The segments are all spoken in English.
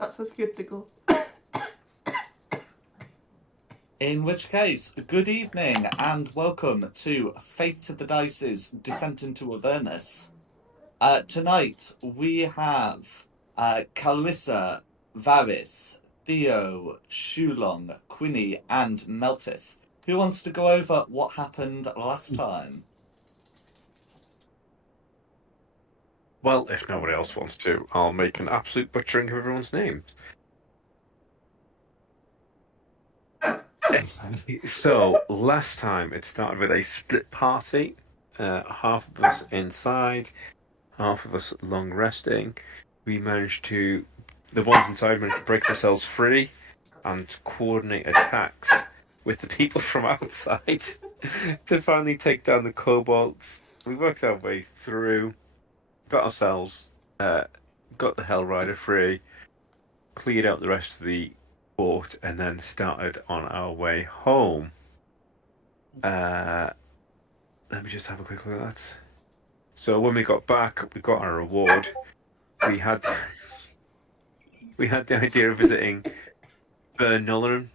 That's a skeptical. In which case, good evening and welcome to Fate of the Dice's Descent into Avernus. Tonight we have Clarissa, Varys, Theo, Shulong, Quinny, and Meltif. Who wants to go over what happened last time? Well, if nobody else wants to, I'll make an absolute butchering of everyone's names. So, last time it started with a split party. Half of us inside, half of us long resting. The ones inside managed to break themselves free and coordinate attacks with the people from outside to finally take down the kobolds. We worked our way through, got ourselves, got the Hell Rider free, cleared out the rest of the fort, and then started on our way home. Let me just have a quick look at that. So when we got back, we got our reward. We had the idea of visiting Bernollen.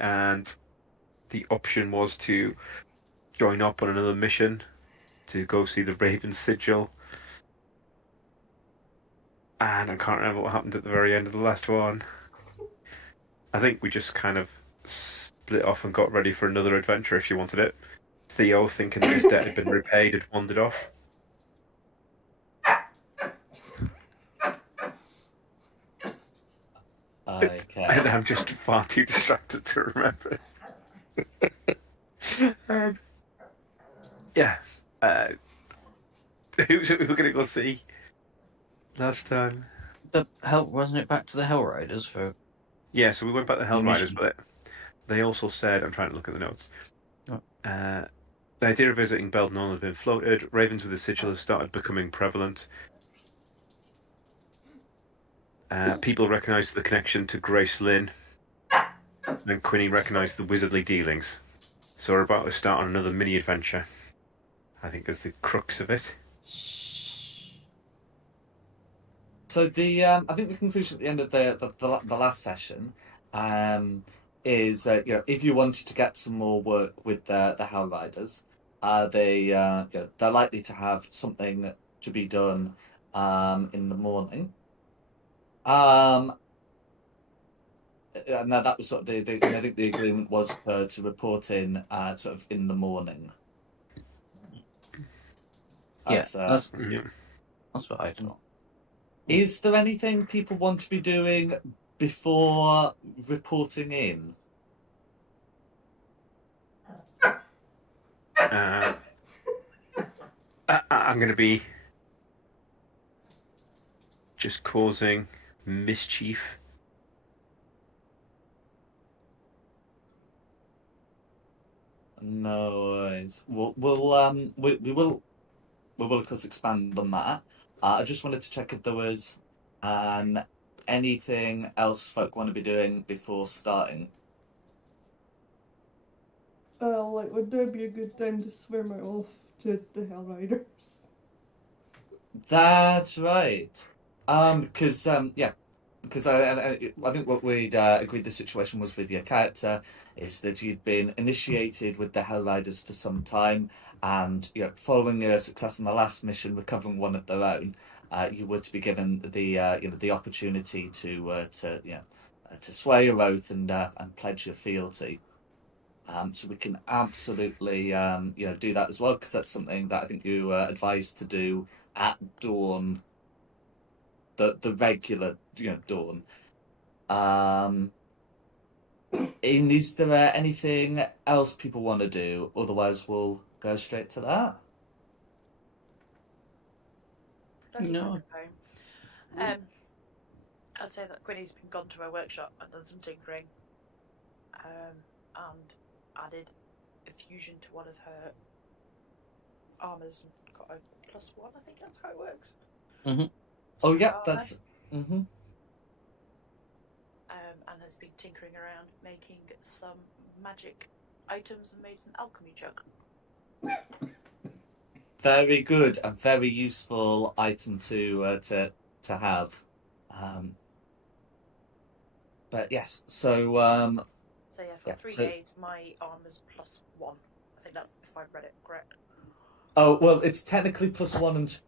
And the option was to join up on another mission to go see the Raven Sigil. And I can't remember what happened at the very end of the last one. I think we just kind of split off and got ready for another adventure if you wanted it. Theo, thinking that his debt had been repaid, had wandered off. Okay. And I'm just far too distracted to remember. Yeah. Who's we were going to go see last time? Wasn't it back to the Hell Riders for? Yeah, so we went back to Hell Riders, Mission. but they also said, I'm trying to look at the notes. Oh. The idea of visiting Beldenol has been floated. Ravens with the sigil have started becoming prevalent. People recognise the connection to Grace Lynn, and Quinny recognised the wizardly dealings. So we're about to start on another mini adventure. I think is the crux of it. So I think the conclusion at the end of the last session is if you wanted to get some more work with the Hell Riders, they're likely to have something to be done in the morning. And that was sort of I think the agreement was to report in sort of in the morning. That's what I thought. Is there anything people want to be doing before reporting in? I'm going to be just causing mischief. No worries. We will of course expand on that. I just wanted to check if there was anything else folk want to be doing before starting. Would there be a good time to swim off to the Hell Riders? That's right. Because because I think what we'd agreed the situation was with your character is that you'd been initiated with the Hell Riders for some time, and following your success in the last mission, recovering one of their own, you were to be given the opportunity to swear your oath and pledge your fealty. So we can absolutely do that as well, because that's something that I think you were advised to do at dawn, the regular dawn. And is there anything else people want to do? Otherwise, we'll go straight to that. No. I'd say that Quinny's been gone to her workshop and done some tinkering, and added a fusion to one of her armours and got a +1. I think that's how it works. Mm-hmm. Oh yeah, that's. And has been tinkering around making some magic items and made an alchemy jug. very good, a very useful item to have. But yes, so So yeah, for 3 days, my armor's +1. I think that's if I read it correct. Oh well, it's technically +1 until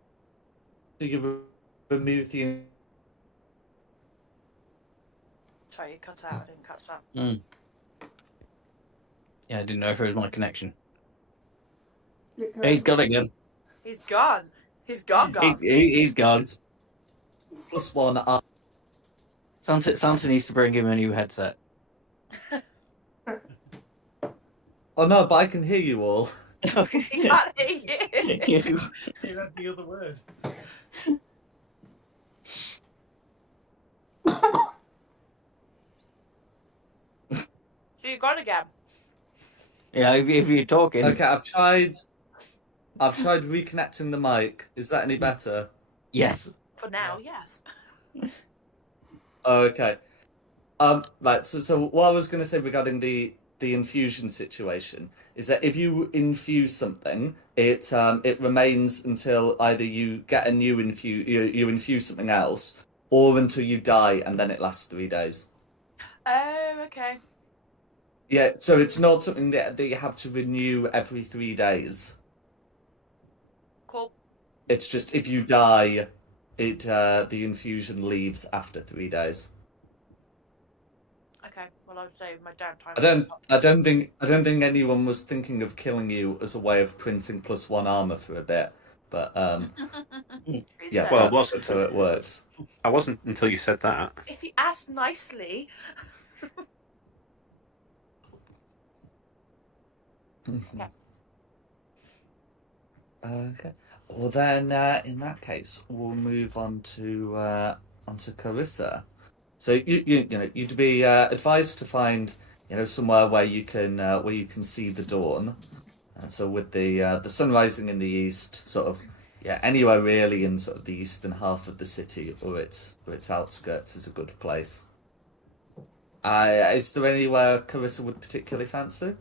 you remove the. Sorry, you cut out. I didn't catch that. Yeah, I didn't know if it was my connection. Yeah, He's gone again. He's gone. He's gone. He's gone. It's +1. Santa needs to bring him a new headset. Oh no, but I can hear you all. He can't hear you. You read the other word. So you gone again? Yeah, if you're talking. Okay, I've tried reconnecting the mic. Is that any better? Yes. For now, yes. Oh, okay. Right. So what I was going to say regarding the infusion situation is that if you infuse something, it remains until either you get a new you infuse something else, or until you die, and then it lasts 3 days. Oh, okay. Yeah. So it's not something that you have to renew every 3 days. Cool. It's just if you die, the infusion leaves after 3 days. Okay. Well, I'd say my downtime. I don't think anyone was thinking of killing you as a way of printing +1 armor for a bit, but yeah, Well, that's how it works. I wasn't until you said that. If you ask nicely. Okay. Okay. Well then, in that case, we'll move on to Carissa. So you'd be advised to find somewhere where you can see the dawn. And so with the sun rising in the east, sort of anywhere really in sort of the eastern half of the city or its outskirts is a good place. Is there anywhere Carissa would particularly fancy?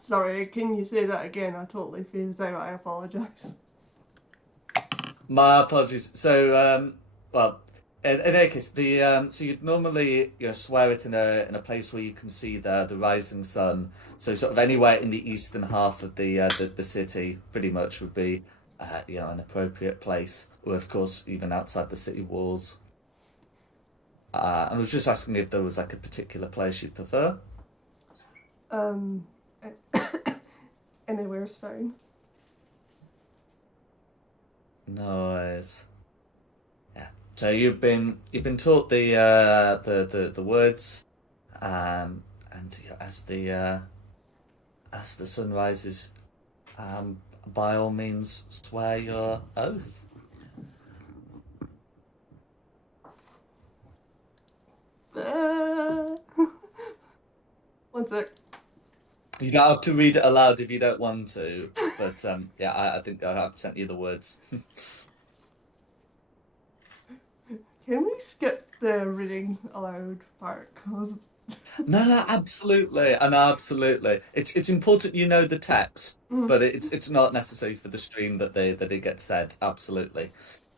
Sorry, can you say that again? I totally phased out. I apologise. My apologies. So, well, in any case, so you'd normally swear it in a place where you can see the rising sun. So sort of anywhere in the eastern half of the city, pretty much would be an appropriate place, or of course even outside the city walls. I was just asking if there was like a particular place you'd prefer. Anywhere's fine. Nice. Yeah. So you've been taught the words, and as the sun rises, by all means swear your oath. One sec. You don't have to read it aloud if you don't want to, but I think I have sent you the words. Can we skip the reading aloud part? No, absolutely, and absolutely. It's important you know the text, but it's not necessary for the stream that it gets said. Absolutely.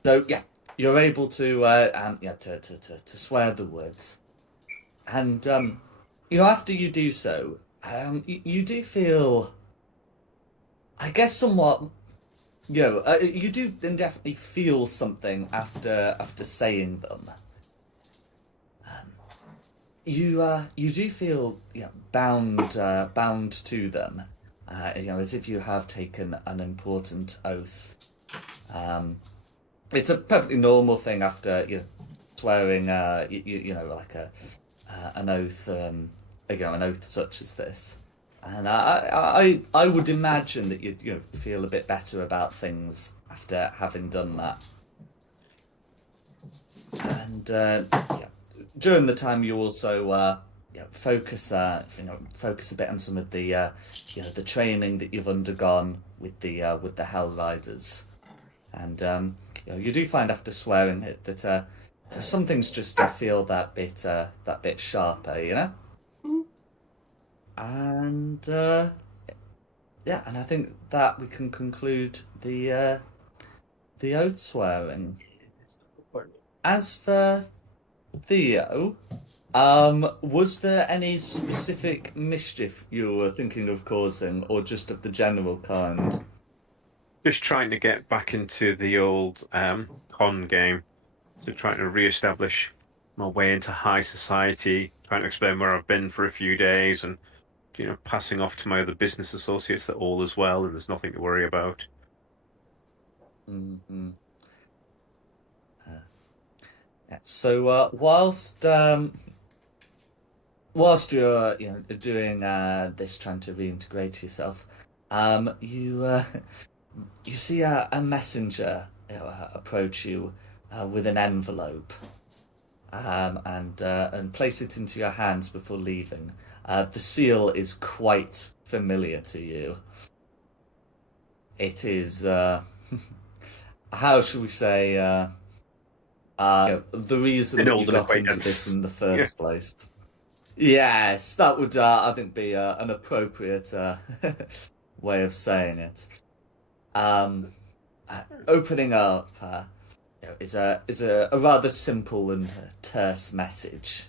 So yeah, you're able to to swear the words, and after you do so, you do feel, I guess, somewhat. You do then definitely feel something after saying them. You do feel bound to them, as if you have taken an important oath. It's a perfectly normal thing after swearing like an oath, an oath such as this. And I would imagine that you'd feel a bit better about things after having done that. And during the time, you also focus a bit on some of the the training that you've undergone with the Hell Riders, and you do find after swearing it that some things just feel that bit sharper, And yeah, and I think that we can conclude the oath swearing. As for Theo, was there any specific mischief you were thinking of causing, or just of the general kind? Just trying to get back into the old con game. So trying to re-establish my way into high society, trying to explain where I've been for a few days, and passing off to my other business associates that all is well and there's nothing to worry about. Mm-hmm. Yeah. So whilst you're doing this, trying to reintegrate yourself, you you see a messenger approach you with an envelope, and place it into your hands before leaving. The seal is quite familiar to you. It is how should we say the reason An that you older got into acquaintance. this in the first place. Yes, that would I think be an appropriate way of saying it. Opening up is a rather simple and terse message.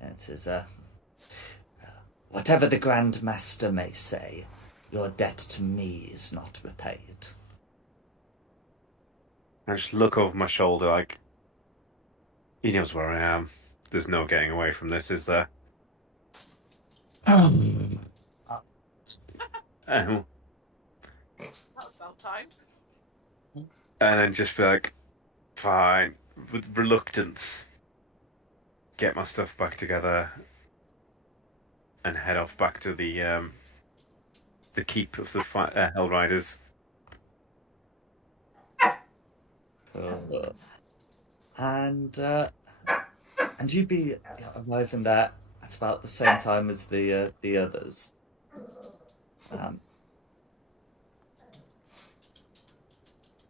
It is whatever the Grand Master may say, your debt to me is not repaid. I just look over my shoulder like, he knows where I am. There's no getting away from this, is there? That Um, was about time. and then just be like, fine, with reluctance, get my stuff back together and head off back to the keep of the Hell Riders. And you'd be arriving there at about the same time as the others.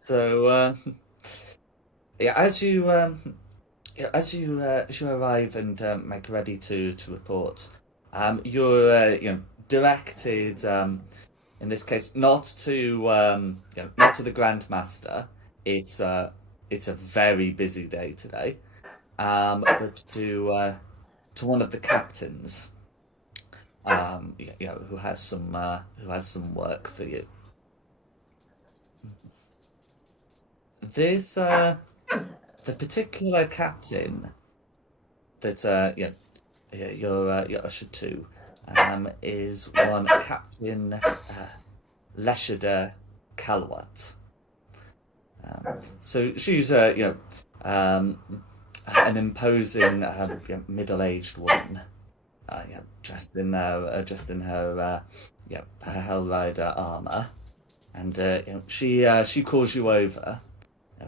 So yeah, as you arrive and make ready to report, you're directed in this case not to not to the Grand Master. It's a very busy day today, but to one of the captains, who has some work for you. This the particular captain that you're ushered to is one Captain Leshada Kalwat. So she's an imposing middle-aged woman, dressed in her her Hellrider armor, and she calls you over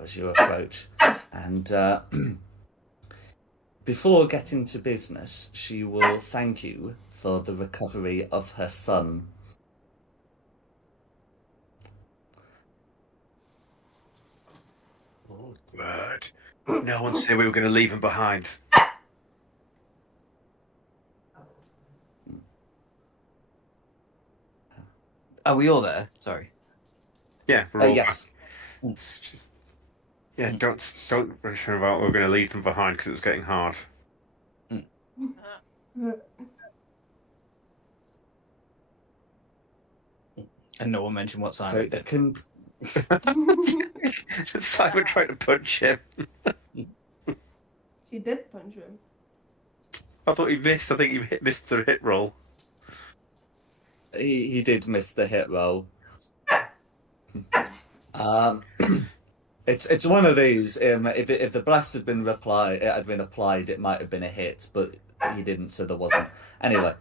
as you approach, and before getting to business, she will thank you for the recovery of her son. Oh, God. No one said we were going to leave him behind. Are we all there? Sorry. Yeah, we're all Yes. back. Yeah, don't mention about we're going to leave them behind because it was getting hard. And no one mentioned what So Simon it did. can. Simon tried to punch him. She did punch him. I thought he missed. I think he missed the hit roll. He did miss the hit roll. It's one of these. If the blast had been applied, it might have been a hit, but he didn't, so there wasn't. Anyway,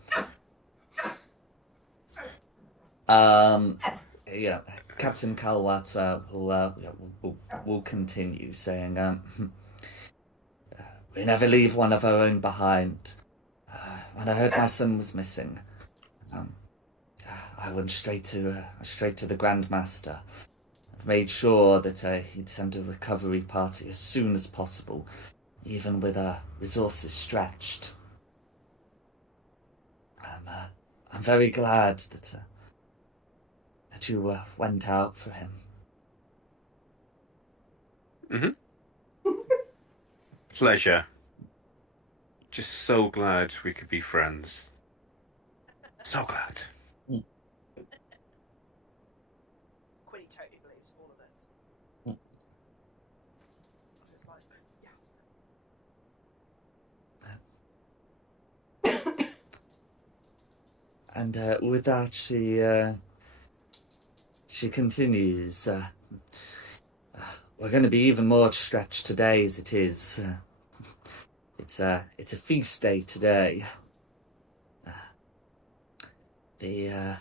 yeah, Captain Kalwat will continue saying, "We never leave one of our own behind. When I heard my son was missing, I went straight to the Grand Master. Made sure that he'd send a recovery party as soon as possible, even with resources stretched. I'm very glad that you went out for him. Pleasure. Just so glad we could be friends. So glad. Quinny totally believes all of this. It's like, yeah. And with that, she continues. We're going to be even more stretched today as it is. It's a feast day today. The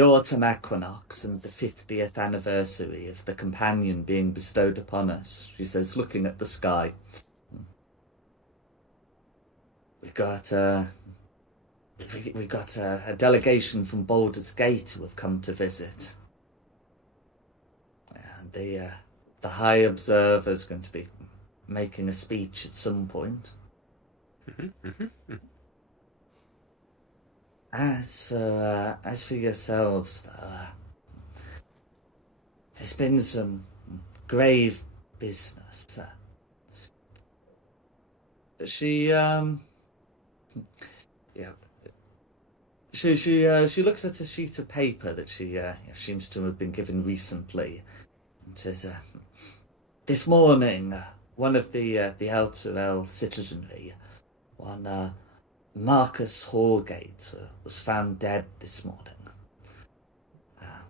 autumn equinox and the 50th anniversary of the companion being bestowed upon us, she says, looking at the sky. We got a delegation from Baldur's Gate who have come to visit. And the High Observer is going to be making a speech at some point. As for yourselves, though, there's been some grave business. She looks at a sheet of paper that she seems to have been given recently, and says, "This morning, one of the Elturel citizenry, one Marcus Hallgate, was found dead this morning.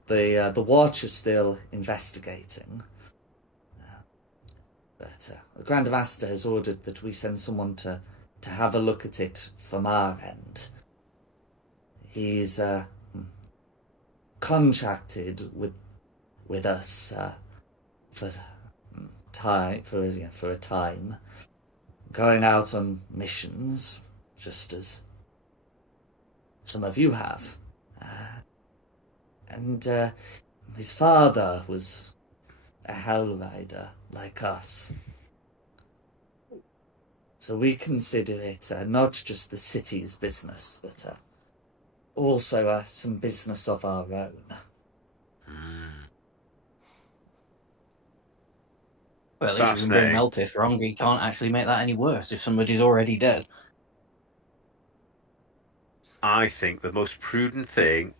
The watch is still investigating, but the Grand Master has ordered that we send someone to have a look at it from our end. He's contracted with us for a time, going out on missions, just as some of you have. And his father was a Hell Rider like us. So we consider it not just the city's business, but also some business of our own." Well, at least we can bring Meltis wrong. We can't actually make that any worse if somebody's already dead. I think the most prudent thing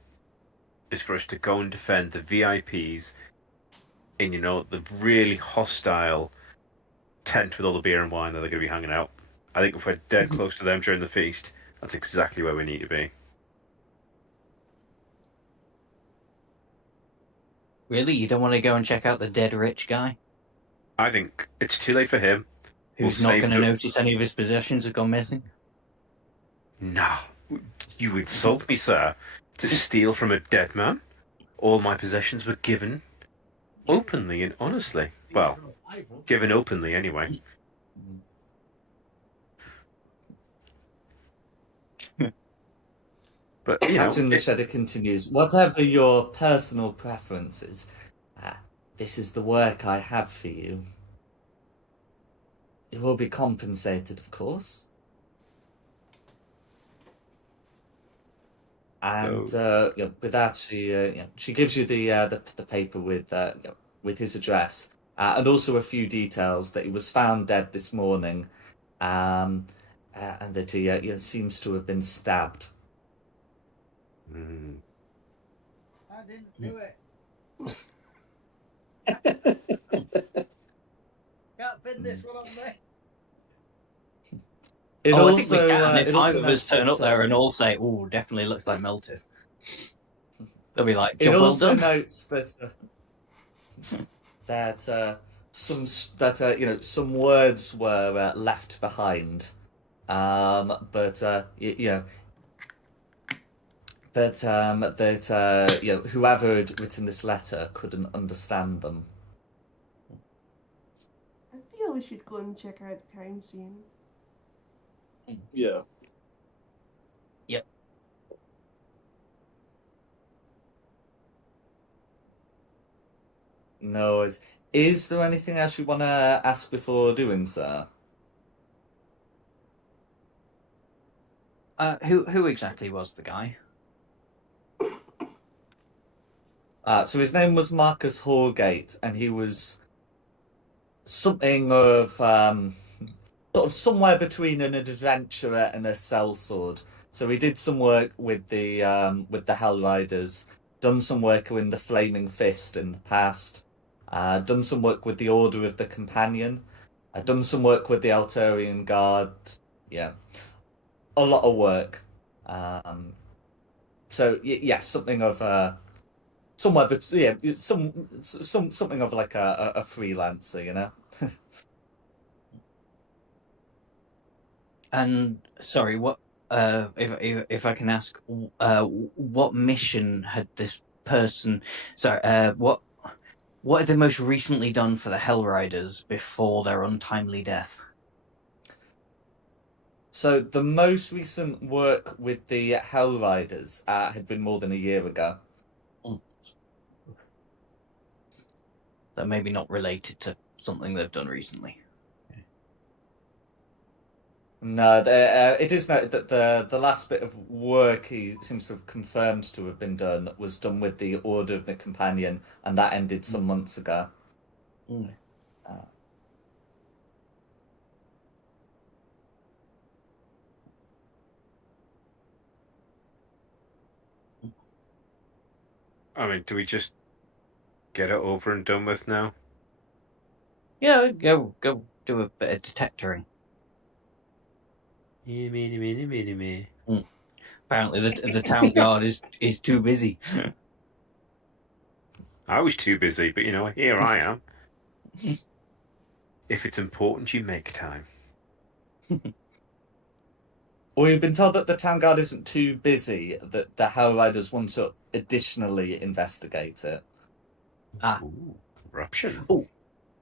is for us to go and defend the VIPs in, the really hostile tent with all the beer and wine that they're going to be hanging out. I think if we're dead close to them during the feast, that's exactly where we need to be. Really? You don't want to go and check out the dead rich guy? I think it's too late for him. Who's not going to notice any of his possessions have gone missing? No. You insult me, sir. To steal from a dead man? All my possessions were given openly and honestly. Well, given openly anyway. But, Captain Lasheda continues, "Whatever your personal preferences, this is the work I have for you. You will be compensated, of course." And with that, she gives you the paper with his address and also a few details that he was found dead this morning, and that he seems to have been stabbed. I didn't do it. Can't pin this one on me. I think we can. If 5 of us turn up there and all say, "Oh, definitely looks like melted," they'll be like, "Job well done." It also notes that some words were left behind, but whoever had written this letter couldn't understand them. I feel we should go and check out the crime scene. Yeah. Yep. No, is there anything else you want to ask before doing so? Who exactly was the guy? So his name was Marcus Horgate, and he was something of sort of somewhere between an adventurer and a sellsword. So he did some work with the Hell Riders, done some work with the Flaming Fist in the past, done some work with the Order of the Companion, done some work with the Altarian Guard. Yeah, a lot of work. So yeah, something of somewhere, but yeah, something of like a freelancer, you know. And sorry, what? If I can ask, what mission had this person? Sorry, what had they most recently done for the Hell Riders before their untimely death? So the most recent work with the Hell Riders had been more than a year ago. That maybe not related to something they've done recently. No, it is noted that the last bit of work he seems to have confirmed to have been done was done with the Order of the Companion, and that ended some months ago. Mm. I mean, do we just get it over and done with now? Yeah, go do a bit of detectoring. Me. Apparently, the town guard is too busy. I was too busy, but here I am. If it's important, you make time. We've been told that the town guard isn't too busy, that the Hell Riders want to additionally investigate it. Ooh, corruption.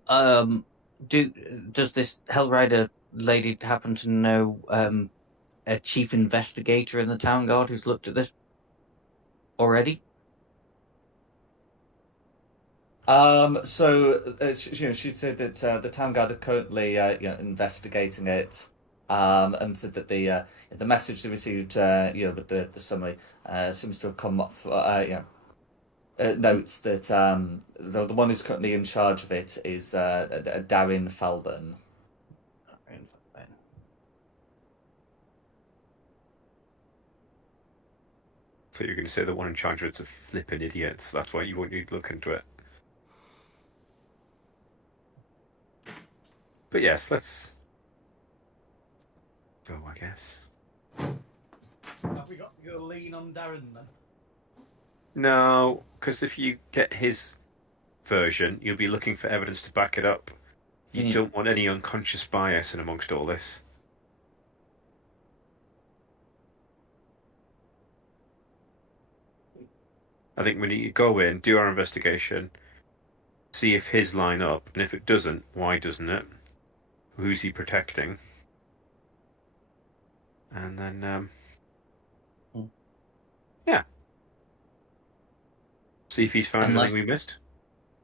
Does this Hellrider lady happen to know a chief investigator in the town guard who's looked at this already? She said that the town guard are currently investigating it, and said that the message they received with the summary seems to have come up notes that the one who's currently in charge of it is Darren Falburn. I thought you were going to say the one in charge of it's a flippin' idiot, so that's why you won't need to look into it. But yes, let's go, I guess. Have we got to go lean on Darren then? No, because if you get his version, you'll be looking for evidence to back it up. You don't want any unconscious bias in amongst all this. I think we need to go in, do our investigation, see if his line up, and if it doesn't, why doesn't it? Who's he protecting? And then, yeah. See if he's found anything we missed.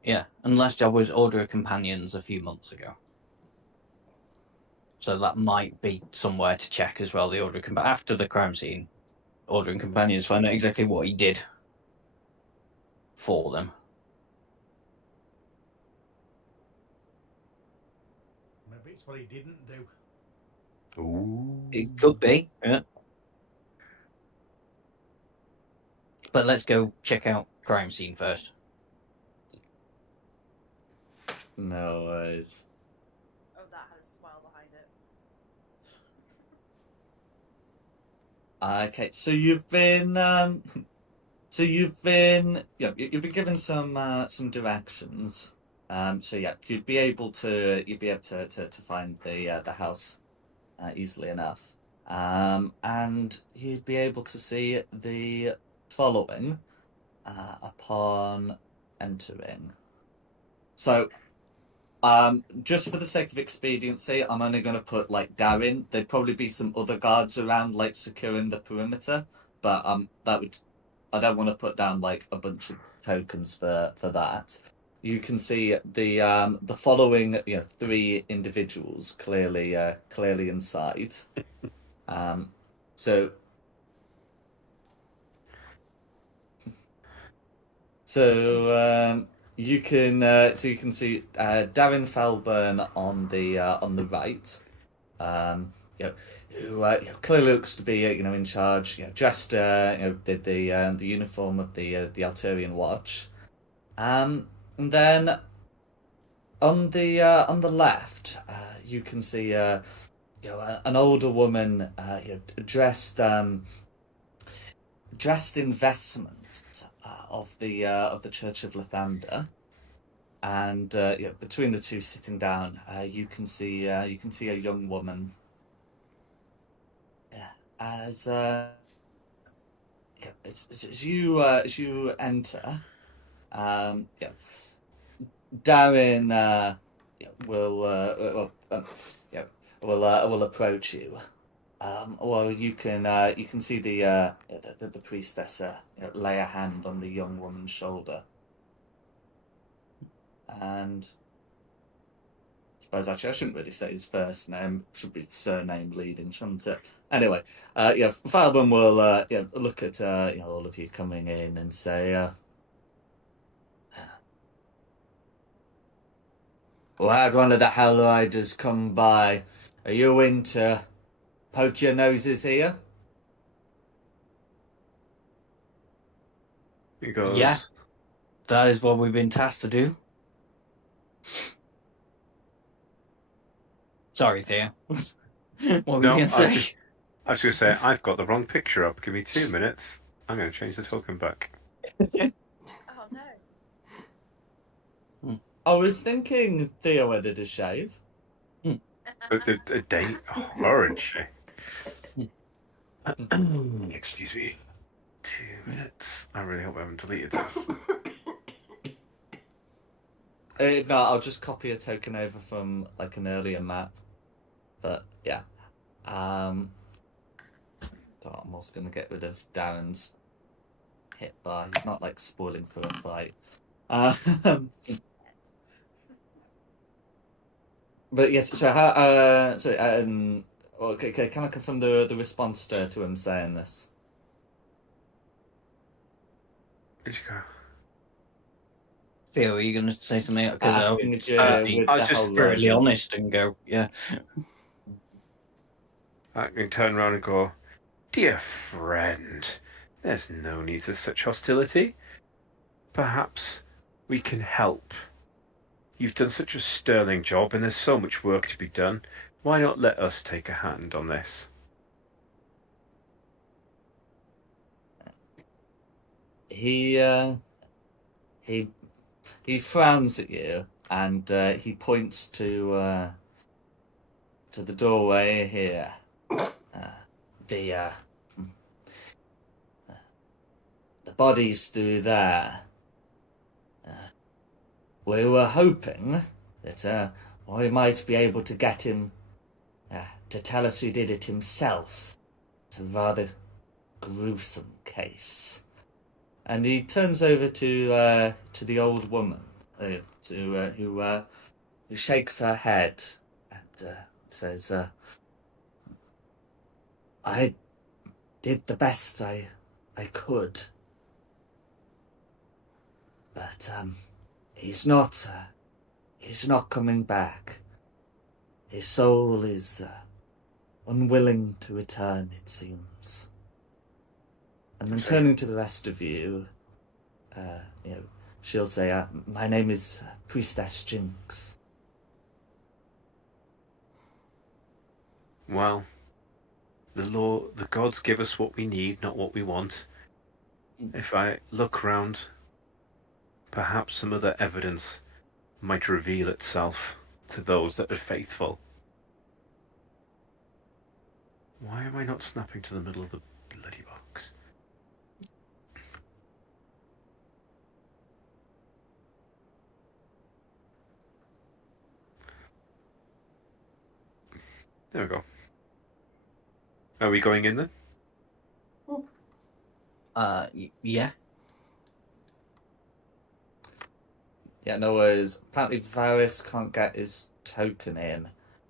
Yeah, and last job was Order of Companions a few months ago. So that might be somewhere to check as well, the Order of after the crime scene. Order of Companions, find out exactly what he did for them. Maybe it's what he didn't do. Ooh. It could be, yeah. But let's go check out crime scene first. No worries. Oh, that had a smile behind it. Okay, so you've been you've been given some directions. So yeah, you'd be able to find the house easily enough. And you'd be able to see the following upon entering. So just for the sake of expediency, I'm only going to put like Darren. There'd probably be some other guards around, like securing the perimeter, but I don't want to put down like a bunch of tokens for that. You can see the following three individuals clearly inside. So So you can see Darren Felburn on the right, you know, who clearly looks to be in charge, dressed the uniform of the Altarian Watch, and then on the left, you can see an older woman dressed in vestments of the Church of Lathander, and between the two sitting down, you can see a young woman. Yeah, as you enter, yeah, Darren will approach you. Well, you can see the priestess lay a hand on the young woman's shoulder, and I suppose actually I shouldn't really say his first name; it should be surname leading, shouldn't it? Anyway, Falbin will look at all of you coming in and say, "We had one of the Hell Riders come by. Are you in to poke your noses here?" He goes, Yeah. That is what we've been tasked to do. Sorry, Theo. What were you No, going to say? I was going to say, I've got the wrong picture up. Give me 2 minutes. I'm going to change the token back. Oh no. I was thinking Theo had a shave. A date? Horrid shit. Excuse me. 2 minutes. I really hope I haven't deleted this. If not, I'll just copy a token over from like an earlier map. But yeah, I'm also gonna get rid of Darren's hit bar. He's not like spoiling for a fight. But yes, so how? Okay, can I confirm the response to him saying this? Where'd you go? Theo, are you going to say something? Asking if you're with I was the just whole brutally Riders. honest and go, yeah. I can turn around and go, dear friend, there's no need for such hostility. Perhaps we can help. You've done such a sterling job and there's so much work to be done. Why not let us take a hand on this? He frowns at you and he points to the doorway here. The body's through there. We were hoping that we might be able to get him to tell us who did it himself. It's a rather gruesome case. And he turns over to the old woman, who shakes her head and says, "I did the best I could, but he's not coming back. His soul is unwilling to return, it seems." And then turning to the rest of you, she'll say, "My name is Priestess Jinx." Well, the gods give us what we need, not what we want. If I look round, perhaps some other evidence might reveal itself to those that are faithful. Why am I not snapping to the middle of the bloody box? There we go. Are we going in then? Yeah. Yeah, no worries. Apparently Varys can't get his token in.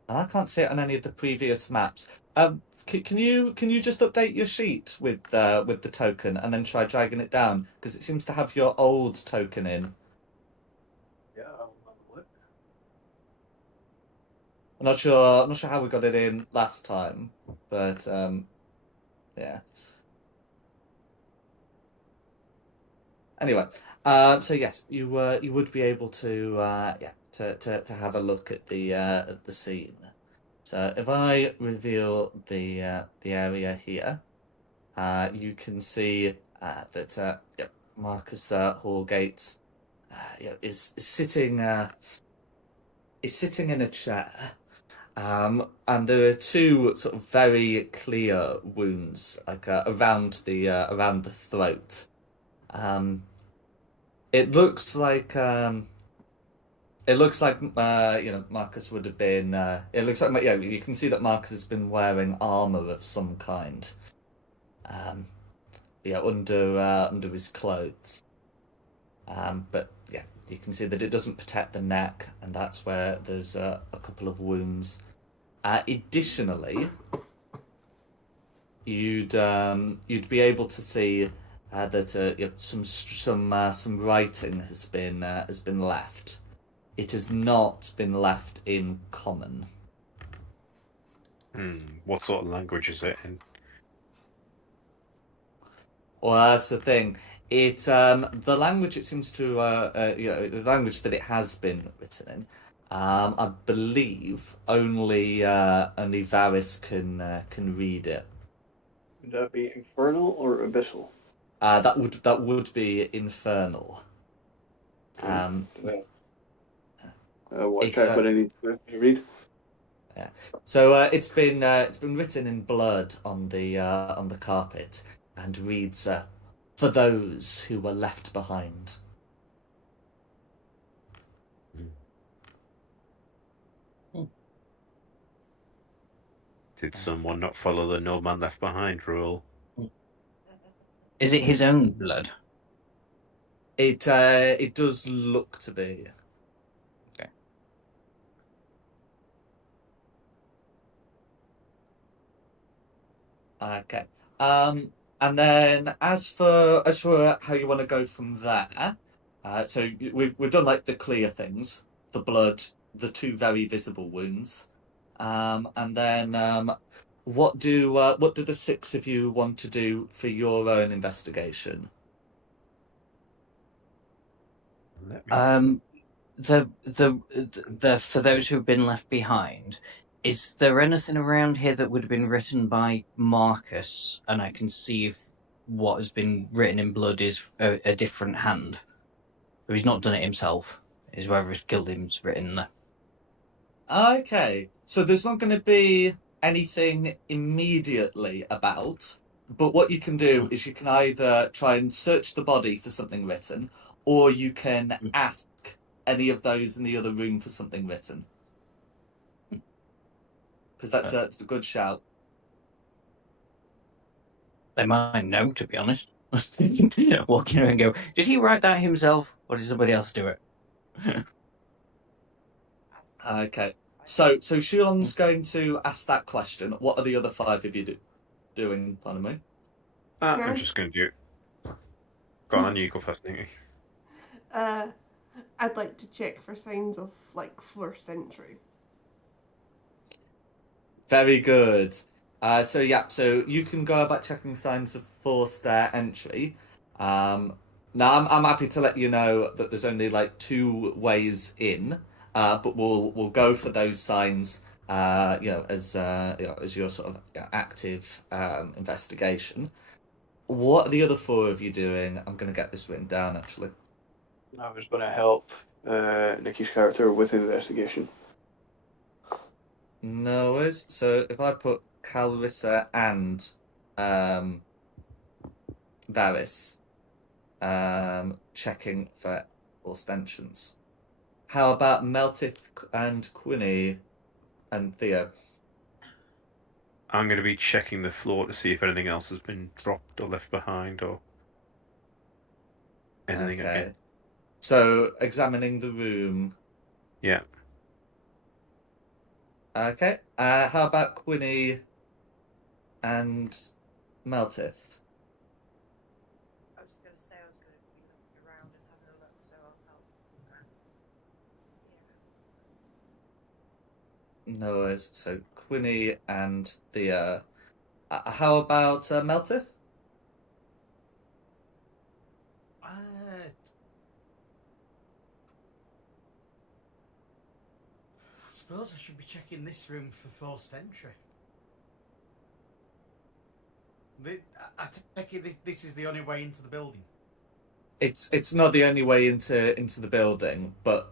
And I can't see it on any of the previous maps. Can you just update your sheet with the token and then try dragging it down because it seems to have your old token in. Yeah, I'll have a look. I'm not sure how we got it in last time, but yeah. Anyway, so yes, you would be able to to have a look at the scene. So if I reveal the area here, you can see that Marcus Hallgate is sitting in a chair. And there are two sort of very clear wounds, like around the throat. It looks like Marcus would have been. It looks like you can see that Marcus has been wearing armor of some kind. Under his clothes. But yeah, you can see that it doesn't protect the neck, and that's where there's a couple of wounds. Additionally, you'd be able to see that some writing has been left. It has not been left in common. What sort of language is it in? Well, that's the thing. The language it seems to the language that it has been written in. I believe only Varys can read it. Would that be infernal or abyssal? That would be infernal. Watch out what I need to read. Yeah. So it's been written in blood on the carpet and reads, "For those who were left behind." Did someone not follow the no man left behind rule? Is it his own blood? It does look to be. Okay. Okay. And then as for how you want to go from there, so we've done like the clear things, the blood, the two very visible wounds, and then what do the six of you want to do for your own investigation? The for those who've been left behind, is there anything around here that would have been written by Marcus, and I can see if what has been written in blood is a different hand? Or he's not done it himself. Is whoever's killed him's written there. Okay, so there's not going to be anything immediately about, but what you can do is you can either try and search the body for something written, or you can ask any of those in the other room for something written. Because that's a good shout. They might know, to be honest. Walking around and go, did he write that himself, or did somebody else do it? Okay, so Shulon's going to ask that question. What are the other five of you doing? Pardon me. I'm just going to do it. Go on, you go first, Nikki. I'd like to check for signs of like forced entry. Very good. So you can go about checking signs of forced entry. Now I'm happy to let you know that there's only like two ways in, but we'll go for those signs, as your sort of active investigation. What are the other four of you doing? I'm going to get this written down actually. I was going to help Nikki's character with investigation. No worries. So if I put Calrissa and Varys checking for ostensions. How about Meltith and Quinny and Theo? I'm going to be checking the floor to see if anything else has been dropped or left behind or anything again. So examining the room. Yeah. Okay. How about Quinny and Meltith. I was going to say I was going to be looking around and having a look, so I'll help. No worries. So Quinny and Thea. How about Meltith? I suppose I should be checking this room for forced entry. I take it this is the only way into the building. It's not the only way into the building, but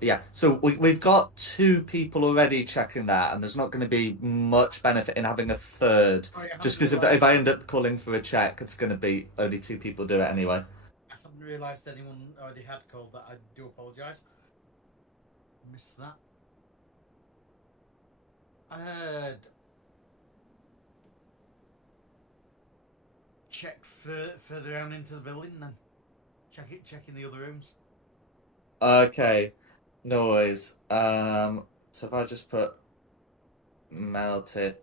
yeah. So we've got 2 people already checking that, and there's not going to be much benefit in having a third. Oh, yeah, Just because if I end up calling for a check, it's going to be only 2 people do it anyway. I hadn't realised anyone already had called that. I do apologise. Missed that. Check further down into the building then. Check in the other rooms. Okay, no worries. So if I just put Meltith,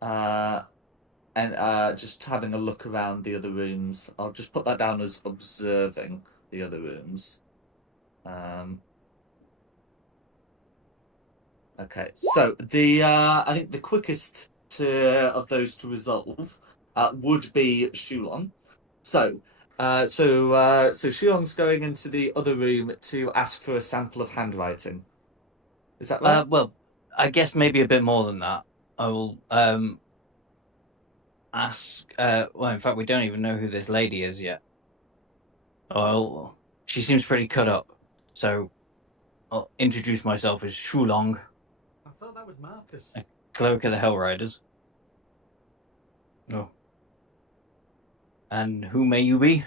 and just having a look around the other rooms, I'll just put that down as observing the other rooms. Okay, so I think the quickest of those to resolve would be Shulon. So Shulon's going into the other room to ask for a sample of handwriting. Is that right? Well, I guess maybe a bit more than that. I will ask. Well, in fact, we don't even know who this lady is yet. Well, she seems pretty cut up, so I'll introduce myself as Shulong, I thought that was Marcus. cleric of the Hellriders. Oh. And who may you be?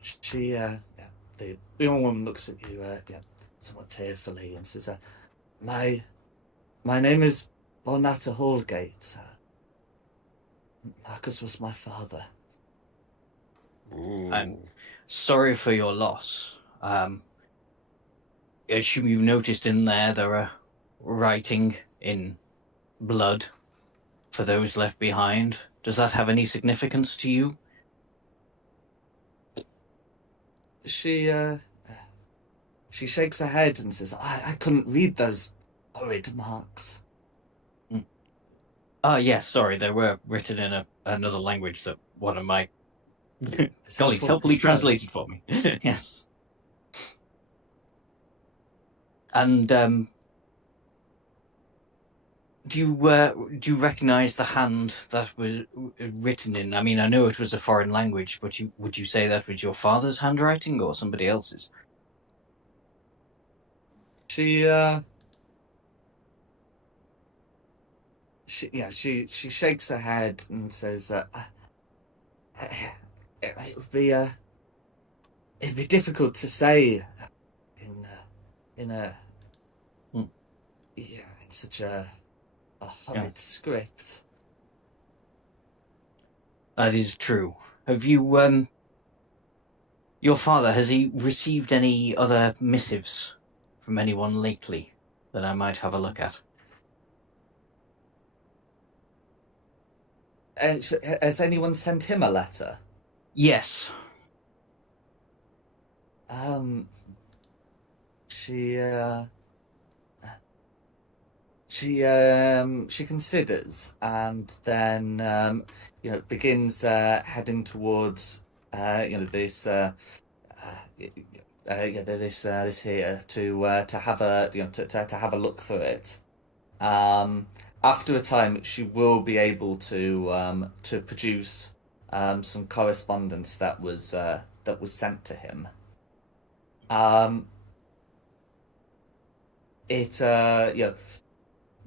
She, the young woman looks at you, somewhat tearfully and says, my name is Bonata Hallgate. Marcus was my father. Ooh. I'm sorry for your loss. I assume you've noticed in there are writing in blood for those left behind. Does that have any significance to you? She shakes her head and says, I couldn't read those horrid marks. Yes, sorry, they were written in another language that one of my colleagues what helpfully this translated for me. Yes. And do you recognise the hand that was written in? I mean, I know it was a foreign language, but would you say that was your father's handwriting or somebody else's? She shakes her head and says, it'd be difficult to say in such a horrid script. That is true. Have you your father, has he received any other missives from anyone lately that I might have a look at? Has anyone sent him a letter? Yes. She considers and then begins heading towards this this here to have a to have a look through it. After a time, she will be able to produce some correspondence that was sent to him.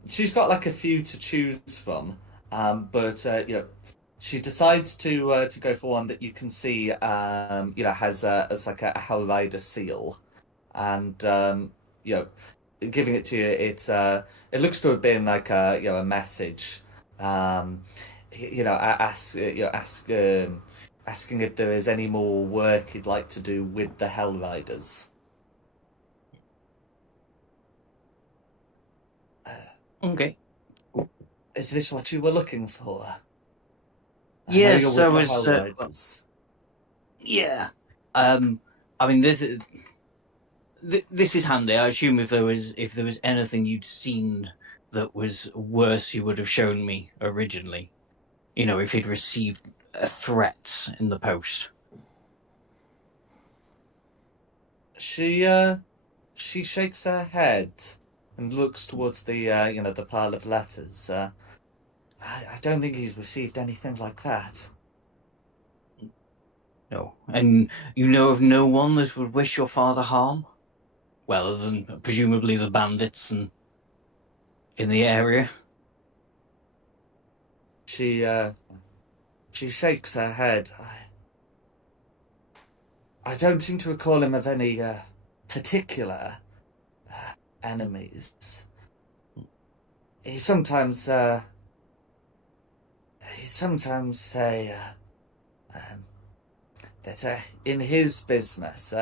She's got like a few to choose from, but she decides to go for one that you can see has as like a Hellrider seal, and giving it to you, it looks to have been like a message, asking if there is any more work he'd like to do with the Hellriders. Okay. Is this what you were looking for? I know Yes, you're so with the was. Hellriders. Yeah. I mean, this is handy. I assume if there was anything you'd seen that was worse, you would have shown me originally. You know, if he'd received a threat in the post. She shakes her head and looks towards the the pile of letters. I don't think he's received anything like that. No. And you know of no one that would wish your father harm? Well, other than presumably the bandits and in the area. She shakes her head. I don't seem to recall him of any particular enemies. He sometimes say that in his business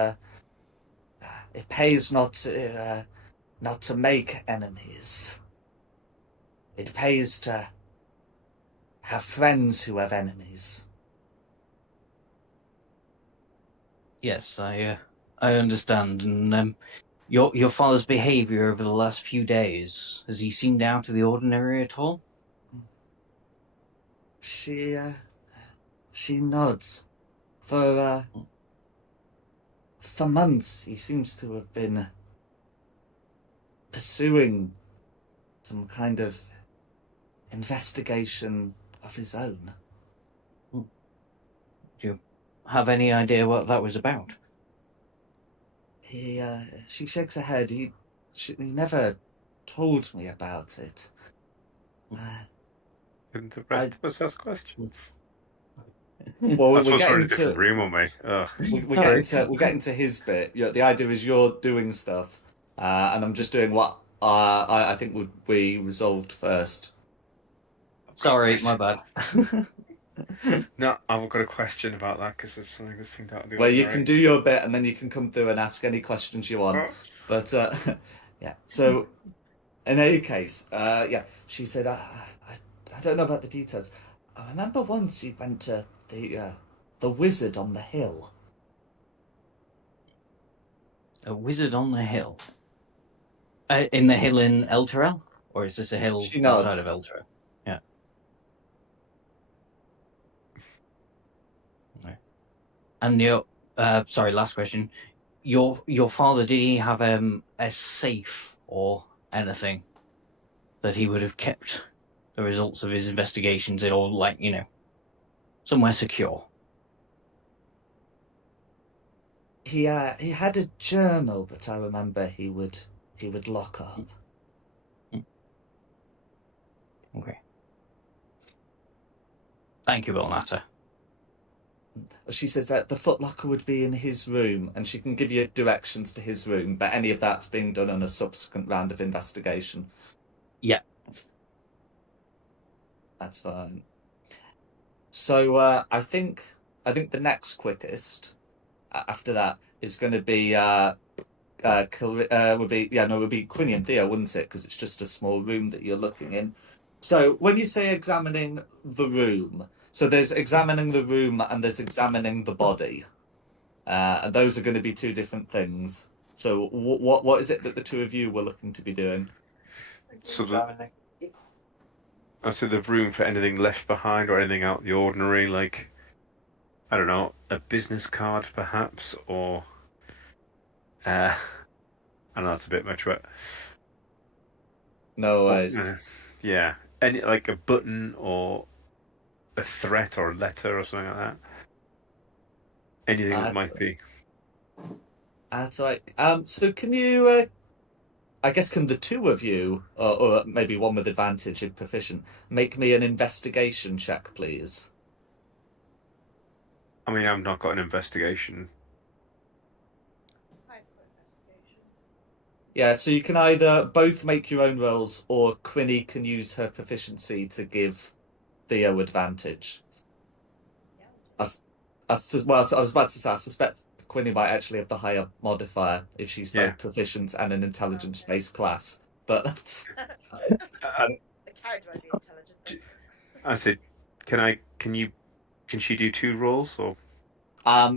it pays not to make enemies. It pays to have friends who have enemies. Yes, I understand. And your father's behaviour over the last few days, has he seemed out of the ordinary at all? She nods. For months, he seems to have been pursuing some kind of investigation of his own. Do you have any idea what that was about? She shakes her head. He never told me about it. And the rest of us ask questions. Well, That's we're what's getting in a different room on me. Ugh. we're getting to his bit. The idea is you're doing stuff, and I'm just doing what I think would be resolved first. Sorry, my bad. No, I've got a question about that because there's something that seemed out of the Well, you ordinary. can do your bit, and then you can come through and ask any questions you want. Oh. But yeah. So in any case, yeah, she said, I don't know about the details. I remember once he went to the wizard on the hill. A wizard on the hill? In the hill in Elturel? Or is this a hill She outside nods. of Elturel? Yeah. Okay. And sorry, last question. Your father, did he have a safe or anything that he would have kept the results of his investigations in, or like, somewhere secure? He had a journal that I remember he would lock up. Okay. Thank you, Belnata. She says that the footlocker would be in his room, and she can give you directions to his room, but any of that's being done on a subsequent round of investigation. Yeah. That's fine. So I think the next quickest after that is going to be would be Quinny and Theo, wouldn't it? Because it's just a small room that you're looking in. So when you say examining the room, so there's examining the room and there's examining the body, and those are going to be two different things. So what is it that the two of you were looking to be doing? So the room for anything left behind or anything out of the ordinary, like, I don't know, a business card perhaps, or I know that's a bit much, but No worries. yeah, any like a button or a threat or a letter or something like that. Anything that might be. That's right. So can you? I guess can the two of you, or maybe one with advantage if proficient, make me an investigation check, please? I mean, I've not got an investigation. I've got investigation. Yeah, so you can either both make your own rolls, or Quinny can use her proficiency to give Theo advantage. Yeah. I was about to say, I suspect Quinny might actually have the higher modifier if she's both proficient and an intelligence-based class. But The character might be intelligent. I said, can she do 2 rolls or?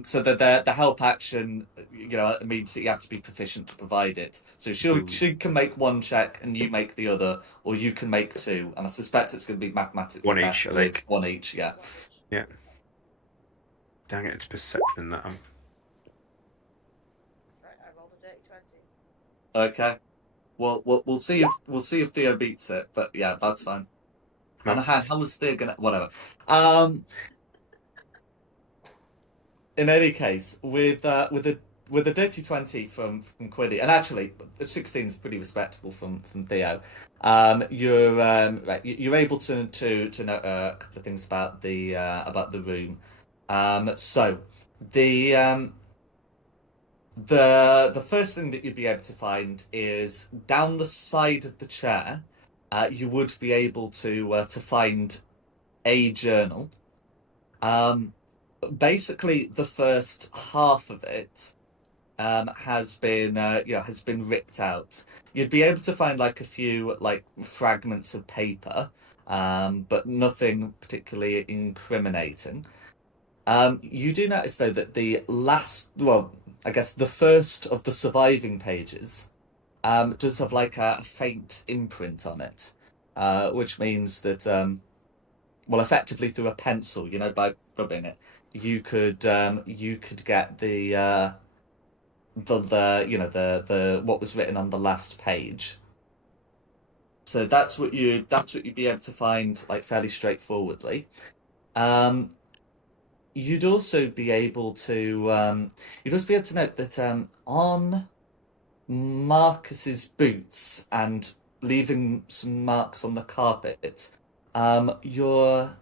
So the help action, means that you have to be proficient to provide it. So she can make 1 check and you make the other, or you can make 2. And I suspect it's going to be mathematically 1 each, better I with think. 1 each. Yeah. Yeah. Dang it! It's perception that I'm. Right, I rolled a dirty 20. Okay. Well, we'll see if Theo beats it, but yeah, that's fine. And Nope. how was Theo gonna whatever? In any case, with a dirty 20 from Quiddy, and actually the 16 is pretty respectable from Theo. You're able to know a couple of things about the room. So the the first thing that you'd be able to find is down the side of the chair. You would be able to find a journal. Basically, the first half of it has been ripped out. You'd be able to find like a few like fragments of paper, but nothing particularly incriminating. You do notice though that I guess the first of the surviving pages does have like a faint imprint on it, which means that effectively through a pencil, by rubbing it, you could get the what was written on the last page. So that's what you'd be able to find like fairly straightforwardly. You'd also be able to note that on Marcus's boots and leaving some marks on the carpet, you're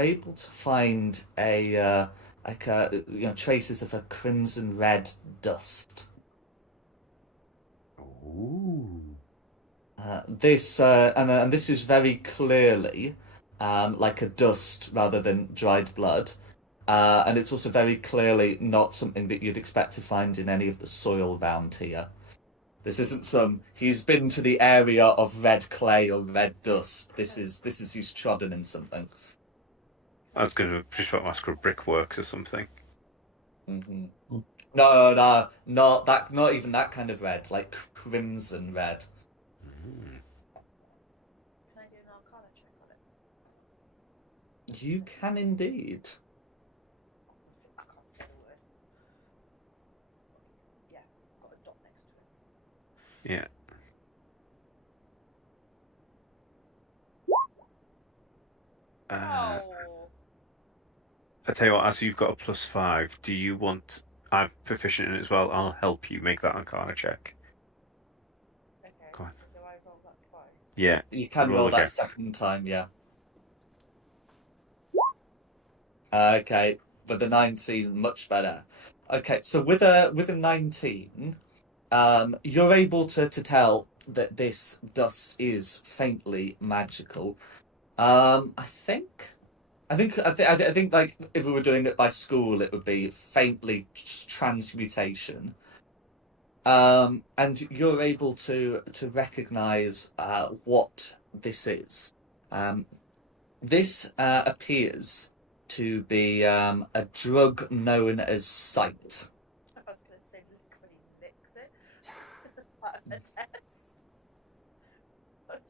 able to find traces of a crimson red dust. Ooh. This is very clearly like a dust rather than dried blood. And it's also very clearly not something that you'd expect to find in any of the soil around here. This isn't he's been to the area of red clay or red dust. This is he's trodden in something. I was going to just ask for brickworks or something. Mm-hmm. No, not even that kind of red, like crimson red. Mm. Can I do an Arcana check on it? You can indeed. I can't say the word. Yeah, got a dot next to it. Yeah. Oh. I tell you what, as you've got a +5, do you want? I'm proficient in it as well. I'll help you make that Arcana check. Okay. Go on. So do I roll that twice? Yeah. You can Roll roll that again. second time, yeah. Okay, with the 19, much better. Okay, so with a 19, you're able to tell that this dust is faintly magical. I think like if we were doing it by school, it would be faintly transmutation. And you're able to recognize what this is. This appears to be a drug known as sight. I was going to say lick when he licks it. As part of a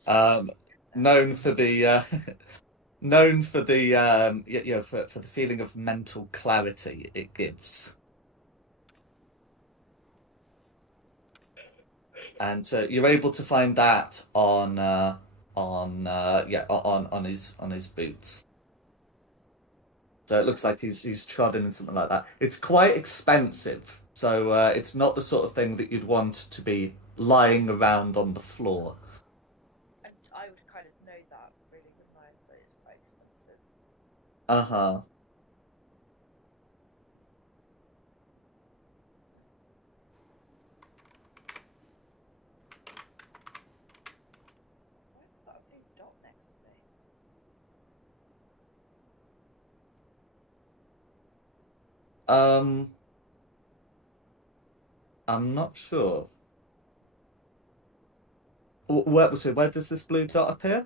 test. Known for the known for the for the feeling of mental clarity it gives. And you're able to find that on his boots. So it looks like he's trodden in something like that. It's quite expensive, so it's not the sort of thing that you'd want to be lying around on the floor. And I would kind of know that, really, wouldn't I? That it's quite expensive. Uh-huh. Why have I got a blue dot next to me? I'm not sure. Where does this blue dot appear?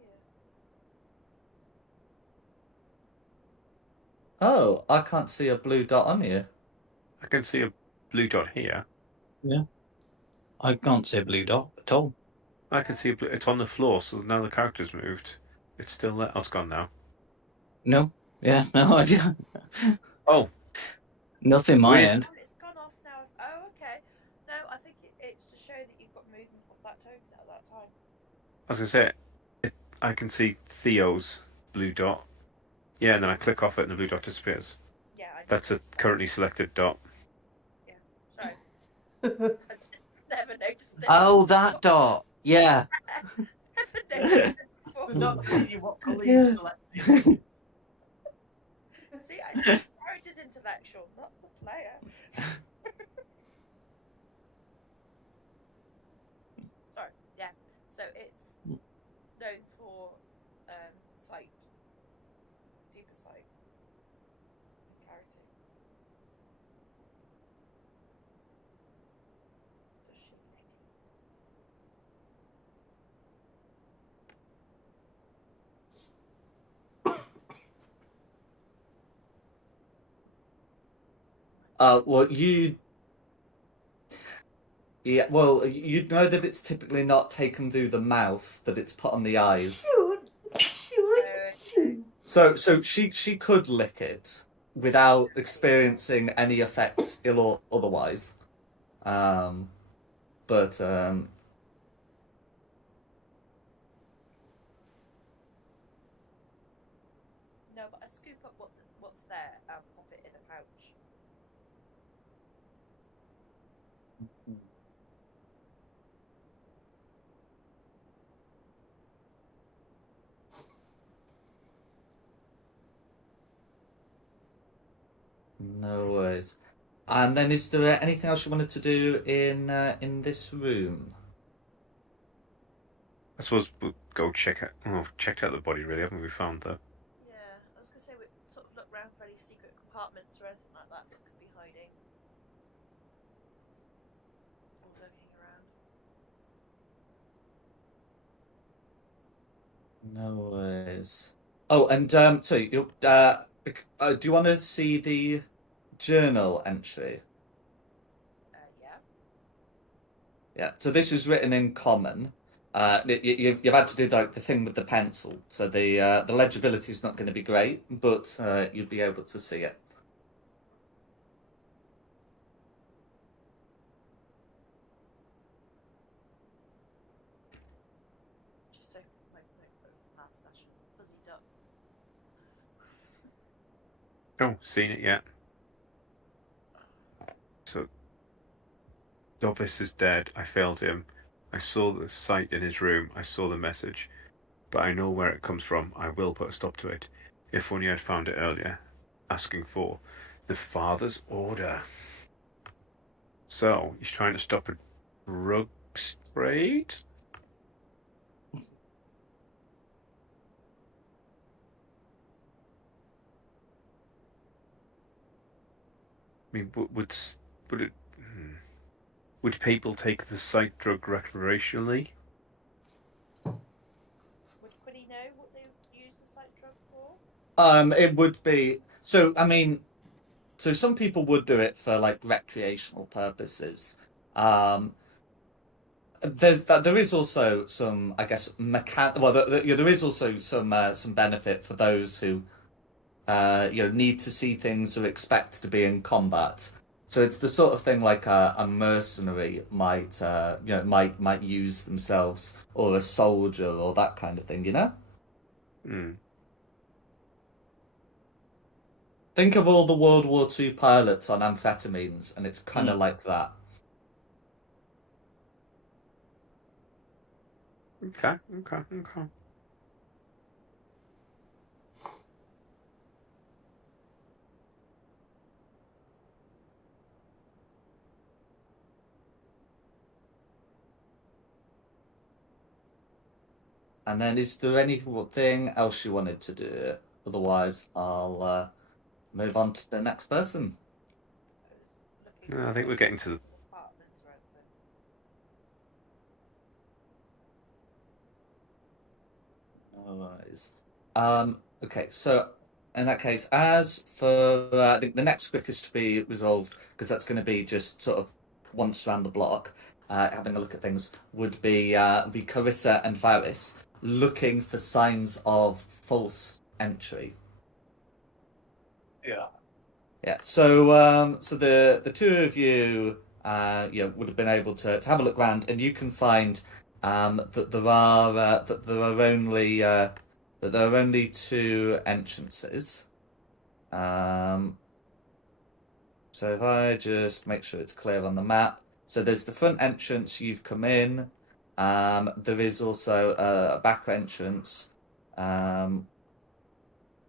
Yeah. Oh, I can't see a blue dot on you. I can see a blue dot here. I can't see a blue dot at all. I can see a blue. It's on the floor, so now the character's moved. It's still there. Oh, it's gone now. No. Yeah, no, I don't. Oh, Nothing my Weird. end. Oh, it's gone off now. Oh, okay. No, I think it's to show that you've got movement of that token at that time. I was gonna say, I can see Theo's blue dot. Yeah, and then I click off it, and the blue dot disappears. Yeah, I know. That's a currently selected dot. Sorry. I just never noticed it. Oh, that dot. Yeah. Never noticed it before. They're not telling you what colour Yeah. you selected. See, I think the character's intellectual, not the player. Sorry, yeah. So it's known for sight, deeper sight, and clarity. Does she make Well, yeah, well, you'd know that it's typically not taken through the mouth, that it's put on the eyes. So she could lick it without experiencing any effects, ill or otherwise. But No, but I scoop up what's there and pop it in a pouch. no worries. And then, is there anything else you wanted to do in this room? I suppose we'll go check out. Oh, checked out the body, really, haven't we? Found the. Yeah, I was gonna say we sort of look around for any secret compartments or anything like that could be hiding. Or lurking around. No worries. Oh, and so you do you want to see the journal entry? Yeah. Yeah. So this is written in common. You've had to do like the thing with the pencil, so the legibility is not going to be great, but you'll be able to see it. Just open my notebook from last session. Fuzzied up. Oh, seen it yet? So, Dovis is dead. I failed him. I saw the sight in his room. I saw the message. But I know where it comes from. I will put a stop to it. If only I'd found it earlier. Asking for the father's order. So, he's trying to stop a drug trade? I mean, would it... Would people take the sight drug recreationally? Would Quinny know what they use the sight drug for? It would be so. I mean, so some people would do it for like recreational purposes. There is also some, I guess, Well, there is also some benefit for those who need to see things or expect to be in combat. So it's the sort of thing like a mercenary might use themselves, or a soldier, or that kind of thing. Hmm. Think of all the World War II pilots on amphetamines, and it's kind of like that. Okay. And then, is there anything else you wanted to do? Otherwise, I'll move on to the next person. No, I think we're getting to the... Apartments or anything. No worries. Okay, so in that case, as for I think the next quickest to be resolved, because that's going to be just sort of once around the block, having a look at things, would be Carissa and Varys looking for signs of false entry. Yeah. Yeah. So the two of you, would have been able to have a look around, and you can find that there are only two entrances. So if I just make sure it's clear on the map, so there's the front entrance you've come in. There is also a back entrance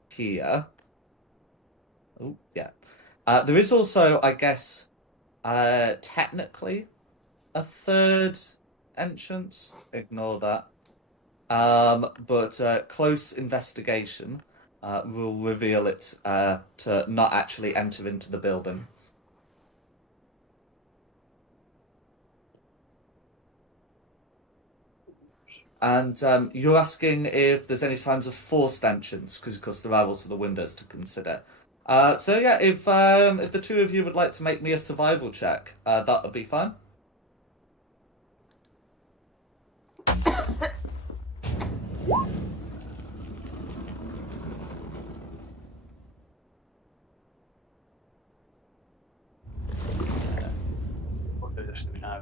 here. Oh yeah. There is also, I guess, technically a third entrance. Ignore that. But close investigation will reveal it to not actually enter into the building. And you're asking if there's any signs of forced entrance, because of course there are also the windows to consider. So yeah, if the two of you would like to make me a survival check, that would be fine. What do this do now?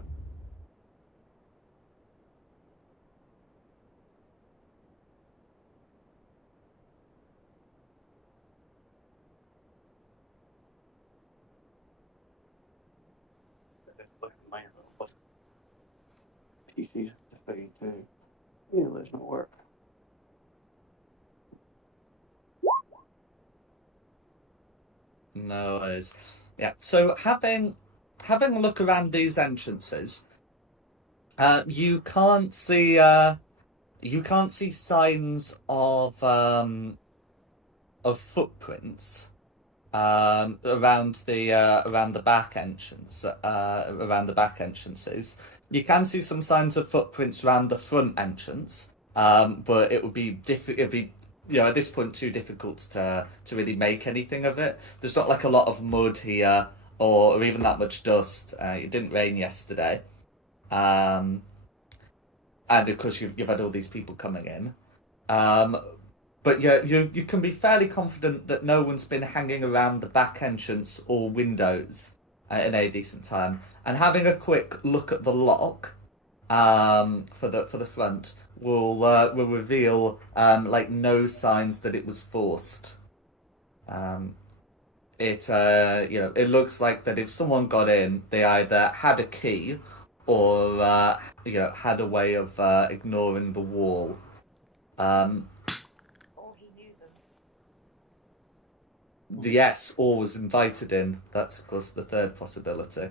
PC's defeated too. Yeah, let's not work. No worries. Yeah. So having a look around these entrances, you can't see signs of footprints around the back entrance, around the back entrances. You can see some signs of footprints around the front entrance, but it would be it'd be, at this point too difficult to really make anything of it. There's not like a lot of mud here, or even that much dust. It didn't rain yesterday, and of course you've had all these people coming in. Um, but yeah, you can be fairly confident that no one's been hanging around the back entrance or windows in a decent time. And having a quick look at the lock for the front will reveal like no signs that it was forced. It looks like that if someone got in, they either had a key or had a way of ignoring the wall. Or he knew them. Yes, or was invited in. That's, of course, the third possibility.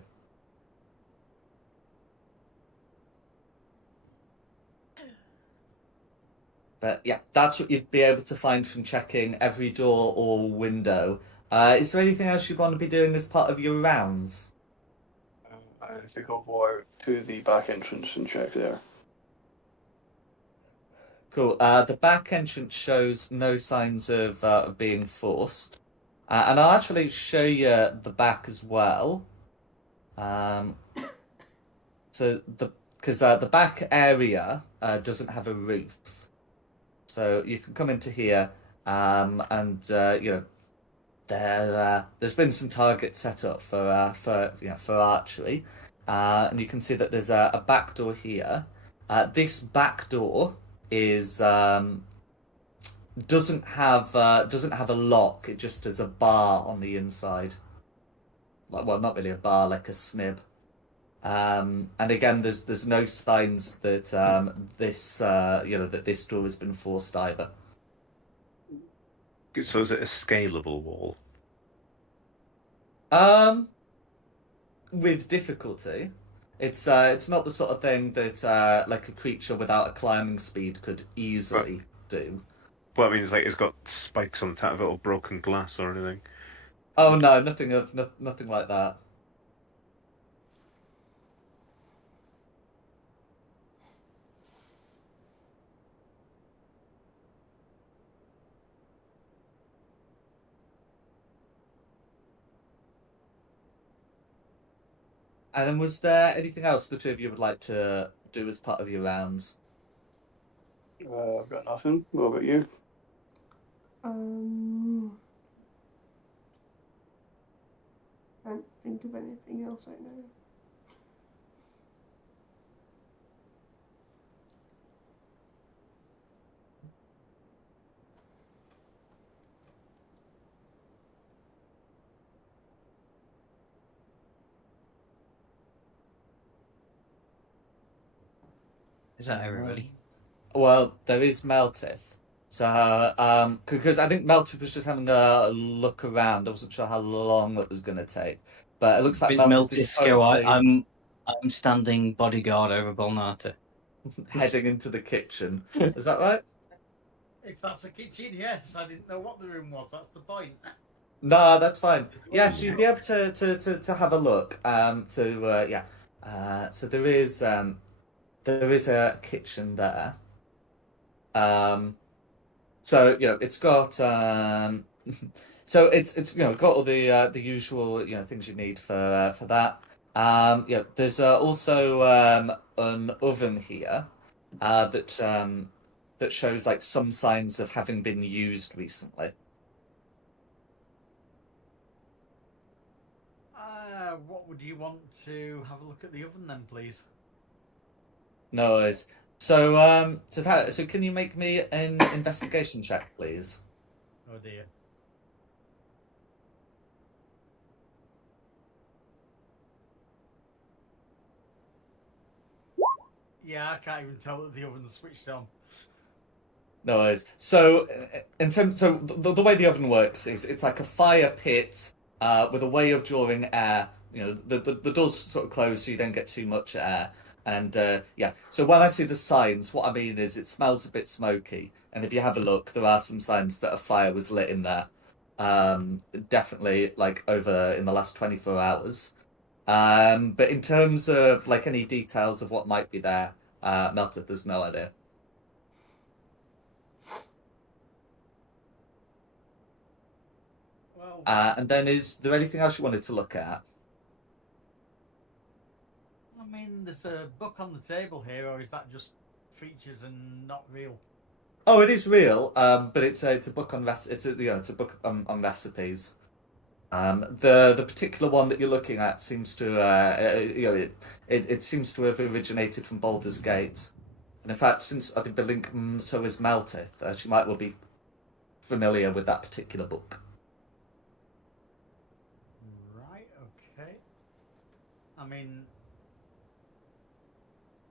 But yeah, that's what you'd be able to find from checking every door or window. Is there anything else you'd want to be doing as part of your rounds? I think I'll go out to the back entrance and check there. Cool. The back entrance shows no signs of being forced. And I'll actually show you the back as well. Because the back area doesn't have a roof. So you can come into here, and there's been some targets set up for archery, and you can see that there's a back door here. This back door is doesn't have a lock. It just has a bar on the inside. Well, not really a bar, like a snib. And again, there's no signs that that this door has been forced either. So is it a scalable wall? With difficulty. It's not the sort of thing that like a creature without a climbing speed could easily do. Well, I mean, it's got spikes on the top of it or broken glass or anything. Oh no, nothing like that. And then was there anything else the two of you would like to do as part of your rounds? I've got nothing. What about you? Can't think of anything else right now. Is that everybody? Well, there is Meltith. So, because I think Meltith was just having a look around. I wasn't sure how long that was going to take, but it looks like With Meltith is Miltis go, currently I'm standing bodyguard over Bolnata. heading into the kitchen. Is that right? If that's a kitchen, yes. I didn't know what the room was. That's the point. No, that's fine. Yeah, so you'd be able to have a look. So there is a kitchen there. So it's got so it's got all the usual things you need for that. There's also an oven here that shows like some signs of having been used recently. What would you want to have a look at the oven then, please? No worries. So so can you make me an investigation check, please? Oh dear. Yeah, I can't even tell that the oven's switched on. No worries. So, in terms, the way the oven works is it's like a fire pit with a way of drawing air. The doors sort of close so you don't get too much air. And so when I see the signs, what I mean is it smells a bit smoky. And if you have a look, there are some signs that a fire was lit in there. Definitely like over in the last 24 hours. But in terms of like any details of what might be there, Melted, there's no idea. Well, And then is there anything else you wanted to look at? I mean, there's a book on the table here, or is that just features and not real? Oh, it is real, but it's a book on it's a book on recipes. The particular one that you're looking at seems to it seems to have originated from Baldur's Gate, and in fact, since I think the link so is Meltith, she might well be familiar with that particular book. Right, okay. I mean,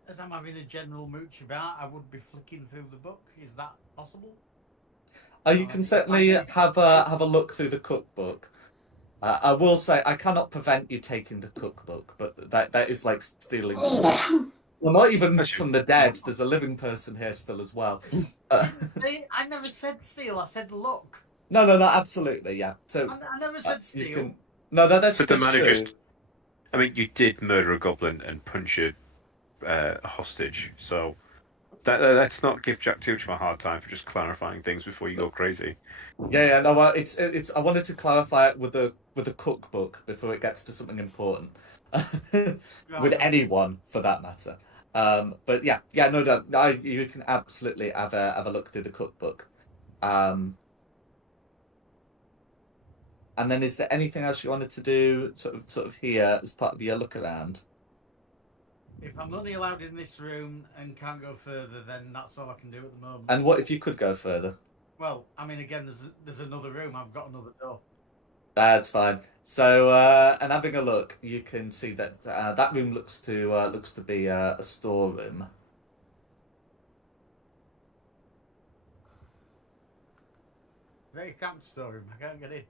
as I'm having a general mooch about, I would be flicking through the book. Is that possible? You can certainly have a look through the cookbook. I will say I cannot prevent you taking the cookbook, but that is like stealing. Well, not even from the dead. There's a living person here still as well. I never said steal. I said look. No, absolutely, yeah. So I never said steal. No, that's But the that's manager true. just, I mean, you did murder a goblin and punch a hostage, so let's not give Jack too much of a hard time for just clarifying things before you go crazy. Yeah. No, it's. I wanted to clarify it with the cookbook before it gets to something important, with anyone for that matter. But no, you can absolutely have a look through the cookbook. And then, is there anything else you wanted to do, sort of here as part of your look around? If I'm only allowed in this room and can't go further, then that's all I can do at the moment. And what if you could go further? Well, I mean, again, there's another room. I've got another door. That's fine. So, and having a look, you can see that that room looks to be a storeroom. Very cramped storeroom. I can't get in.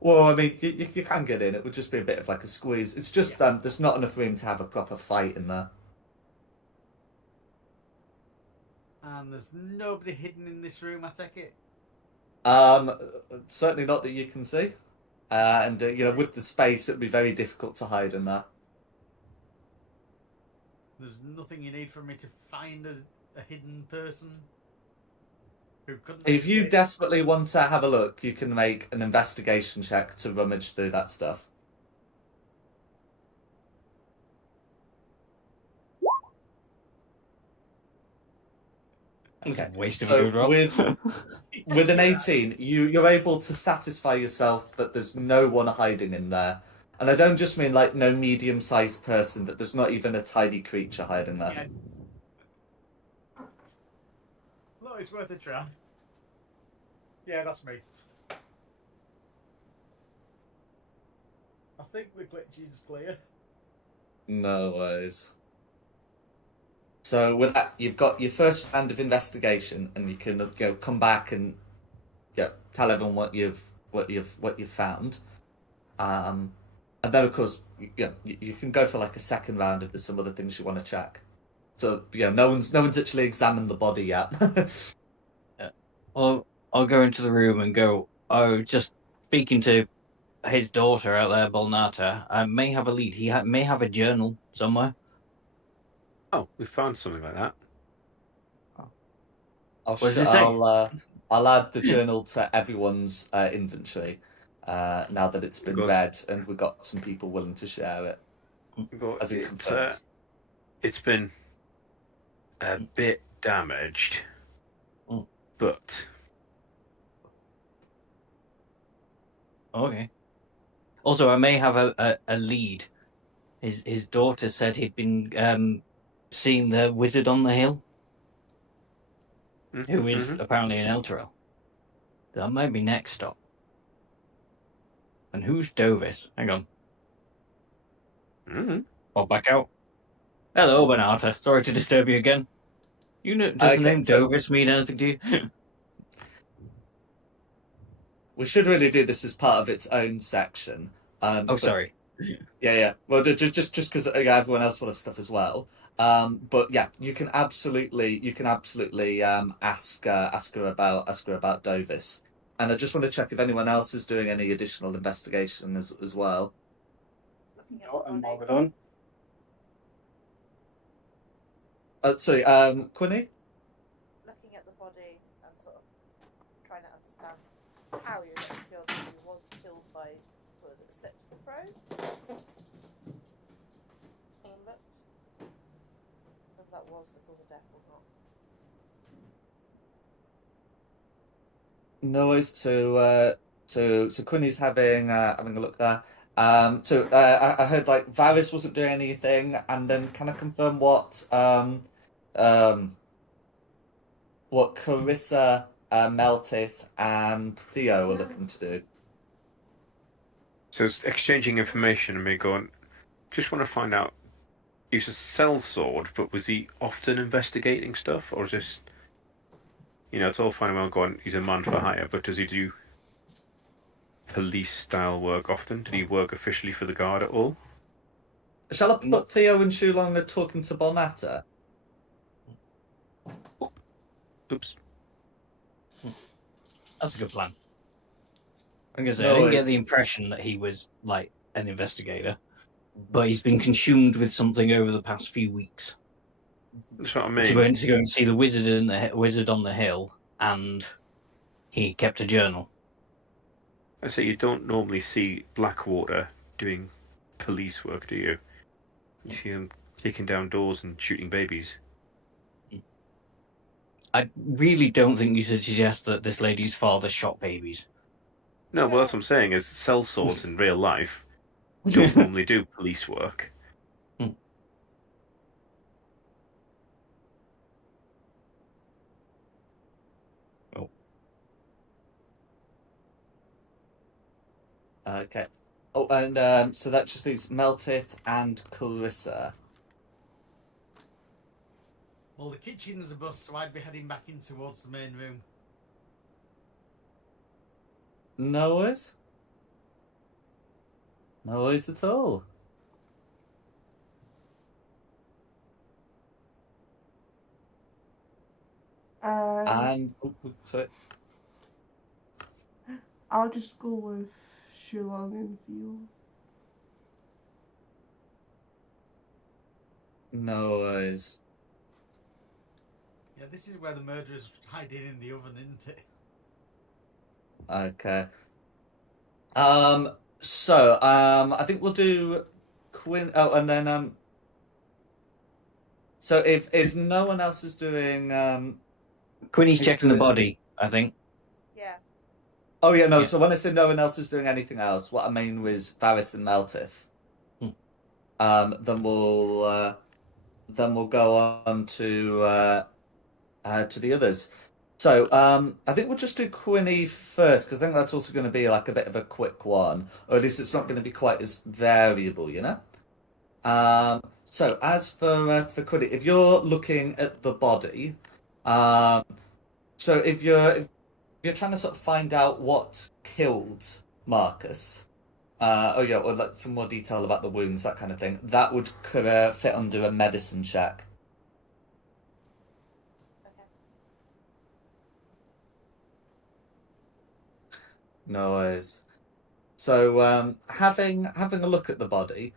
Well, I mean, you can get in. It would just be a bit of like a squeeze. It's just there's not enough room to have a proper fight in there. And there's nobody hidden in this room, I take it? Certainly not that you can see. And with the space, it'd be very difficult to hide in there. There's nothing you need from me to find a hidden person who couldn't. If you desperately want to have a look, you can make an investigation check to rummage through that stuff. That's Okay. a waste of a So good roll. with an 18, you're able to satisfy yourself that there's no one hiding in there. And I don't just mean like no medium-sized person, that there's not even a tiny creature hiding there. Yeah. No, it's worth a try. Yeah, that's me. I think the glitch is clear. No worries. So with that, you've got your first round of investigation, and you can come back and tell everyone what you've found. And then of course you can go for like a second round if there's some other things you want to check. So no one's actually examined the body yet. I'll go into the room and go, I was just speaking to his daughter out there, Bolnata. I may have a lead. He may have a journal somewhere. Oh, we found something like that. I'll What does it say? I'll add the journal to everyone's inventory now that it's been read, and we've got some people willing to share it. But As it confirmed. it's been a bit damaged, but Okay. Also, I may have a lead. His daughter said he'd been seeing the wizard on the hill, who is apparently an Elturel. That might be next stop. And who's Dovis? Hang on. Pop back out. Hello, Bonata. Sorry to disturb you again. Does the name Dovis mean anything to you? We should really do this as part of its own section. Sorry. Yeah. Well, just because everyone else will have stuff as well. But yeah, you can absolutely ask her about Dovis. And I just want to check if anyone else is doing any additional investigation as well. No, I'm all done. Sorry, Quinny? Looking at the body and sort of trying to understand how he was killed. He was killed by, what was it, slip to the throat? From the lips? If that was the cause of death or not. No worries. So Quinny's having a look there. I heard like Varys wasn't doing anything, and then can I confirm what Carissa, Meltith, and Theo were looking to do? so it's exchanging information and me going, just want to find out, he's a sellsword, but was he often investigating stuff, or is this, it's all fine and well going, he's a man for hire, but does he do police-style work often? Did he work officially for the guard at all? Shall I put Theo and Shulong talking to Bonata? Oops. That's a good plan. Like I said, I didn't get the impression that he was like an investigator, but he's been consumed with something over the past few weeks. That's what I mean. So went to go and see the wizard on the hill, and he kept a journal. I say you don't normally see Blackwater doing police work, do you? You see them kicking down doors and shooting babies. I really don't think you should suggest that this lady's father shot babies. No, well, that's what I'm saying, is sellswords in real life don't normally do police work. Okay. Oh, and so that just leaves Meltith and Clarissa. Well, the kitchen's a bus, so I'd be heading back in towards the main room. No worries. No worries at all. And sorry. I'll just go with Shulong and Theo. No worries. Yeah, this is where the murderer's hiding in the oven, isn't it? Okay. So I think we'll do Quinn. Oh, and then so if no one else is doing Quinny's He's checking the doing- body, I think. Yeah. Oh yeah, no. Yeah. So when I said no one else is doing anything else, what I mean was Varys and Meltith. Then we'll go on to the others. So I think we'll just do Quinny first because I think that's also going to be like a bit of a quick one, or at least it's not going to be quite as variable, you know. So as for Quinny, if you're looking at the body, so if you're trying to sort of find out what killed Marcus, or like some more detail about the wounds, that kind of thing, that would fit under a medicine check. Okay. No worries. So, having a look at the body,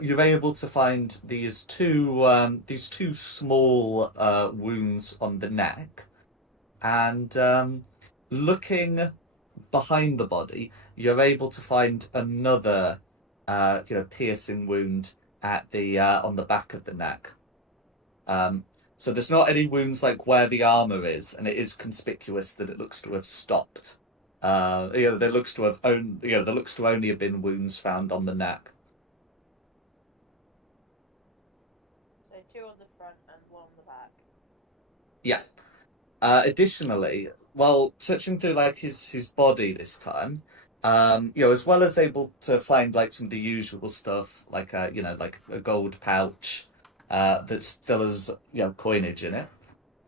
you're able to find these two small wounds on the neck, and looking behind the body, you're able to find another, piercing wound at the on the back of the neck. So there's not any wounds like where the armor is, and it is conspicuous that it looks to have stopped. There looks to only have been wounds found on the neck. So 2 on the front and 1 on the back. Yeah. Additionally, while searching through like his body this time, as well as able to find like some of the usual stuff, like like a gold pouch, that still has coinage in it,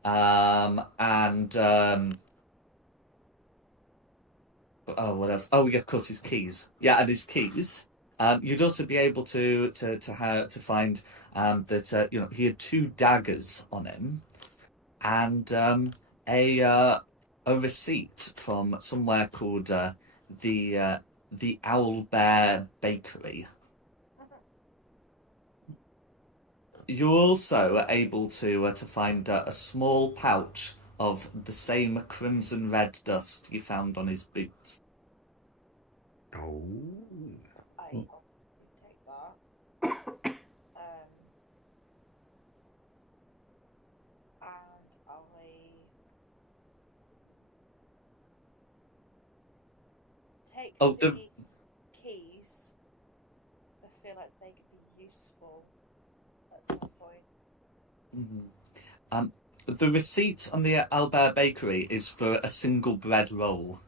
and what else? Oh yeah, of course his keys. Yeah, and his keys. You'd also be able to find that he had 2 daggers on him, and a receipt from somewhere called the Owl Bear Bakery. You're also able to find a small pouch of the same crimson red dust you found on his boots. Oh. I obviously take that. And I take Oh, the the- keys. I feel like they could be useful at some point. The receipt on the Albert Bakery is for a single bread roll.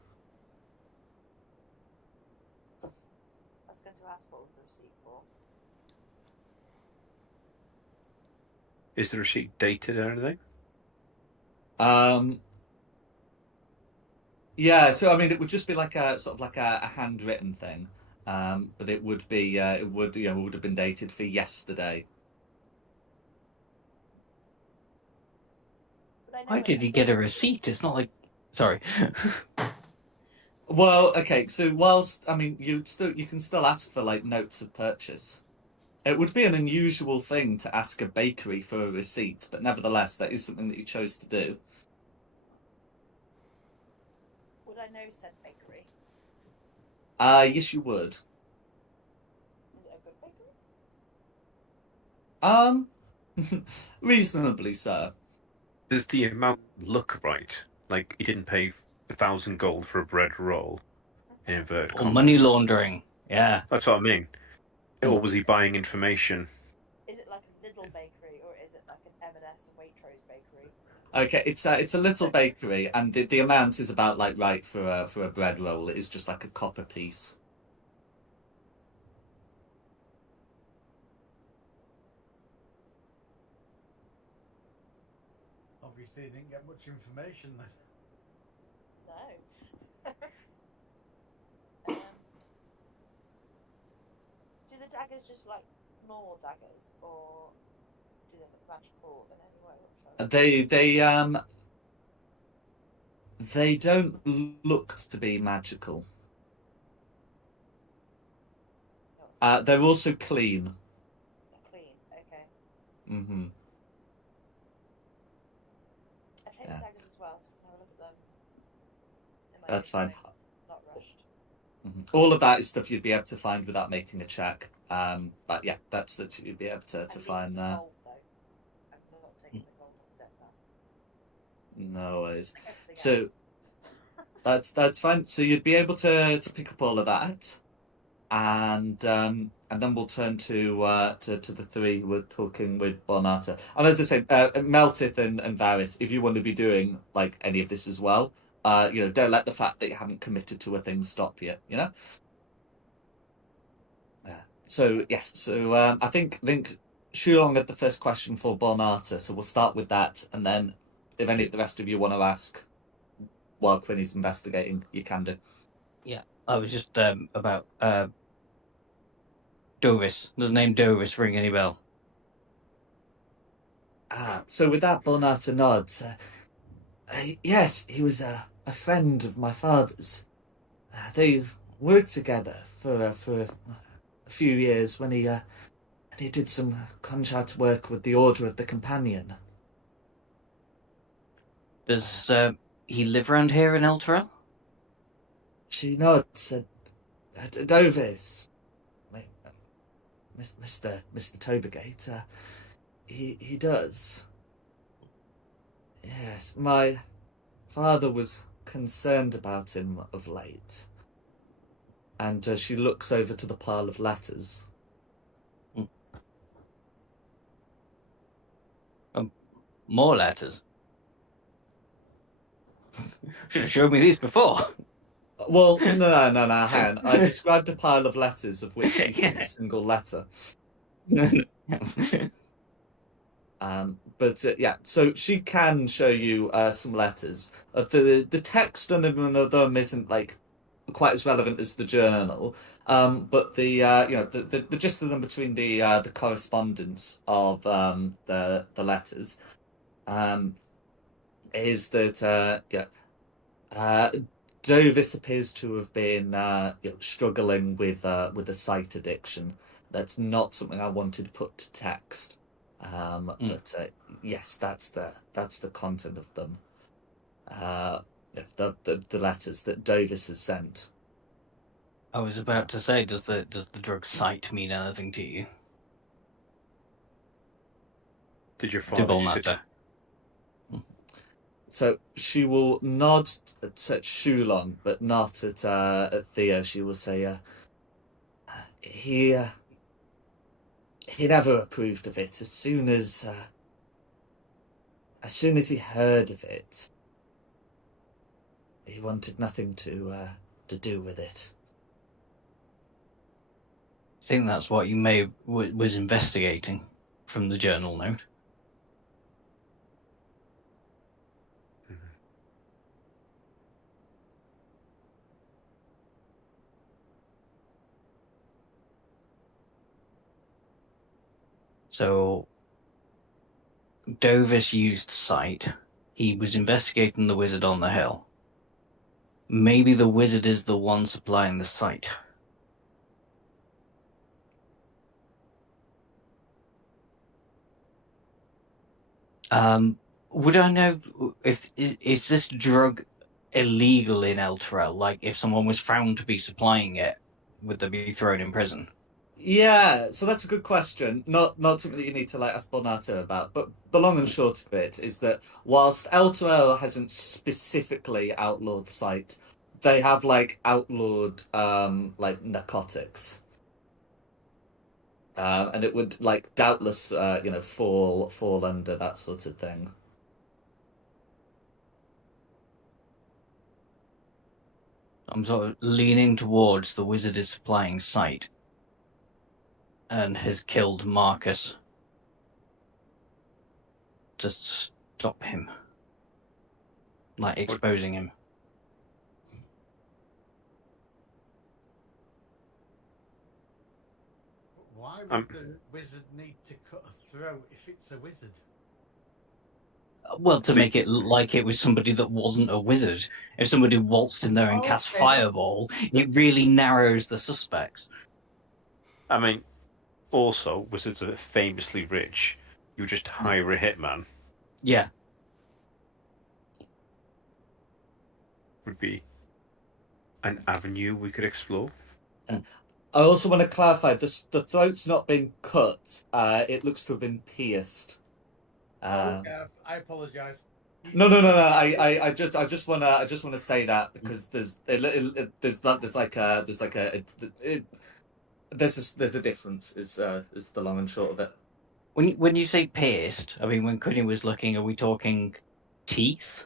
I was going to ask what was the receipt for. Is the receipt dated or anything? Yeah, so I mean, it would just be like a sort of like a handwritten thing, but it would be it would have been dated for yesterday. But I know Why did he get a receipt? It's not like. Sorry. Well, okay, so whilst I mean, you can still ask for like notes of purchase. It would be an unusual thing to ask a bakery for a receipt, but nevertheless, that is something that you chose to do. Would I know said bakery? Yes, you would. Is it a good bakery? Reasonably so. Does the amount look right? Like he didn't pay 1,000 gold for a bread roll in inverted Or commas. money laundering. Yeah. That's what I mean. Or was he buying information? Is it like a little bakery or is it like an M&S and Waitrose bakery? Okay, it's a little bakery, and the amount is about like right for a bread roll. It is just like a copper piece. Obviously, you didn't get much information then. No. Do the daggers just like normal daggers, or do they look magical in any way whatsoever? They don't look to be magical. They're also clean. Clean, okay. Mm-hmm. I take the daggers as well, so I can have a look at them. in my That's own fine. time, not rushed. All of that is stuff you'd be able to find without making a check. But yeah, that's that you'd be able to find there. Gold, though. I'm not taking the gold off the deck No worries. Everything So that's fine. So you'd be able to pick up all of that, and then we'll turn to the three who were talking with Bonata. And as I say, Meltith and Varys, if you want to be doing like any of this as well, don't let the fact that you haven't committed to a thing stop you. So yes, so I think Shulong had the first question for Bonata, so we'll start with that, and then if any of the rest of you want to ask while Quinny's investigating, you can do. Yeah, I was just about Dovis. Does the name Dovis ring any bell? So with that, Bonata nods. Yes, he was a friend of my father's. They've worked together for a few years when he did some contract work with the Order of the Companion. Does he live around here in Elturel? She nods. Dovis, Mr. Tobergate. He does. Yes, my father was concerned about him of late. And she looks over to the pile of letters. More letters. Should have showed me these before. Well, no, hang on. I described a pile of letters of which she hid a single letter. But yeah, so she can show you some letters. The text on them isn't like quite as relevant as the journal, but the gist of them between the correspondence of the letters is that Dovis appears to have been struggling with a sight addiction. That's not something I wanted to put to text. But yes, that's the content of them. The letters that Dovis has sent. I was about to say, does the drug sight mean anything to you? Did your father use it? So she will nod at Shulong, but not at Theo. She will say, he never approved of it. As soon as he heard of it, he wanted nothing to do with it. I think that's what you was investigating from the journal note. So Dovis used sight. He was investigating the wizard on the hill. Maybe the wizard is the one supplying the sight. Would I know if is this drug illegal in Elturel? Like, if someone was found to be supplying it, would they be thrown in prison? Yeah, so that's a good question. Not something that you need to like ask Bonato about, but the long and short of it is that whilst L2L hasn't specifically outlawed sight, they have like outlawed like narcotics. And it would like doubtless fall under that sort of thing. I'm sort of leaning towards the wizard is supplying sight and has killed Marcus to stop him, like exposing him. Why would the wizard need to cut a throat if it's a wizard? Well, to make it look like it was somebody that wasn't a wizard. If somebody waltzed in there and cast Fireball, it really narrows the suspects. I mean, also, wizards are famously rich. You just hire a hitman. Yeah. Would be an avenue we could explore. I also want to clarify, the throat's not been cut. It looks to have been pierced. I apologise. No. I just wanna say that because there's a difference. Is the long and short of it. When you say pierced, I mean, when Cunny was looking, are we talking teeth?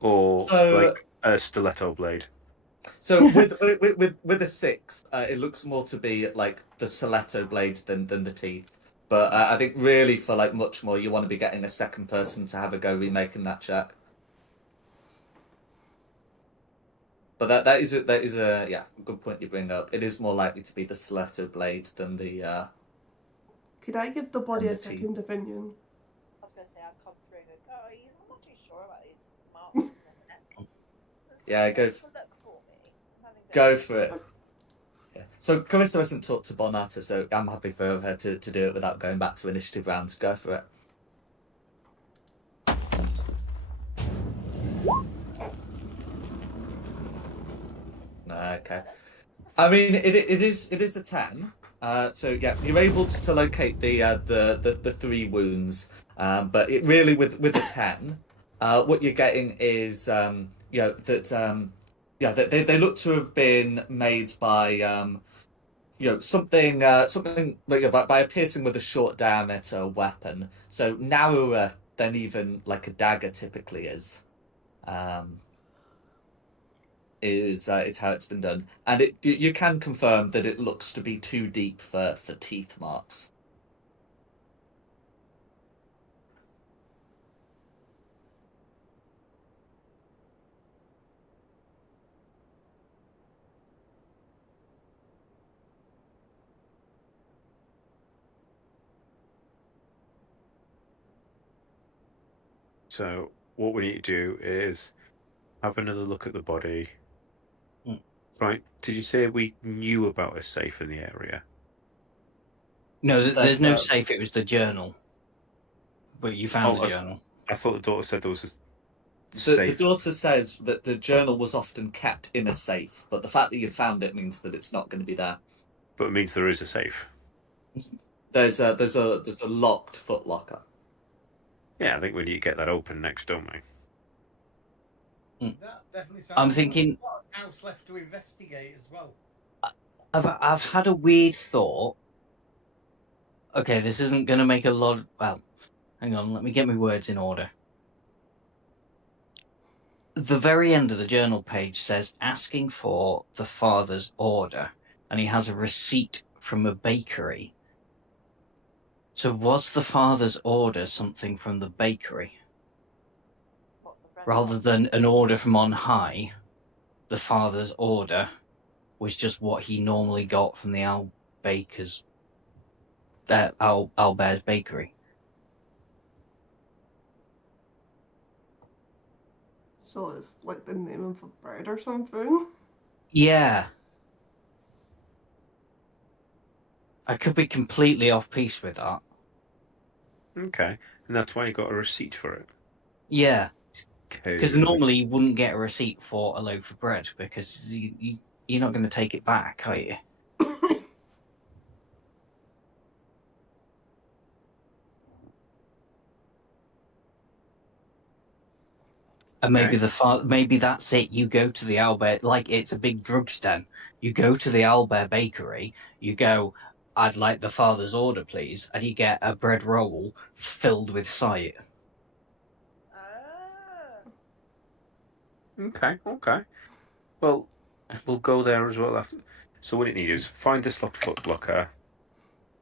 Or So like a stiletto blade. so with a 6, it looks more to be like the stiletto blade than the teeth. But I think really for like much more, you want to be getting a second person to have a go remaking that check. But that is a yeah, good point you bring up. It is more likely to be the stiletto blade than the Could I give the body And a the teeth. second opinion? I was going to say I'll come through and go, guys, I'm not too sure about these marks on the neck. Yeah, go Look for me. I'm having a go for it. Yeah. So Carissa hasn't talked to Bonata, so I'm happy for her to do it without going back to initiative rounds. Go for it. Okay. I mean, it is a 10. So yeah, you're able to locate the 3 wounds. But it really with a 10, what you're getting is that they look to have been made by something like by a piercing with a short diameter weapon, so narrower than even like a dagger typically is. It's how it's been done, and you can confirm that it looks to be too deep for teeth marks. So what we need to do is have another look at the body. Right? Did you say we knew about a safe in the area? No, there's no That, safe. It was the journal. But you found the journal. I thought the daughter said there was a the safe. daughter says that the journal was often kept in a safe, but the fact that you found it means that it's not going to be there. But it means there is a safe. There's a locked footlocker. Yeah, I think we need to get that open next, don't we? That definitely sounds I'm like thinking- a lot of house left to investigate as well. I've had a weird thought. Okay, this isn't going to make a lot. Well, hang on. Let me get my words in order. The very end of the journal page says asking for the father's order, and he has a receipt from a bakery. So was the father's order something from the bakery? What, the bread Rather box? than an order from on high, the father's order was just what he normally got from the Bear's bakery. So it's like the name of a bread or something. Yeah. I could be completely off piece with that. Okay, and that's why you got a receipt for it. Yeah. Because Okay. normally you wouldn't get a receipt for a loaf of bread because you're not going to take it back, are you? And maybe maybe that's it. You go to the Owlbear, like it's a big drugs den. You go to the Owlbear bakery. You go, I'd like the father's order, please, and you get a bread roll filled with sight. Ah. Okay. Well, we'll go there as well after. So what it need is find this locked footlocker.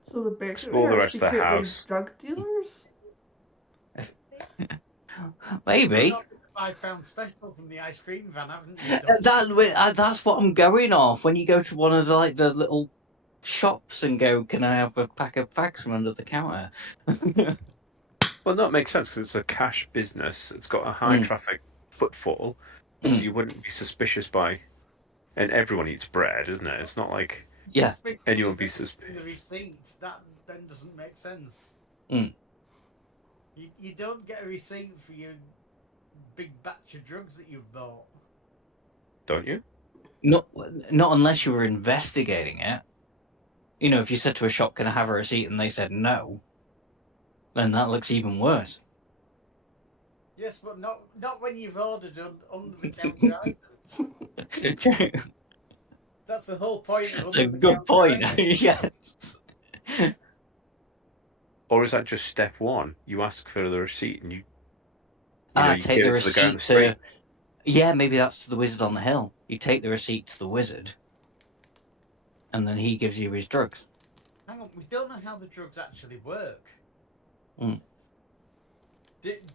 So the bakery Explore the are rest of the secretly house. drug dealers? Maybe. You've got the £5 special from the ice cream van, haven't you? That's what I'm going off. When you go to one of the little shops and go, can I have a pack of fags from under the counter? Well, no, it makes sense because it's a cash business. It's got a high traffic footfall, so you wouldn't be suspicious by. And everyone eats bread, isn't it? It's not like Yeah. anyone be suspicious. The receipt, that then doesn't make sense. Mm. You don't get a receipt for your big batch of drugs that you've bought. Don't you? Not unless you were investigating it. You know, if you said to a shop, "Can I have a receipt?" and they said no, then that looks even worse. Yes, but not when you've ordered under the counter items. True. That's the whole point of That's a under the good counter point. items. Yes. Or is that just step one? You ask for the receipt and you know, you Take give the it to the guy on the receipt street. to. Yeah, maybe that's to the wizard on the hill. You take the receipt to the wizard, and then he gives you his drugs. Hang on, we don't know how the drugs actually work. Mm.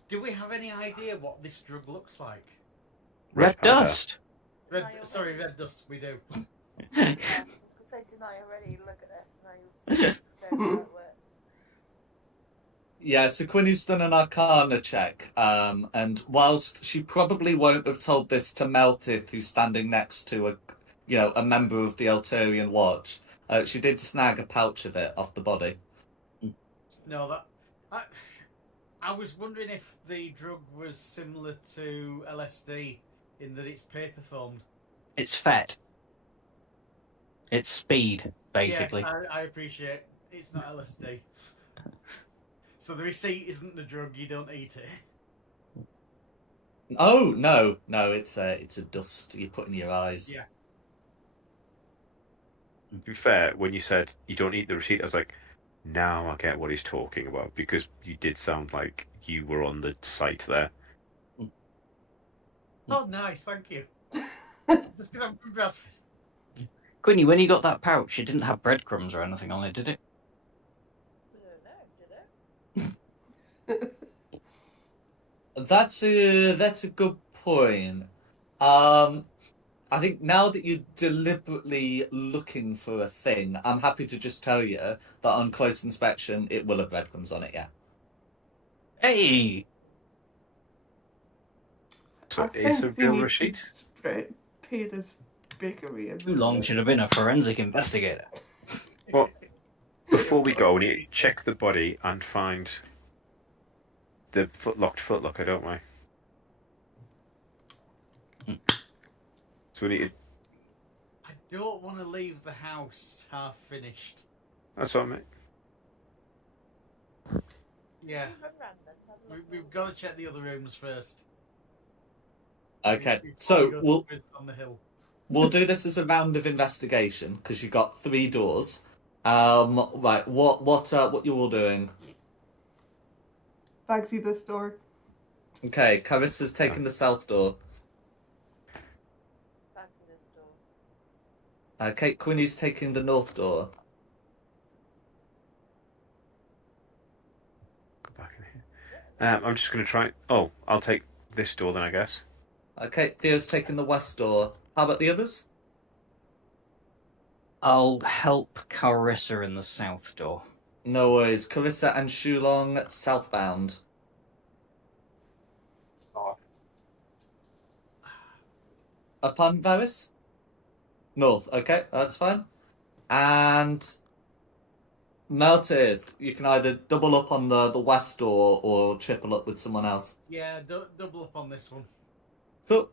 Do we have any idea what this drug looks like? Red powder. dust. Red dust. We do. Yeah, I was going to say, didn't I already look at this? Now you don't know how it works. Yeah, so Quinny's done an Arcana check, and whilst she probably won't have told this to Meltith, who's standing next to a member of the Eltarian Watch, she did snag a pouch of it off the body. No, I was wondering if the drug was similar to LSD in that it's paper formed. It's fat. It's speed, basically. Yeah, I appreciate it's not LSD. So the receipt isn't the drug. You don't eat it. Oh no, it's a dust you put in your eyes. Yeah. To be fair, when you said you don't eat the receipt, I was like, now I get what he's talking about, because you did sound like you were on the site there. Oh, nice, thank you. Just gonna have Bradford. Quinny, when you got that pouch, it didn't have breadcrumbs or anything on it, did it? I don't know, did it? That's a good point. I think now that you're deliberately looking for a thing, I'm happy to just tell you that on close inspection, it will have breadcrumbs on it. Yeah. Hey! So I it's a think we real need to receipt? pay this bakery. Too long should have been a forensic investigator. Well, before we go, we need to check the body and find the footlocker, don't we? So we need to... I don't want to leave the house half finished. That's what I meant. Yeah, Run round then, have a look we've got to check the other rooms first. Okay, Before so we go we'll on the hill. do this as a round of investigation because you've got 3 doors. Right, what you all doing? Bagsy this door. Okay, Carissa's taking the south door. Back to this door. Kate Quinny's taking the north door. Go back in here. I'm just going to try... Oh, I'll take this door then, I guess. Okay, Theo's taking the west door. How about the others? I'll help Carissa in the south door. No worries. Carissa and Shulong southbound. Upon Varys? North. Okay, that's fine. And Melted, you can either double up on the west door or triple up with someone else. Yeah, double up on this one. Cool.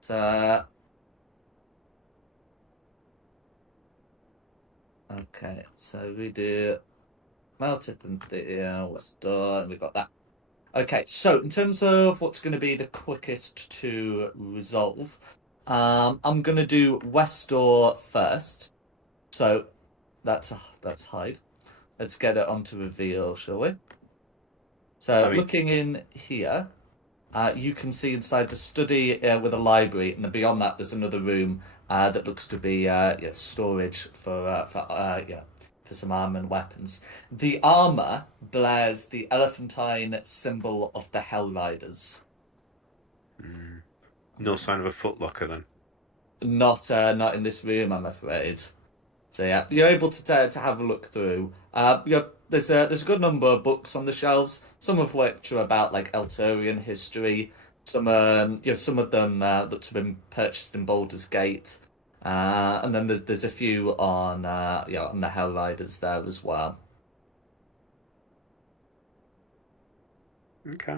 So, okay, so we do Melted and the west door, and we got that. Okay, so in terms of what's going to be the quickest to resolve, I'm going to do west door first. So that's hide. Let's get it onto reveal, shall we? So looking in here, you can see inside the study with a library, and then beyond that, there's another room that looks to be storage for some armor and weapons. The armor bears the elephantine symbol of the Hell Riders. No sign of a footlocker then. Not in this room, I'm afraid. So yeah, you're able to have a look through. There's a good number of books on the shelves, some of which are about like Eltarian history. Some some of them look to have been purchased in Baldur's Gate, and then there's a few on the Hell Riders there as well. Okay.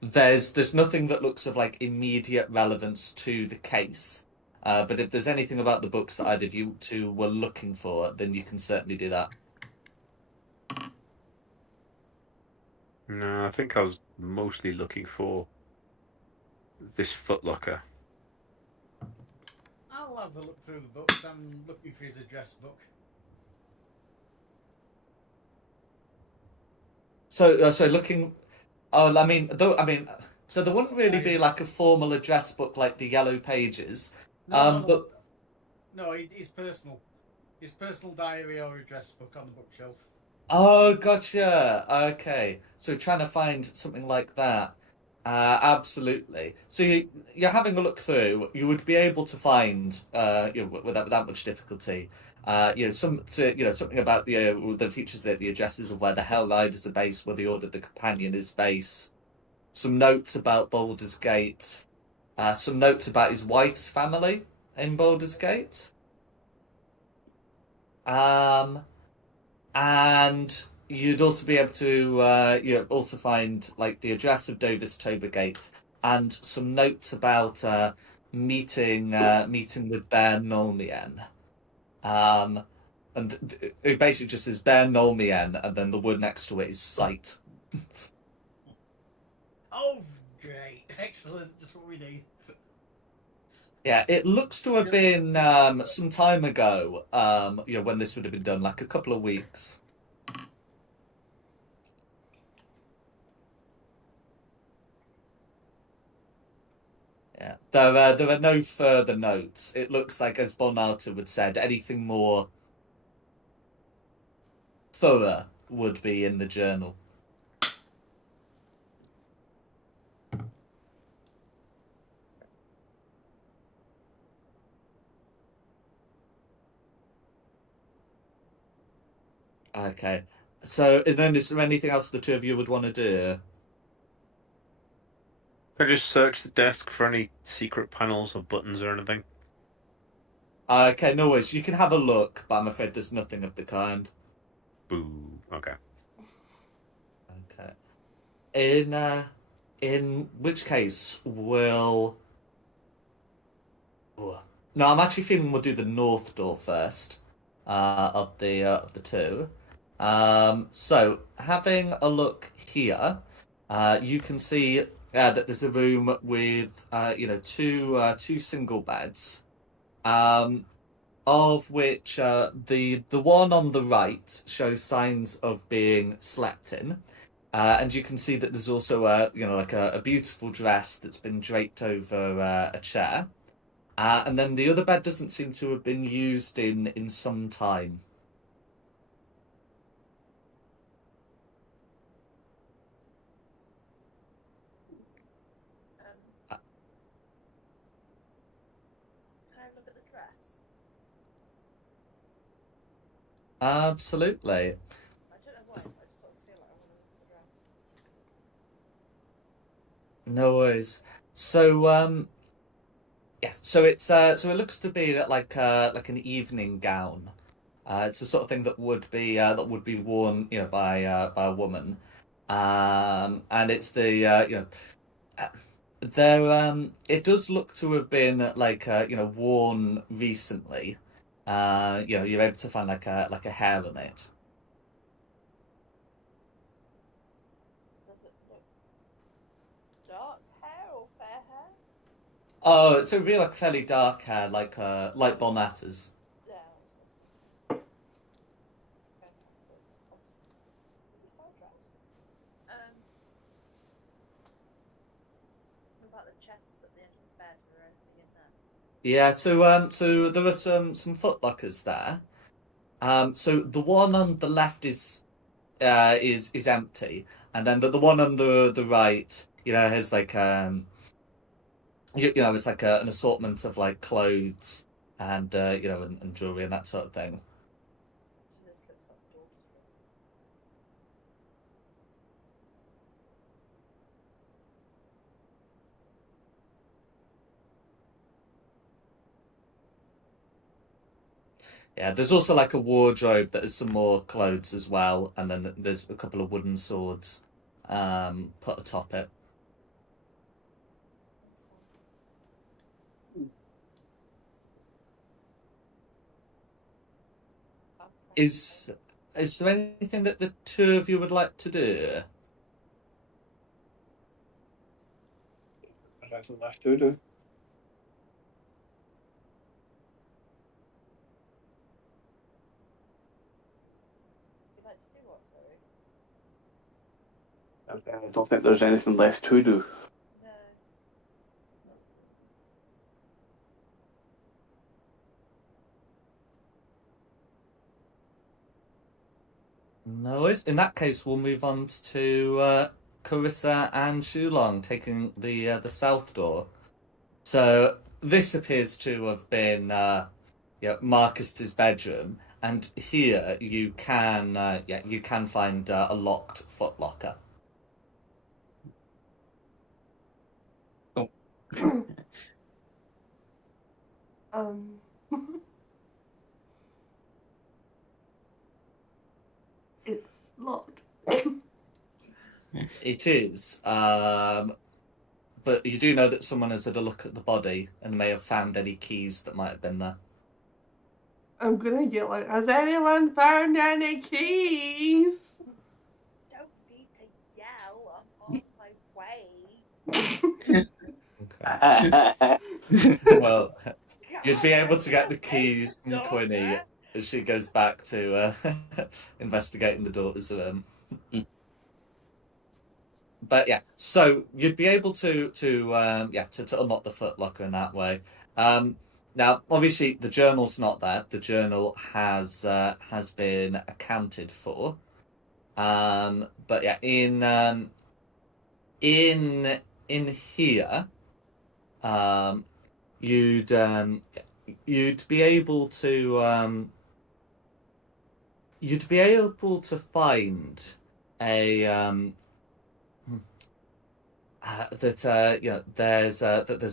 There's nothing that looks of like immediate relevance to the case. But if there's anything about the books that either of you two were looking for, then you can certainly do that. No, I think I was mostly looking for this footlocker. I'll have a look through the books. I'm looking for his address book. So looking. Oh, I mean, so there wouldn't really be like a formal address book like the Yellow Pages. No. But No, his personal diary or address book on the bookshelf. oh, gotcha. Okay, so trying to find something like that. Absolutely. So you're having a look through. You would be able to find, without much difficulty, something about the features there, the addresses of where the Hell Riders are based, where the Order of the Companion is based. Some notes about Baldur's Gate. Some notes about his wife's family in Baldur's Gate. And you'd also be able to also find like the address of Dovis Tobergate and some notes about meeting with Bear Nolmien. And it basically just says Bear Nolmien, and then the word next to it is sight. Oh, great. Excellent. Just what we need. Yeah, it looks to have been some time ago, when this would have been done, like a couple of weeks. Yeah, there are no further notes. It looks like, as Bonata would said, anything more thorough would be in the journal. Okay, so then is there anything else the two of you would want to do? Can I just search the desk for any secret panels or buttons or anything? Okay, no worries. You can have a look, but I'm afraid there's nothing of the kind. Boo. Okay. Okay. In which case we'll. Ooh. No, I'm actually feeling we'll do the north door first, of the two. So having a look here, you can see that there's a room with two single beds, of which the one on the right shows signs of being slept in. And you can see that there's also a beautiful dress that's been draped over a chair. And then the other bed doesn't seem to have been used in some time. Can I look at the dress? Absolutely. I don't know why. I just sort of feel like I want to look at the dress. No worries. So yeah, so it looks to be like an evening gown. It's the sort of thing that would be worn, by a woman. And it's the uh, there it does look to have been like worn recently. You're able to find like a hair on it. Does it look dark hair or fair hair? Oh, so it'd be like fairly dark hair, like Bonatta's. Yeah, that's fair enough. It's her dress. What about the chests at the end of the bed? Is there anything in there? Yeah, so there are some footlockers there. So the one on the left is empty, and then the one on the right, has like it's like an assortment of like clothes and and jewelry and that sort of thing. So this looks like the daughter's room. Yeah, there's also like a wardrobe that has some more clothes as well, and then there's a couple of wooden swords put atop it. Okay. Is there anything that the two of you would like to do? anything left to do. You'd like to do what, sorry? I don't think there's anything left to do. No. No worries. In that case, we'll move on to Carissa and Shulong taking the south door. So this appears to have been Marcus's bedroom, and here you can find a locked footlocker. Um, it's locked. It is, but you do know that someone has had a look at the body and may have found any keys that might have been there. I'm gonna yell like, has anyone found any keys? Don't need to yell. I'm on my way. Okay. Well, you'd be able to get the God, keys from daughter. Quinny as she goes back to investigating the daughter's room. But yeah, so you'd be able to unlock the footlocker in that way. Now, obviously, the journal's not there. The journal has been accounted for. But yeah, in here, you'd be able to find a there's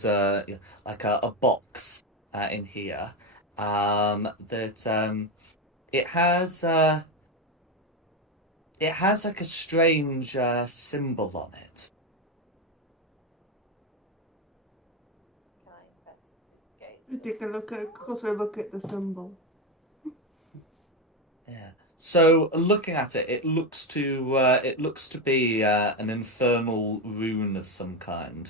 a box in here that it has like a strange symbol on it. Can I investigate? You take a closer look at the symbol. Yeah. So looking at it, it looks to be an infernal rune of some kind.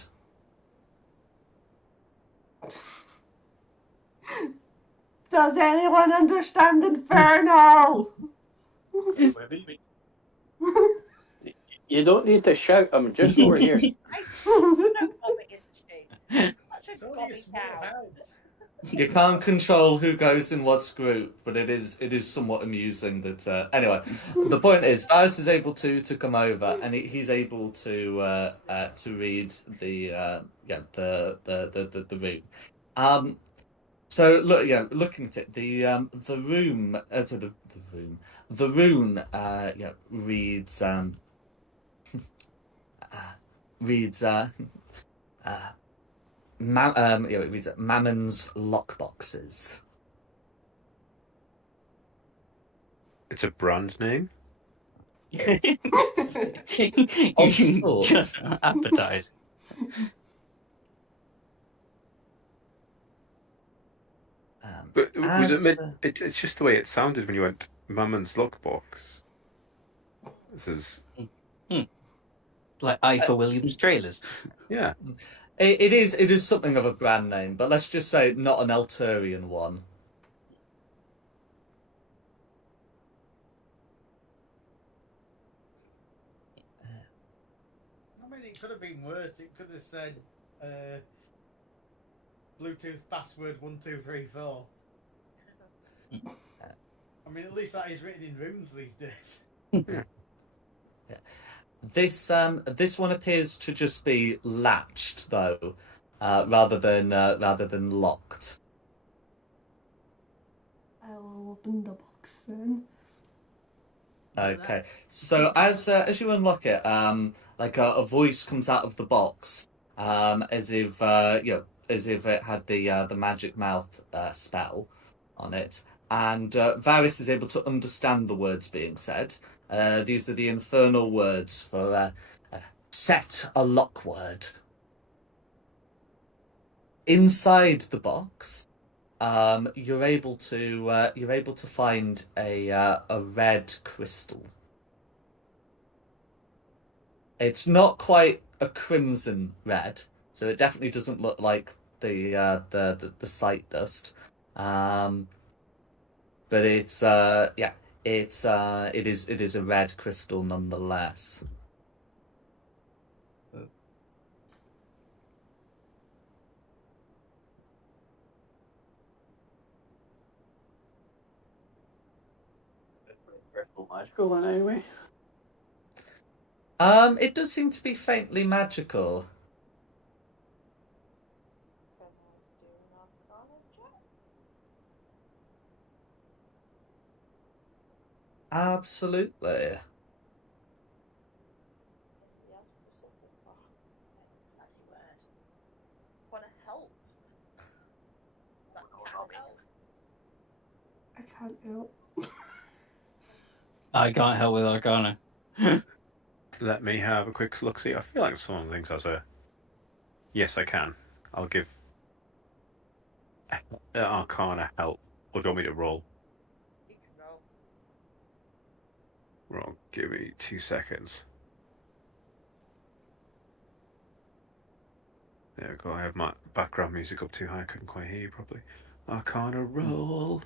Does anyone understand Infernal? You don't need to shout. I'm just over here. I don't vomit, isn't she? That's just It's only a gobby small cow. house. You can't control who goes in what group, but it is somewhat amusing that. Anyway, the point is, Varys is able to come over, and he's able to read the rune. So looking at it, the rune reads it reads Mammon's lockboxes. It's a brand name. Of sorts. Just appetizing. But was as, it it's just the way it sounded when you went Mammon's lockbox. This is Like I for Williams trailers. yeah. It is something of a brand name, but let's just say not an Elturian one. I mean, it could have been worse. It could have said Bluetooth password 1234. I mean, at least that is written in runes these days. Yeah. This one appears to just be latched though, rather than locked. I will open the box then. Okay, so as you unlock it, like a voice comes out of the box, as if it had the magic mouth spell on it, and Varys is able to understand the words being said. These are the infernal words for set a lock word. Inside the box, you're able to find a red crystal. It's not quite a crimson red, So it definitely doesn't look like the sight dust. But it's yeah, it is a red crystal nonetheless. Magical then, anyway. It does seem to be faintly magical. Can I do an Arcana check? Absolutely. Yeah, specific. Oh, bloody word. Want to help? That can't help. I can't help. I can't help with Arcana. Let me have a quick look. See, I feel like some of the things has a. Yes, I can. I'll give Arcana help. Or do you want me to roll? You can roll. Roll. Give me 2 seconds. There we go. I have my background music up too high. I couldn't quite hear you properly. Arcana roll.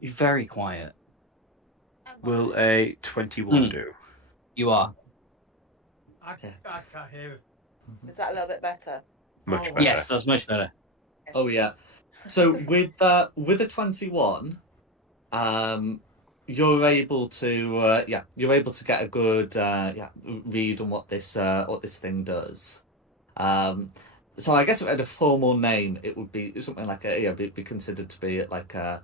You're very quiet. Will a 21 do? You are. I can't hear it. Is that a little bit better? Much Oh, better. Yes, that's much better. Oh yeah. So with a 21, you're able to you're able to get a good read on what this thing does. So I guess if it had a formal name, it would be something like be considered to be like a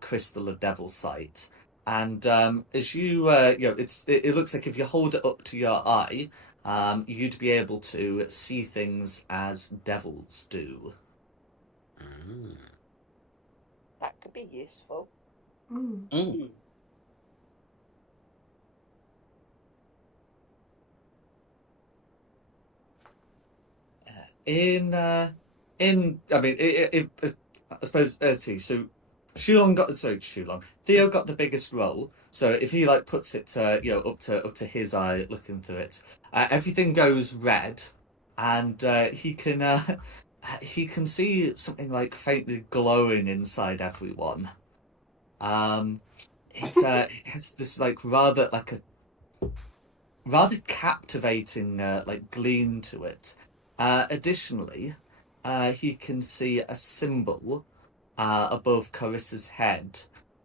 crystal of devil sight. And as it looks like if you hold it up to your eye, you'd be able to see things as devils do. That could be useful. Mm. I mean, I suppose let's see. So Theo got the biggest roll. So if he like puts it up to his eye, looking through it, everything goes red, and he can see something like faintly glowing inside everyone. It has this like rather captivating like gleam to it. Additionally, he can see a symbol above Carissa's head.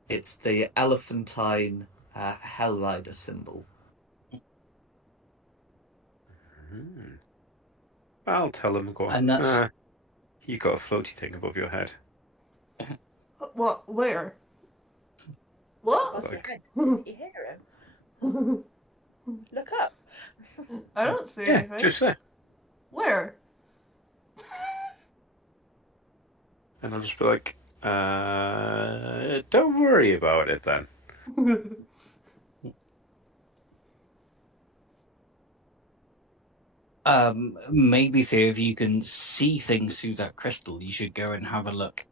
It's the elephantine Hellrider symbol. I'll tell him. Go on. And that's You got a floaty thing above your head. What? Where? What? Above your Like- head. Didn't you hear him? Look up. I don't see Yeah, anything. just there. Where? And I'll just be like, don't worry about it then. Maybe Theo, if you can see things through that crystal, you should go and have a look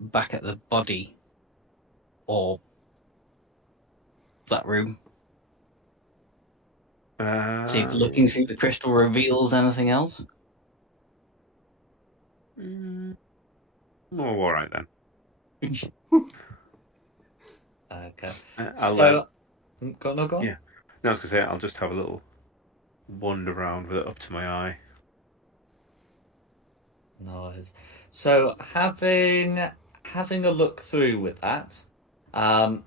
back at the body or that room. See if looking through the crystal reveals anything else. Oh, all right then. Okay. I'll Go on. Yeah. No, I was gonna say I'll just have a little wander around with it up to my eye. Nice. So having a look through with that,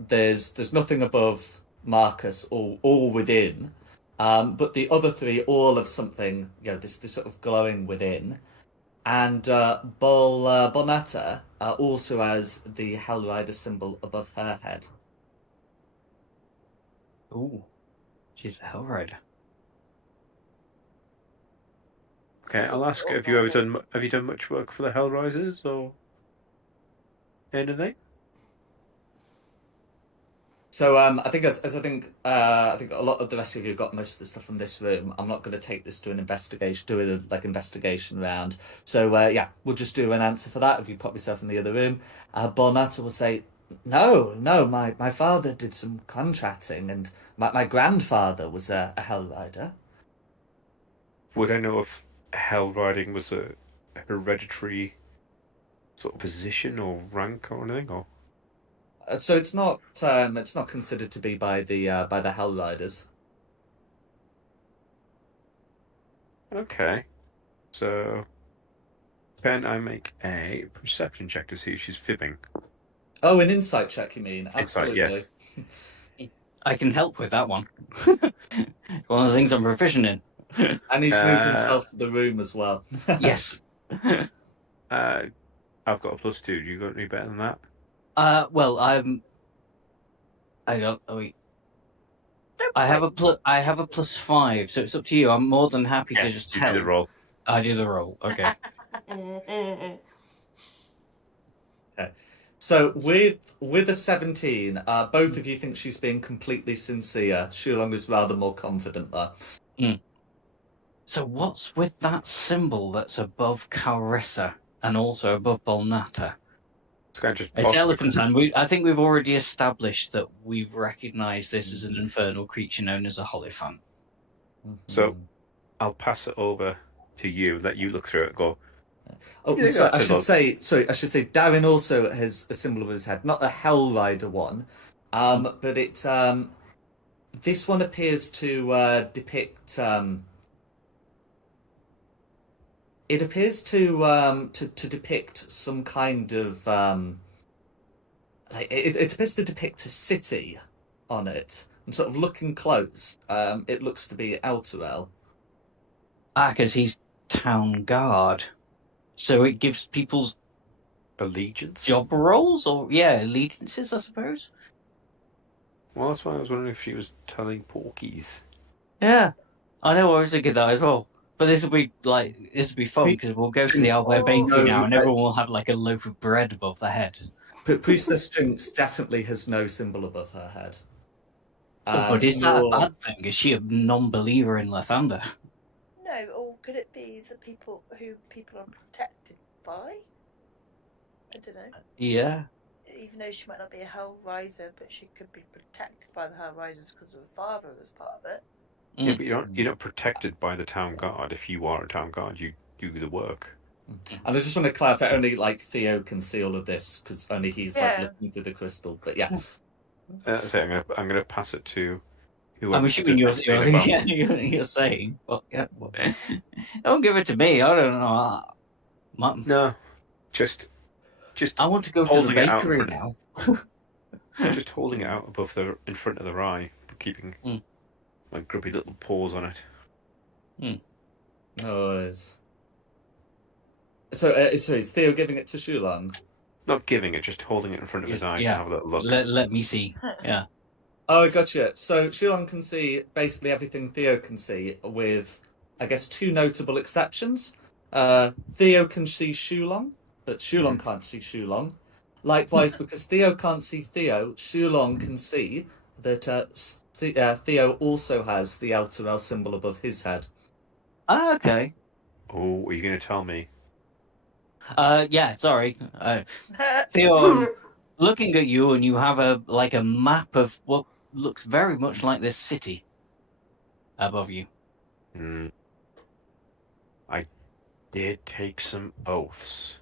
there's nothing above Marcus or within, but the other three all have something, this sort of glowing within, and Bonata also has the Hellrider symbol above her head. Ooh, she's a Hellrider. Okay, I'll ask. Have you done much work for the Hellrisers or anything? So I think I think a lot of the rest of you got most of the stuff from this room. I'm not going to take this to an investigation, do a investigation round. So we'll just do an answer for that. If you pop yourself in the other room, Bonata will say, no, my father did some contracting, and my grandfather was a Hellrider. Would I know if hell riding was a hereditary sort of position or rank or anything? Or So it's not considered to be by the Hell Riders. okay, so can I make a perception check to see if she's fibbing? Oh, an insight check, you mean? Insight, Absolutely. yes. I can help with that one. One of the things I'm proficient in. And he's moved himself to the room as well. Yes. I've got a +2. Do you got any better than that? Well, I got. Oh, wait. I have a +5, so it's up to you. I'm more than happy to Yes, just you help. do the roll. I do the roll. Okay. Okay. So with a 17, both of you think she's being completely sincere. Shulong is rather more confident there. So what's with that symbol that's above Carissa and also above Bolnata? This guy just It's pops the- Elephantine. I think we've already established that we've recognised this as an infernal creature known as a Hollyphant. So I'll pass it over to you. Let you look through it. And go. Oh, Yeah, sorry, that's a look. I should say Darren also has a symbol of his head, not the Hell Rider one, but it this one appears to depict. It appears to depict some kind of like it appears to depict a city on it, and sort of looking close, it looks to be Elturel. Because he's town guard. So it gives people's Allegiance. job roles, or allegiances, I suppose. Well, that's why I was wondering if she was telling porkies. Yeah, I know. I was thinking that as well. But this will be fun because we'll go to the Albert Bakery now, and everyone will have like a loaf of bread above their head. But Priestess Jinx definitely has no symbol above her head. But is that a bad thing? Is she a non-believer in Lathander? No, or could it be the people who people are protected by? I don't know. Yeah. Even though she might not be a Hell Riser, but she could be protected by the Hell Risers because her father was part of it. Yeah, but you're not protected by the town guard. If you are a town guard, you do the work. And I just want to clarify, only like Theo can see all of this because only he's like looking through the crystal. But yeah, so I'm gonna pass it to. I'm assuming you're saying, but yeah, don't give it to me. I don't know. No, just. I want to go to the bakery now. Just holding it out in front of the rye, keeping my grubby little paws on it. Nice. So is Theo giving it to Shulong? Not giving it, just holding it in front of his eye to have a little look. Let me see. Yeah. Oh, gotcha. So Shulong can see basically everything Theo can see, with I guess two notable exceptions. Theo can see Shulong, but Shulong can't see Shulong. Likewise, because Theo can't see Theo, Shulong can see that Theo also has the Elturel symbol above his head. Okay. Oh, are you going to tell me? Yeah, sorry. Theo, I'm looking at you, and you have a map of what looks very much like this city above you. I did take some oaths.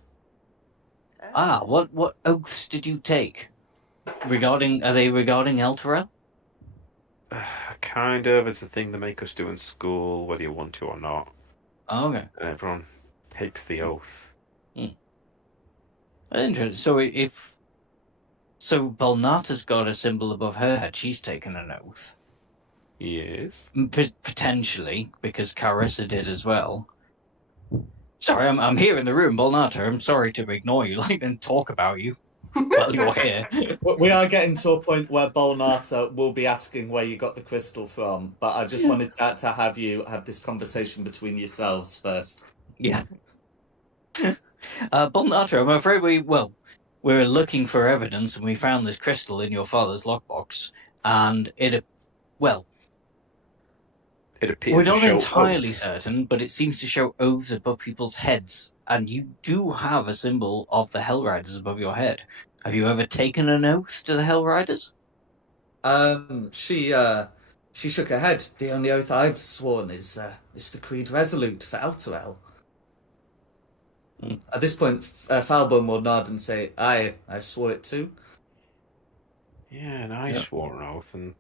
What oaths did you take? Are they regarding Elturel? Kind of. It's a thing they make us do in school, whether you want to or not. Oh, okay. And everyone takes the oath. Interesting. So Bolnata's got a symbol above her head. She's taken an oath. Yes. Potentially, because Carissa did as well. Sorry, I'm here in the room, Bolnata. I'm sorry to ignore you, and talk about you while you're here. We are getting to a point where Bolnata will be asking where you got the crystal from, but I just wanted to have you have this conversation between yourselves first. Yeah. Bolnata, I'm afraid we were looking for evidence, and we found this crystal in your father's lockbox, and it appears we're to not show entirely oaths. certain, but it seems to show oaths above people's heads, and you do have a symbol of the Hell Riders above your head. Have you ever taken an oath to the Hell Riders? She shook her head. The only oath I've sworn is the Creed Resolute for Elturel. At this point, Falbon will nod and say, I swore it too. Yeah, and I swore an oath, and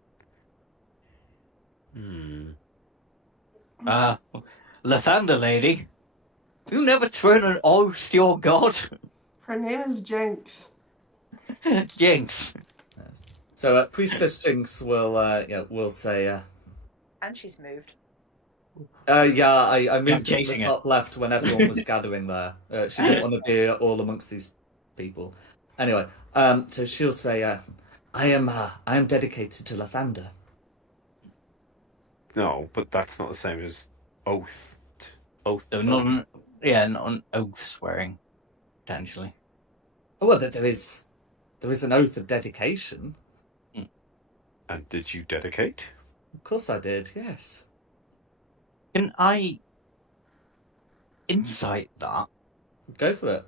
Lathander lady, you never sworn an oath to your god. Her name is Jinx. Jinx. So Priestess Jinx will say, And she's moved. I moved to the chasing top left when everyone was gathering there. She didn't want to be all amongst these people. Anyway, so she'll say, I am dedicated to Lathander. no, but that's not the same as oath. Oath. So not an oath swearing, potentially. Oh, well, there is an oath of dedication. And did you dedicate? Of course I did, yes. Can I insight that? Go for it.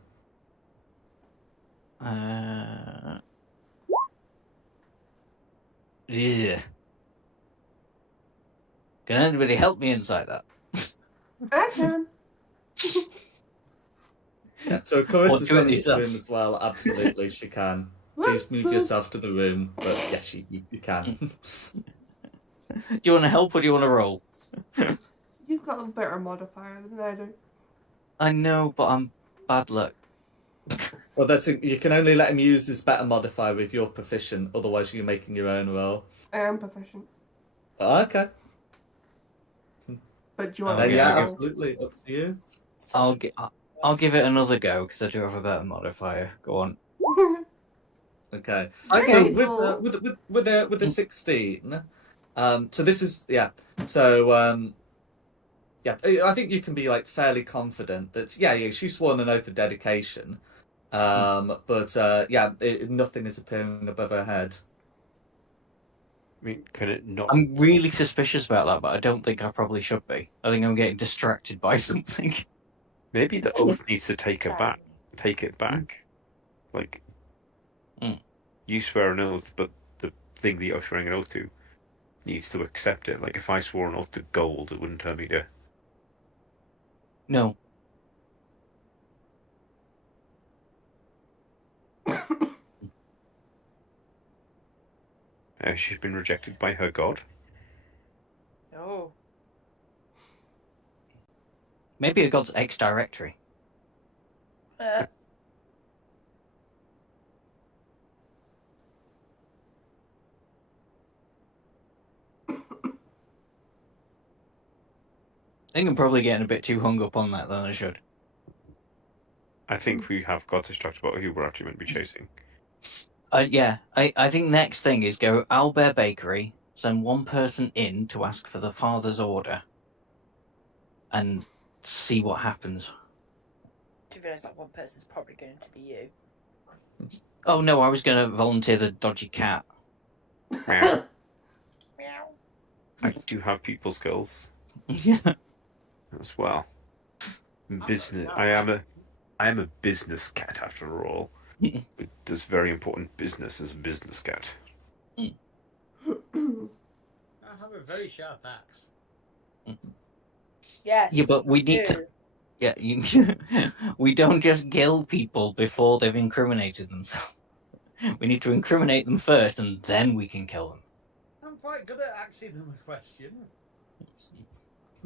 Yeah. Can anybody help me insight that? I can. Yeah, so Or Chorus has do it got this yourself. room as well. Absolutely, she can. Please move yourself to the room. But yes, you can. Do you want to help or do you want to roll? You've got a better modifier than I do. I know, but I'm bad luck. Well, you can only let him use his better modifier if you're proficient. Otherwise, you're making your own roll. I am proficient. Oh, okay. But do you want Oh, me to Yeah, roll? absolutely. Up to you. I'll give it another go because I do have a better modifier. Go on. Okay. Okay. So with the 16, so this is So I think you can be like fairly confident that she's sworn an oath of dedication, but nothing is appearing above her head. I mean, can it not? I'm really suspicious about that, but I don't think I probably should be. I think I'm getting distracted by something. Maybe the oath needs to take it back. Take it back. Like, you swear an oath, but the thing that you're swearing an oath to needs to accept it. Like, if I swore an oath to gold, it wouldn't tell me to. No. She's been rejected by her god. Oh. Maybe a god's X directory. I think I'm probably getting a bit too hung up on that than I should. I think we have got distracted about who we're actually meant to be chasing. I think next thing is go Owlbear Bakery, send one person in to ask for the father's order, and see what happens. Do you realise that one person's probably going to be you? Oh no, I was going to volunteer the dodgy cat. Meow. Meow. I do have people skills as well. Business. I am a business cat after all. It does very important business as a business cat. I have a very sharp axe. Yes. Yeah, but we need to. Yeah, we don't just kill people before they've incriminated themselves. We need to incriminate them first, and then we can kill them. I'm quite good at asking them a question.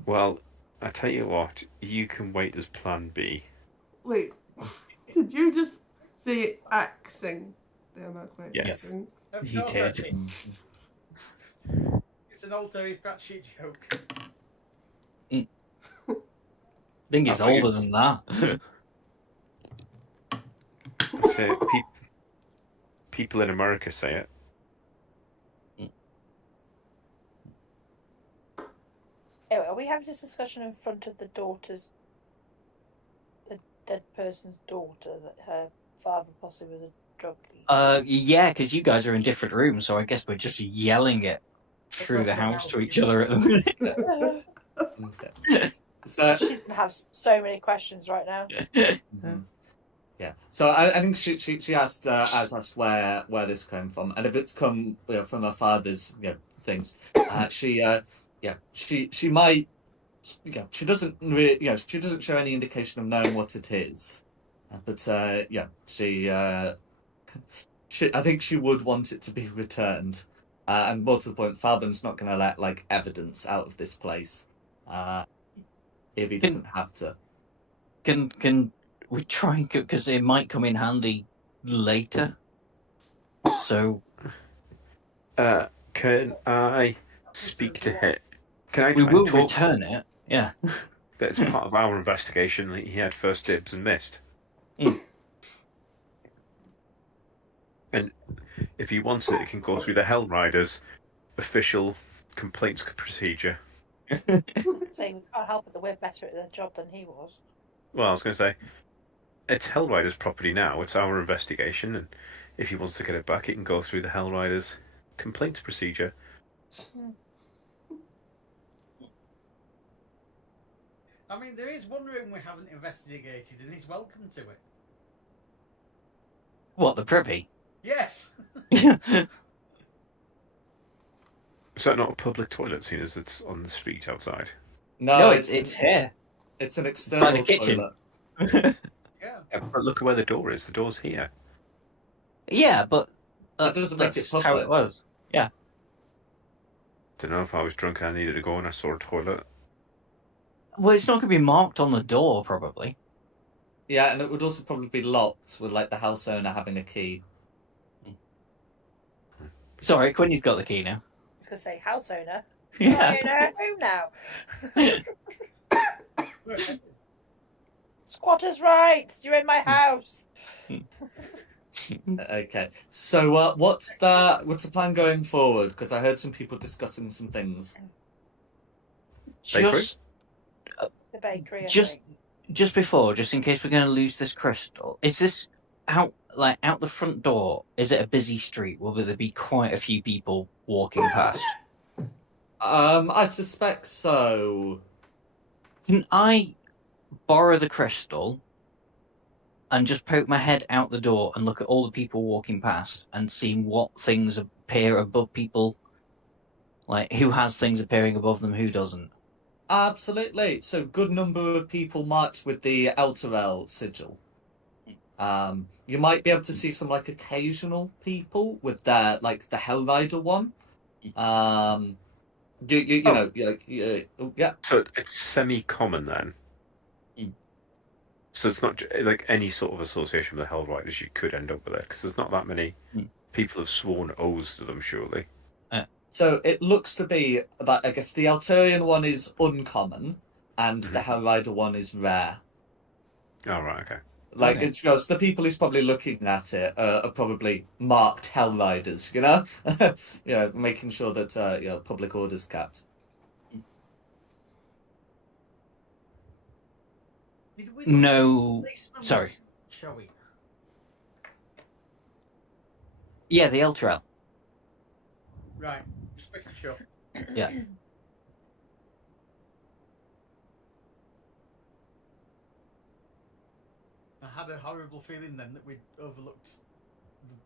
Well, I tell you what, you can wait as Plan B. Wait, did you just say axing? Damn, I quite Yes. Of He course I did. It's an old Terry Pratchett joke. I think it's older than that. I say people in America say it. Anyway, are we having this discussion in front of the dead person's daughter, that her father possibly was a drug leader? Yeah, because you guys are in different rooms, so I guess we're just yelling it through the house to each other at the minute. Okay. So She's gonna have so many questions right now. yeah, so I think she asked where this came from, and if it's come from her father's things. She might. She doesn't she doesn't show any indication of knowing what it is, but I think she would want it to be returned. And more to the point, Falbin's not going to let like evidence out of this place if he doesn't have to. Can we try and because it might come in handy later? So Can I speak to him? Can I we try will and talk return it. Yeah. that it's part of our investigation that he had first dibs and missed? Mm. And if he wants it, it can go through the Hell Riders official complaints procedure. Saying we can't help it that we're better at the job than he was. Well, I was going to say, it's Hell Riders' property now. It's our investigation, and if he wants to get it back, it can go through the Hell Riders complaints procedure. I mean, there is one room we haven't investigated, and he's welcome to it. What, the privy? Yes. Is that not a public toilet, seeing as it's on the street outside? No, it's here. It's an By external the kitchen. toilet. Yeah. Yeah, but look at where the door is. The door's here. Yeah, but That that's doesn't make it how public. it was. Yeah. Don't know if I was drunk and I needed to go and I saw a toilet. Well, it's not going to be marked on the door, probably. Yeah, and it would also probably be locked with like the house owner having a key. Sorry, Quinny's got the key now. I was going to say, house owner. Yeah. In her home now. Squatters' rights. You're in my house. Okay, so what's the plan going forward? Because I heard some people discussing some things. Just The bakery. I Just- think. just before, just in case we're going to lose this crystal, is this out the front door? Is it a busy street? Will there be quite a few people walking past? I suspect so. Can I borrow the crystal and just poke my head out the door and look at all the people walking past and see what things appear above people? Like, who has things appearing above them, who doesn't? Absolutely. So good number of people marked with the Elturel sigil. You might be able to see some like occasional people with their like the Hellrider one. You know, yeah. So it's semi-common then. Mm. So it's not like any sort of association with the Hell Riders you could end up with it, because there's not that many people have sworn oaths to them, surely. So it looks to be that I guess the Altarian one is uncommon, and the Hellrider one is rare. Oh, right, okay. Like Okay. it's because the people who's probably looking at it are probably marked Hellriders, you know, making sure that public order's kept. Did we No. policeman was Sorry. showing? Yeah, the Elturel. Right. Just making sure. Yeah. I had a horrible feeling then that we'd overlooked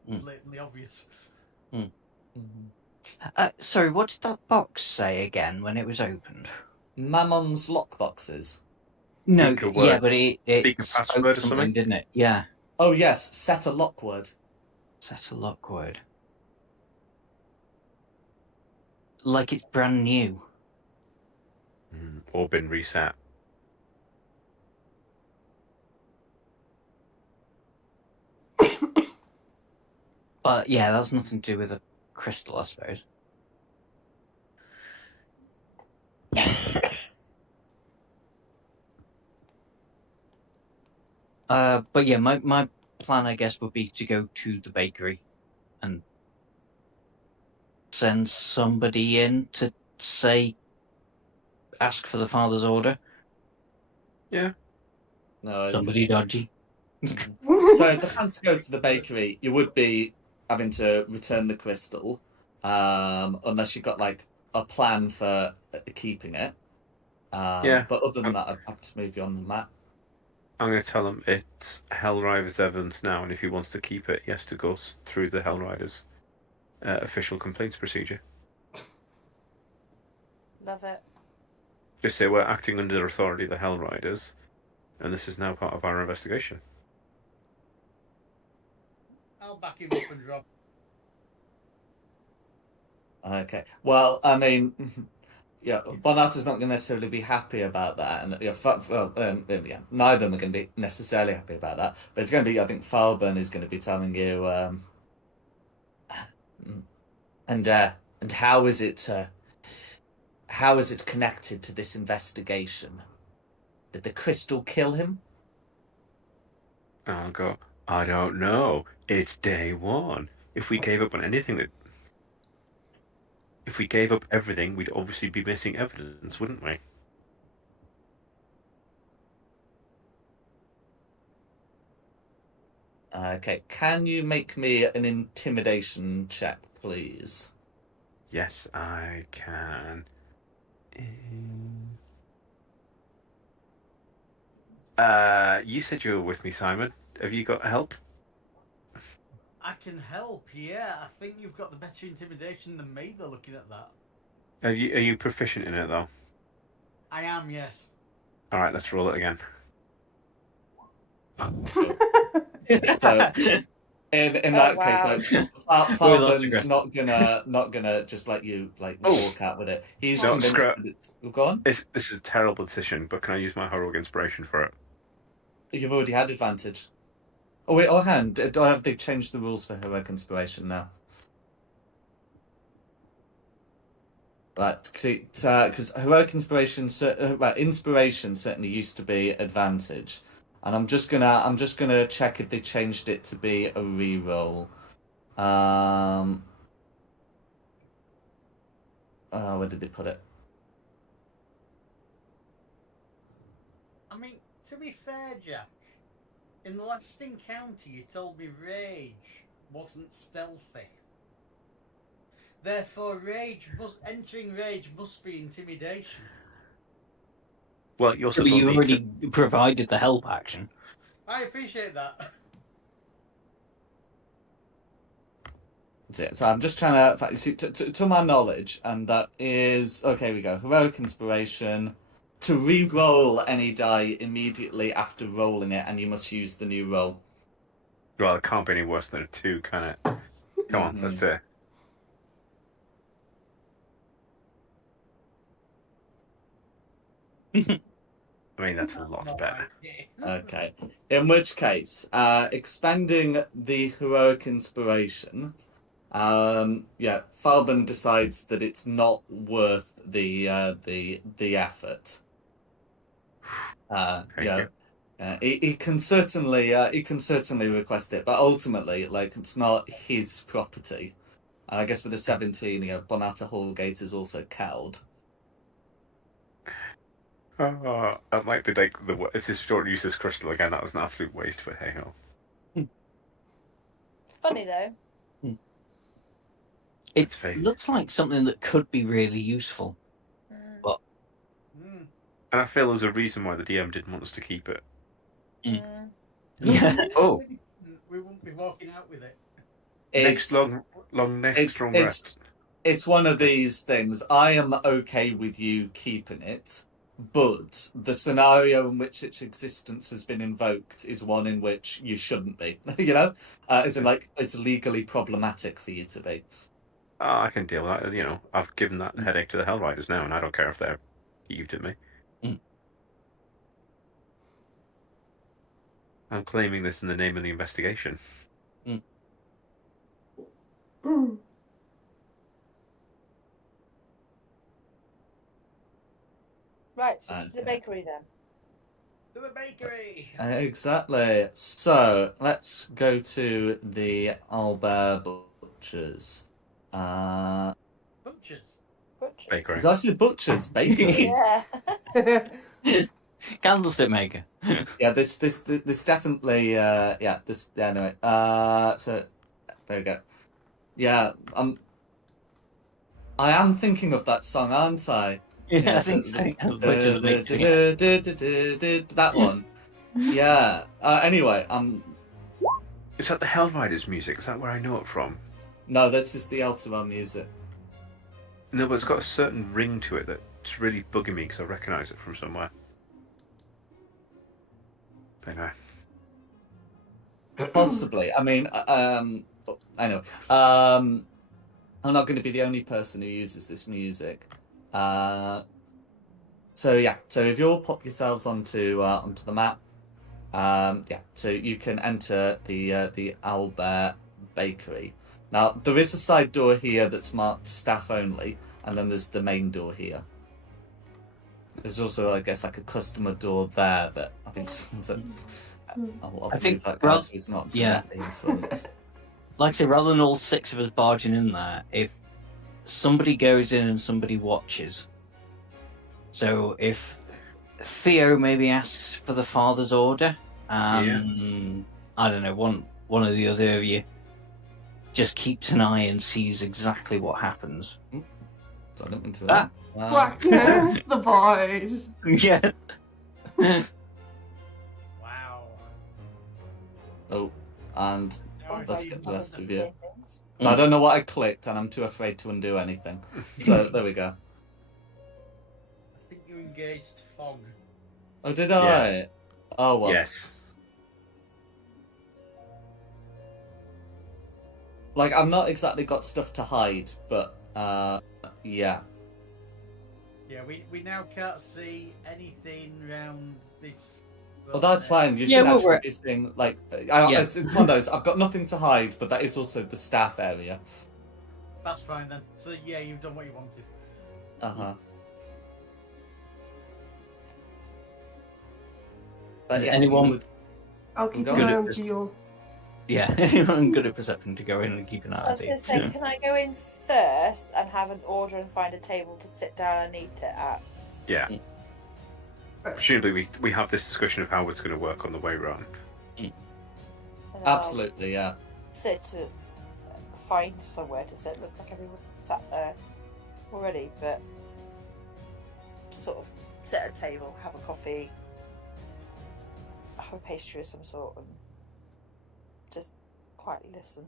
the blatantly obvious. Sorry, what did that box say again when it was opened? Mammon's lockboxes. No, Speak a word. yeah, but it Speak a spoke password or something? didn't it? Yeah. Oh yes, set a lock word. Set a lock word. Like it's brand new. Or been reset. But yeah, that's nothing to do with a crystal, I suppose. But yeah, my plan, I guess, would be to go to the bakery and send somebody in to ask for the father's order. Yeah. No, Somebody dodgy. So if the plan's to go to the bakery, you would be having to return the crystal, unless you've got like a plan for keeping it. Yeah. But other than that, I'd have to move you on the map. I'm going to tell him it's Hell Riders evidence now, and if he wants to keep it, he has to go through the Hell Riders official complaints procedure. Love it. Just say we're acting under the authority of the Hell Riders, and this is now part of our investigation. I'll back him up and drop. Okay. Well, I mean, yeah, Bonata's not going to necessarily be happy about that, and yeah, neither of them are going to be necessarily happy about that. But it's going to be, I think, Falburn is going to be telling you, and how is it connected to this investigation? Did the crystal kill him? I'll go, I don't know. It's day one. If we gave up on anything if we gave up everything, we'd obviously be missing evidence, wouldn't we? Okay, can you make me an intimidation check, please? Yes, I can. You said you were with me, Simon. Have you got help? I can help, yeah. I think you've got the better intimidation than me, though, looking at that. Are you proficient in it, though? I am, yes. Alright, let's roll it again. So, in that wow. case, Falburn's not gonna just let you walk out with it. He's No, convinced that it's... Go on. This is a terrible decision, but can I use my heroic inspiration for it? You've already had advantage. Oh wait, have they changed the rules for heroic inspiration now? But because heroic inspiration, inspiration certainly used to be advantage, and I'm just gonna check if they changed it to be a reroll. Where did they put it? I mean, to be fair, Jack, in the last encounter you told me rage wasn't stealthy. Therefore, entering rage must be intimidation. Well, you also But don't you need already to... provided the help action. I appreciate that. That's it. So I'm just trying to see to my knowledge, and that is okay. We go heroic inspiration to re-roll any die immediately after rolling it, and you must use the new roll. Well, it can't be any worse than a 2, can it? Come on, let's do it. I mean, that's a lot better. Okay. In which case, expending the heroic inspiration, Falbin decides that it's not worth the effort. He can certainly request it, but ultimately, it's not his property. And I guess with the 17, Bonata Hallgate is also cowed. That might be if this don't use this crystal again, that was an absolute waste, but hey ho. Funny though. It looks like something that could be really useful. But and I feel there's a reason why the DM didn't want us to keep it. Yeah. Oh. We won't be walking out with it. Next long rest. It's one of these things. I am okay with you keeping it, but the scenario in which its existence has been invoked is one in which you shouldn't be. As in, it's legally problematic for you to be. I can deal with that. I've given that headache to the Hell Riders now, and I don't care if they're heaved at me. I'm claiming this in the name of the investigation. Right, so to the bakery then. To the bakery! Exactly. So, let's go to the Albert Butchers. Butchers? Bakery. Did I say Butchers? Bakery? Yeah. Candlestick maker. Yeah, this definitely, anyway. So, there we go. Yeah, I am thinking of that song, aren't I? Yeah, I think so. That one. Yeah. Anyway, Is that the Hell Riders music? Is that where I know it from? No, that's just the Elteron music. No, but it's got a certain ring to it that It's really bugging me because I recognise it from somewhere. But no. Possibly. I mean, I know. I'm not going to be the only person who uses this music. So yeah. So if you'll pop yourselves onto the map, yeah. So you can enter the Albert Bakery. Now there is a side door here that's marked staff only, and then there's the main door here. There's also, I guess, like a customer door there, but I think someone's at. I think that guy is not directly in front. Like I say, rather than all 6 of us barging in there, if somebody goes in and somebody watches. So if Theo maybe asks for the father's order, I don't know, one of the other of you just keeps an eye and sees exactly what happens. So I don't into that. Blackness the boys. Yeah. Wow. Oh, and Now let's I get see the rest of you. Things. I don't know what I clicked, and I'm too afraid to undo anything. So there we go. I think you engaged fog. Oh, did I? Yeah. Oh well. Yes. Like I've not exactly got stuff to hide, but yeah. Yeah, we now can't see anything around this. Well, that's fine. You Yeah, should well, actually we're- be seeing like Yeah. it's one of those. I've got nothing to hide, but that is also the staff area. That's fine then. So yeah, you've done what you wanted. Uh-huh. But yes, Anyone- you would- I'll keep Go an eye on. on Geo. Yeah, anyone good at perception to go in and keep an eye I on was going to it. say, can I go in first and have an order and find a table to sit down and eat it at? Yeah. Presumably, we have this discussion of how it's going to work on the way round. And then I'll absolutely, yeah. sit to find somewhere to sit. Looks like everyone sat there already, but sort of sit at a table, have a coffee, have a pastry of some sort, and just quietly listen.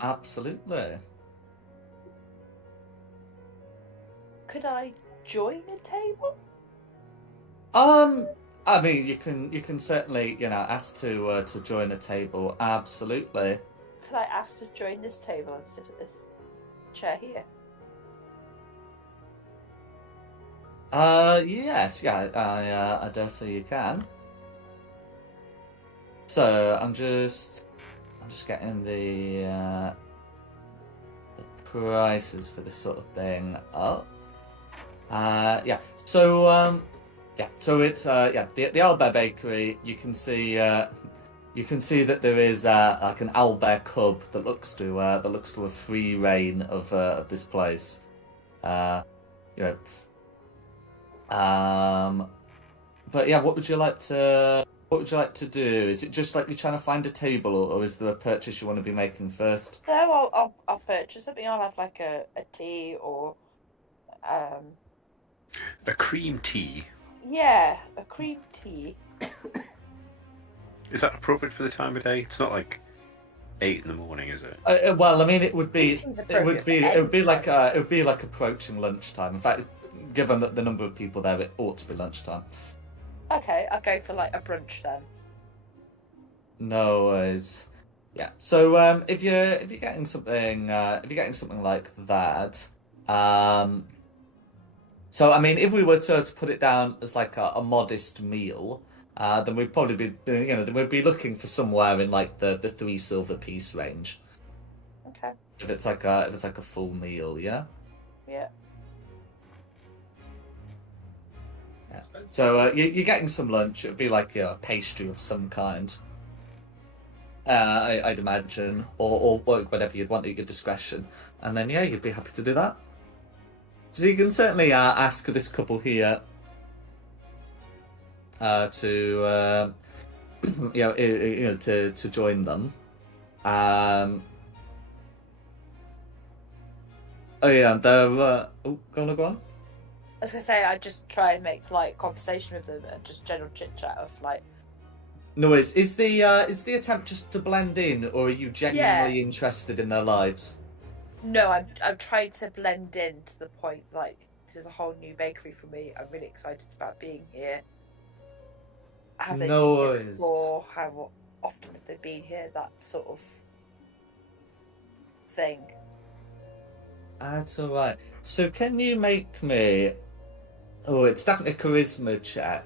Absolutely. Could I join a table? I mean, you can certainly, ask to join a table. Absolutely. Could I ask to join this table and sit at this chair here? Yes, yeah, I dare say you can. So I'm just getting the prices for this sort of thing up. Yeah. So So it's the Albert Bakery. You can see that there is like an Albert Cub that looks to a free reign of this place. But yeah, what would you like to do? Is it just like you're trying to find a table, or is there a purchase you want to be making first? No, I'll purchase something. I'll have like a tea or A cream tea. yeah, a cream tea. Is that appropriate for the time of day? It's not like 8 in the morning, is it? Well, I mean, it would be Seems it would appropriate be for it would be like approaching lunchtime. In fact, given that the number of people there, it ought to be lunchtime. Okay, I'll go for like a brunch then. No worries. Yeah. So if you're getting something like that, so I mean, if we were to put it down as like a modest meal, then we'd probably be then we'd be looking for somewhere in like the 3 silver piece range. Okay. If it's like a full meal, yeah. Yeah. So you're getting some lunch. It'd be like a pastry of some kind. I'd imagine, or whatever you'd want at your discretion, and then yeah, you'd be happy to do that. So you can certainly ask this couple here to to join them. Oh yeah, they're go on. I was gonna say I'd just try and make like conversation with them and just general chit chat of like. No, is the attempt just to blend in, or are you genuinely interested in their lives? No, I'm trying to blend in to the point. Like, this is a whole new bakery for me. I'm really excited about being here. Have they No been here worries. before? How often have they been here? That sort of thing. That's all right. So can you make me? Oh, it's definitely a charisma check.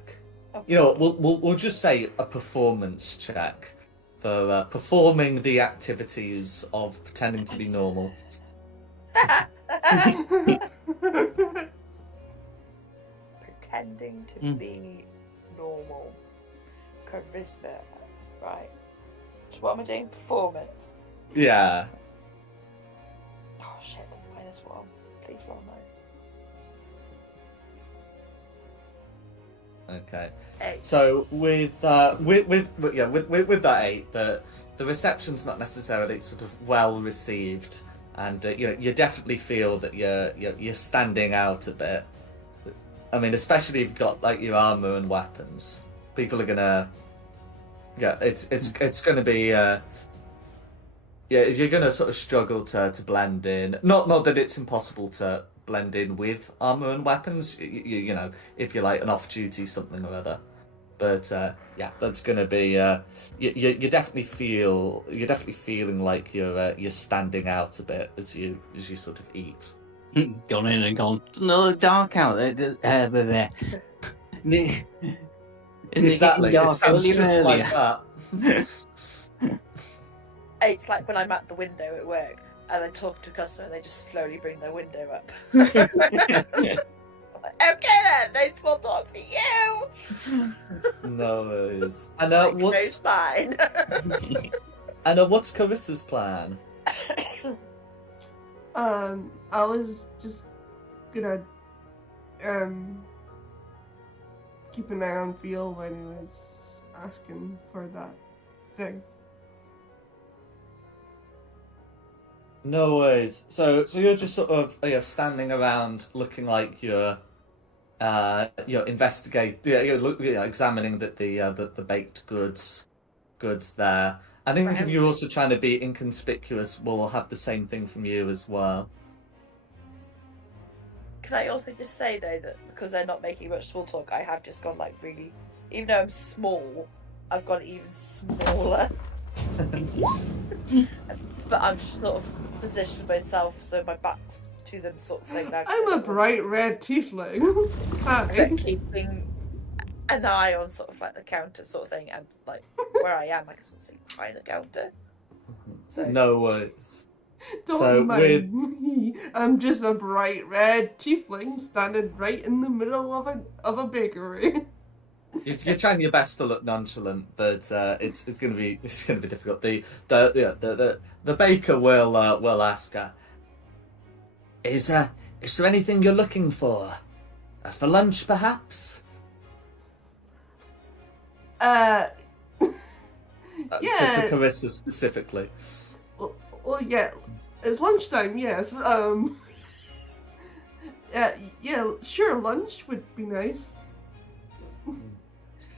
Oh. You know, we'll just say a performance check for performing the activities of pretending to be normal. Pretending to be normal. Charisma. Right. So what am I doing? Performance. Yeah. Oh shit, -1. Please roll nice. Okay. 8. So with that 8, the reception's not necessarily sort of well received, and you definitely feel that you're standing out a bit. I mean, especially if you've got like your armor and weapons, people are gonna. Yeah, it's gonna be. You're gonna sort of struggle to blend in. Not that it's impossible to blend in with armor and weapons. You know, if you're like an off-duty something or other. But that's gonna be. You definitely feeling like you're standing out a bit as you sort of eat. Gone in and gone. Doesn't it look dark out there? There. Isn't Exactly. it getting dark It sounds earlier and just earlier? like that. It's like when I'm at the window at work and I talk to a customer and they just slowly bring their window up. I'm like, okay then, no small talk for you. No worries. And Like, what's fine. what's Carissa's plan? I was just gonna keep an eye on Phil when he was asking for that thing. No worries. So you're just sort of standing around, looking like you're examining the baked goods there. I think if you're also trying to be inconspicuous, we'll have the same thing from you as well. Can I also just say though that because they're not making much small talk, I have just gone like really, even though I'm small, I've gone even smaller. But I'm just sort of positioned myself so my back's to them sort of thing now. I'm a bright red tiefling. Hi. But keeping an eye on sort of like the counter sort of thing, and like where I am, I can sort of see behind the counter. So No worries. Don't So mind me. I'm just a bright red tiefling standing right in the middle of a bakery. You're trying your best to look nonchalant, but it's gonna be difficult. The baker will ask her, is there anything you're looking for for lunch, perhaps? Yeah. To Carissa specifically. Well, yeah. It's lunchtime. Yes. Yeah. Sure. Lunch would be nice.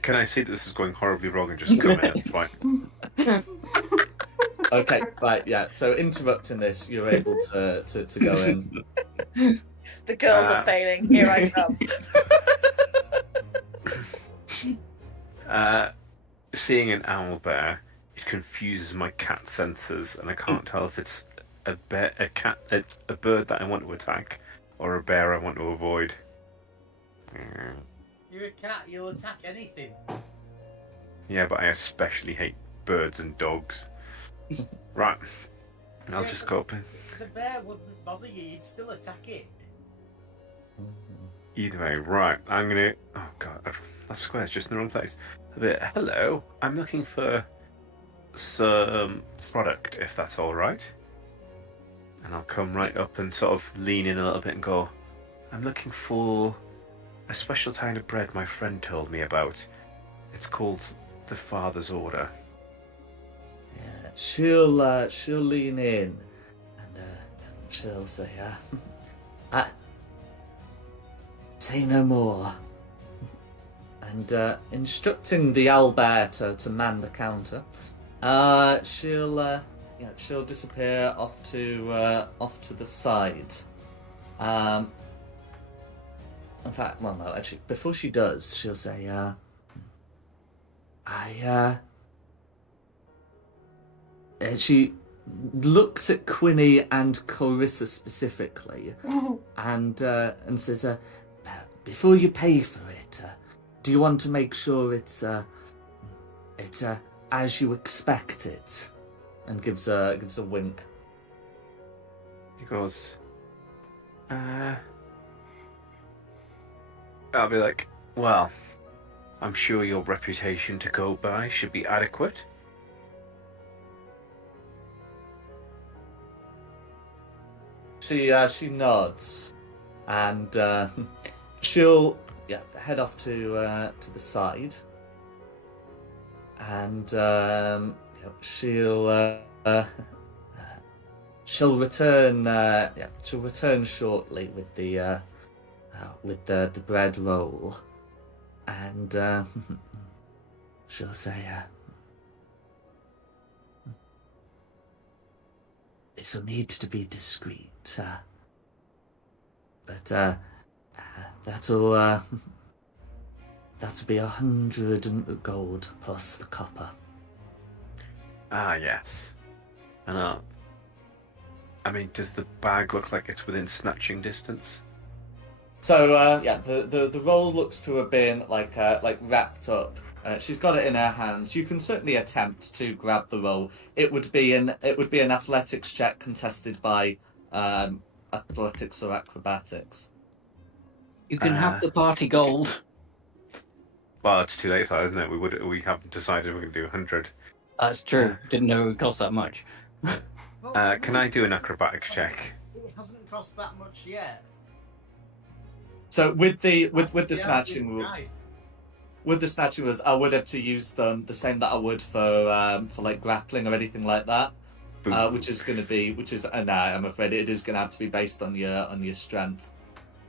Can I see that this is going horribly wrong and just come in? It's fine. Okay, right, yeah. So interrupting this, you're able to go in. the girls are failing. Here I come. Seeing an owl bear, it confuses my cat senses, and I can't tell if it's a bird that I want to attack, or a bear I want to avoid. You're a cat, you'll attack anything. Yeah, but I especially hate birds and dogs. Right, I'll just go up. The bear wouldn't bother you, you'd still attack it. Either way, right, I'm gonna... Oh god, that square's just in the wrong place. Hello, I'm looking for some product, if that's alright. And I'll come right up and sort of lean in a little bit and go, I'm looking for a special kind of bread my friend told me about. It's called the Father's Order. Yeah, she'll lean in and she'll say, say no more. And instructing the owlbear to man the counter, she'll she'll disappear off to the side. In fact, well, no, actually, before she does, she'll say, she looks at Quinny and Clarissa specifically, and says, before you pay for it, do you want to make sure it's as you expect it? And gives a wink. He goes, I'll be like, well, I'm sure your reputation to go by should be adequate. She nods, and she'll head off to the side, and she'll return. She'll return shortly with the bread roll, and she'll say, "This'll need to be discreet, but that'll be 100 gold plus the copper." Ah, yes. And I mean, does the bag look like it's within snatching distance? So the roll looks to have been like wrapped up. She's got it in her hands. You can certainly attempt to grab the roll. It would be an athletics check contested by athletics or acrobatics. You can have the party gold. Well, it's too late for that, isn't it? We haven't decided we're going to do 100. That's true. Didn't know it would cost that much. Can I do an acrobatics check? It hasn't cost that much yet. So with the Yeah, snatching rule, nice. with the snatching rules, I would have to use them the same that I would for like grappling or anything like that, which is I'm afraid it is going to have to be based on your strength.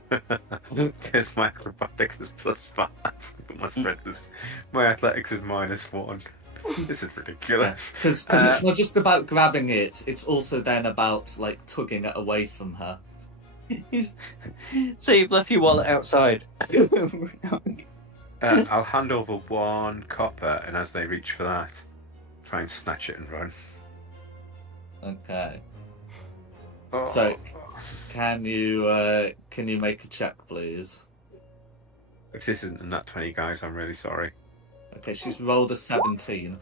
Because my acrobatics is +5, but my strength is, my athletics is -1. This is ridiculous. Because it's not just about grabbing it; it's also then about like tugging it away from her. So you've left your wallet outside. I'll hand over 1 copper, and as they reach for that, try and snatch it and run. Okay. Oh. So, can you make a check, please? If this isn't a nat 20, guys, I'm really sorry. Okay, she's rolled a 17.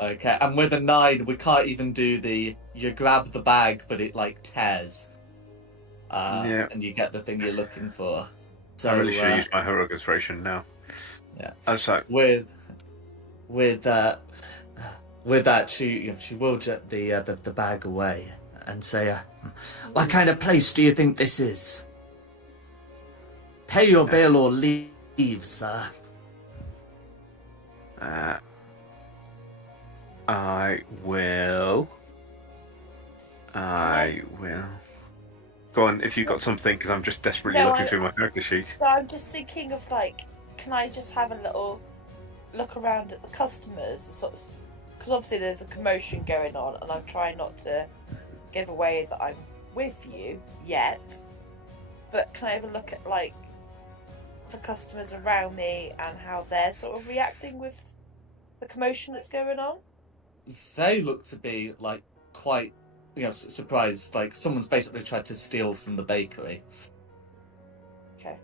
Okay, and with a 9, we can't even do you grab the bag, but it like tears, and you get the thing you're looking for. So I really should use my heroic inspiration now. Yeah. I'm sorry. With that, she will jet the bag away and say, "What kind of place do you think this is? Pay your bill or leave, sir." I will. Go on, if you've got something, because I'm just desperately looking through my character sheet. So I'm just thinking of can I just have a little look around at the customers, because obviously there's a commotion going on, and I'm trying not to give away that I'm with you yet. But can I have a look at the customers around me and how they're sort of reacting with the commotion that's going on? They look to be quite, surprised. Like someone's basically tried to steal from the bakery. Okay.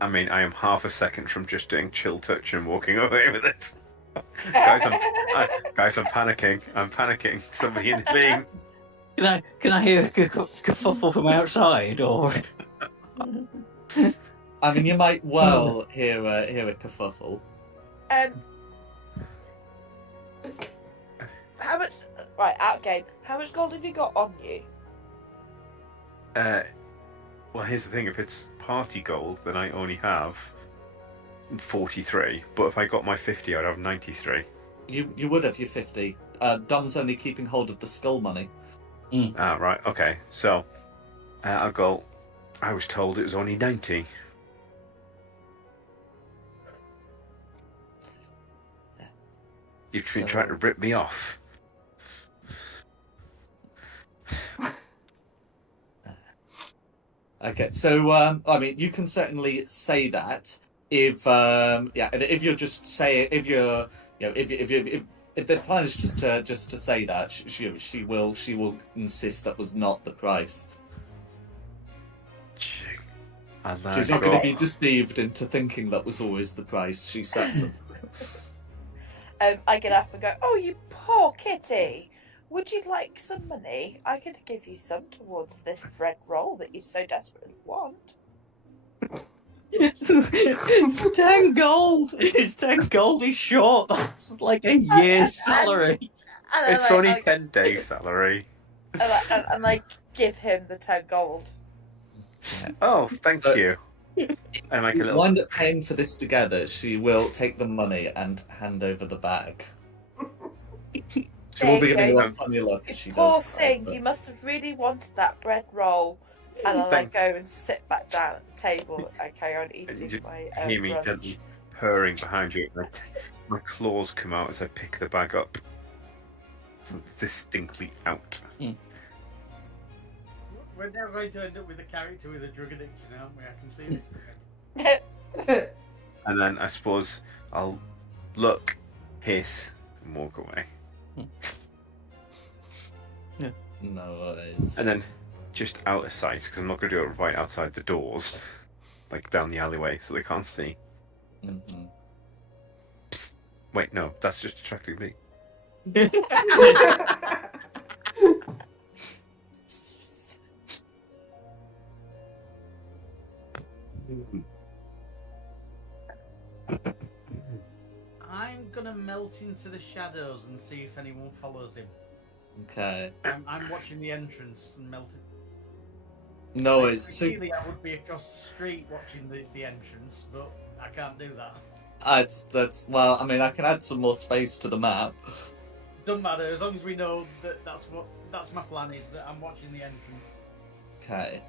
I mean, I am half a second from just doing chill touch and walking away with it. Guys, I'm panicking. I'm panicking. Somebody intervene. Can I hear a kerfuffle from outside, or? I mean, you might well hear a kerfuffle. How much? Right, out game. How much gold have you got on you? Well, here's the thing. If it's party gold, then I only have 43. But if I got my 50, I'd have 93. You would have your 50. Dom's only keeping hold of the skull money. Ah, right. Okay. So, I'll go. I was told it was only 90. You've been So- trying to rip me off. Okay, so I mean, you can certainly say that if and if you're just say if you're if the plan is just to say that she will insist that was not the price. And then She's I not going to go, be deceived into thinking that was always the price she sets it. I get up and go, "Oh, you poor kitty! Would you like some money? I could give you some towards this bread roll that you so desperately want." It's 10 gold. It's 10 gold. He's short. That's like a year's salary. And it's only 10 days salary. and I give him the 10 gold. Oh, thank So- you. I make a You little. wind up paying for this together. She will take the money and hand over the bag. She will be giving you a funny look as she Poor does. thing, but- you must have really wanted that bread roll. And I'll Thank- go and sit back down at the table and carry on And eating you my hear me brunch. gently purring behind you. And my claws come out as I pick the bag up. Distinctly out. We're now going to end up with a character with a drug addiction, aren't we? I can see this. And then I suppose I'll look, hiss, and walk away. No worries. And then just out of sight, because I'm not going to do it right outside the doors, like down the alleyway, so they can't see. Mhm. Wait, no, that's just attracting me. I'm gonna melt into the shadows and see if anyone follows him. Okay. I'm watching the entrance and melting. No worries. So Ideally, I would be across the street watching the entrance, but I can't do that. that's well. I mean, I can add some more space to the map. Doesn't matter as long as we know that that's my plan is that I'm watching the entrance. Okay.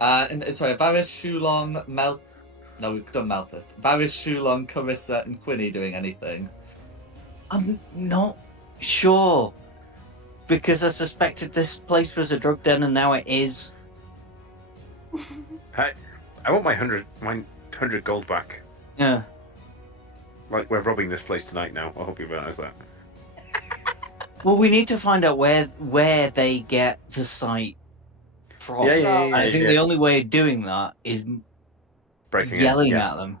And sorry, Varys, Shulong, No, we've done Malthus. Varys, Shulong, Carissa, and Quinny doing anything. I'm not sure. Because I suspected this place was a drug den and now it is. I want my 100 gold back. Yeah. Like, we're robbing this place tonight now. I hope you realise that. Well, we need to find out where they get the site from. Yeah, I think the only way of doing that is Breaking yelling in. Yeah. at them.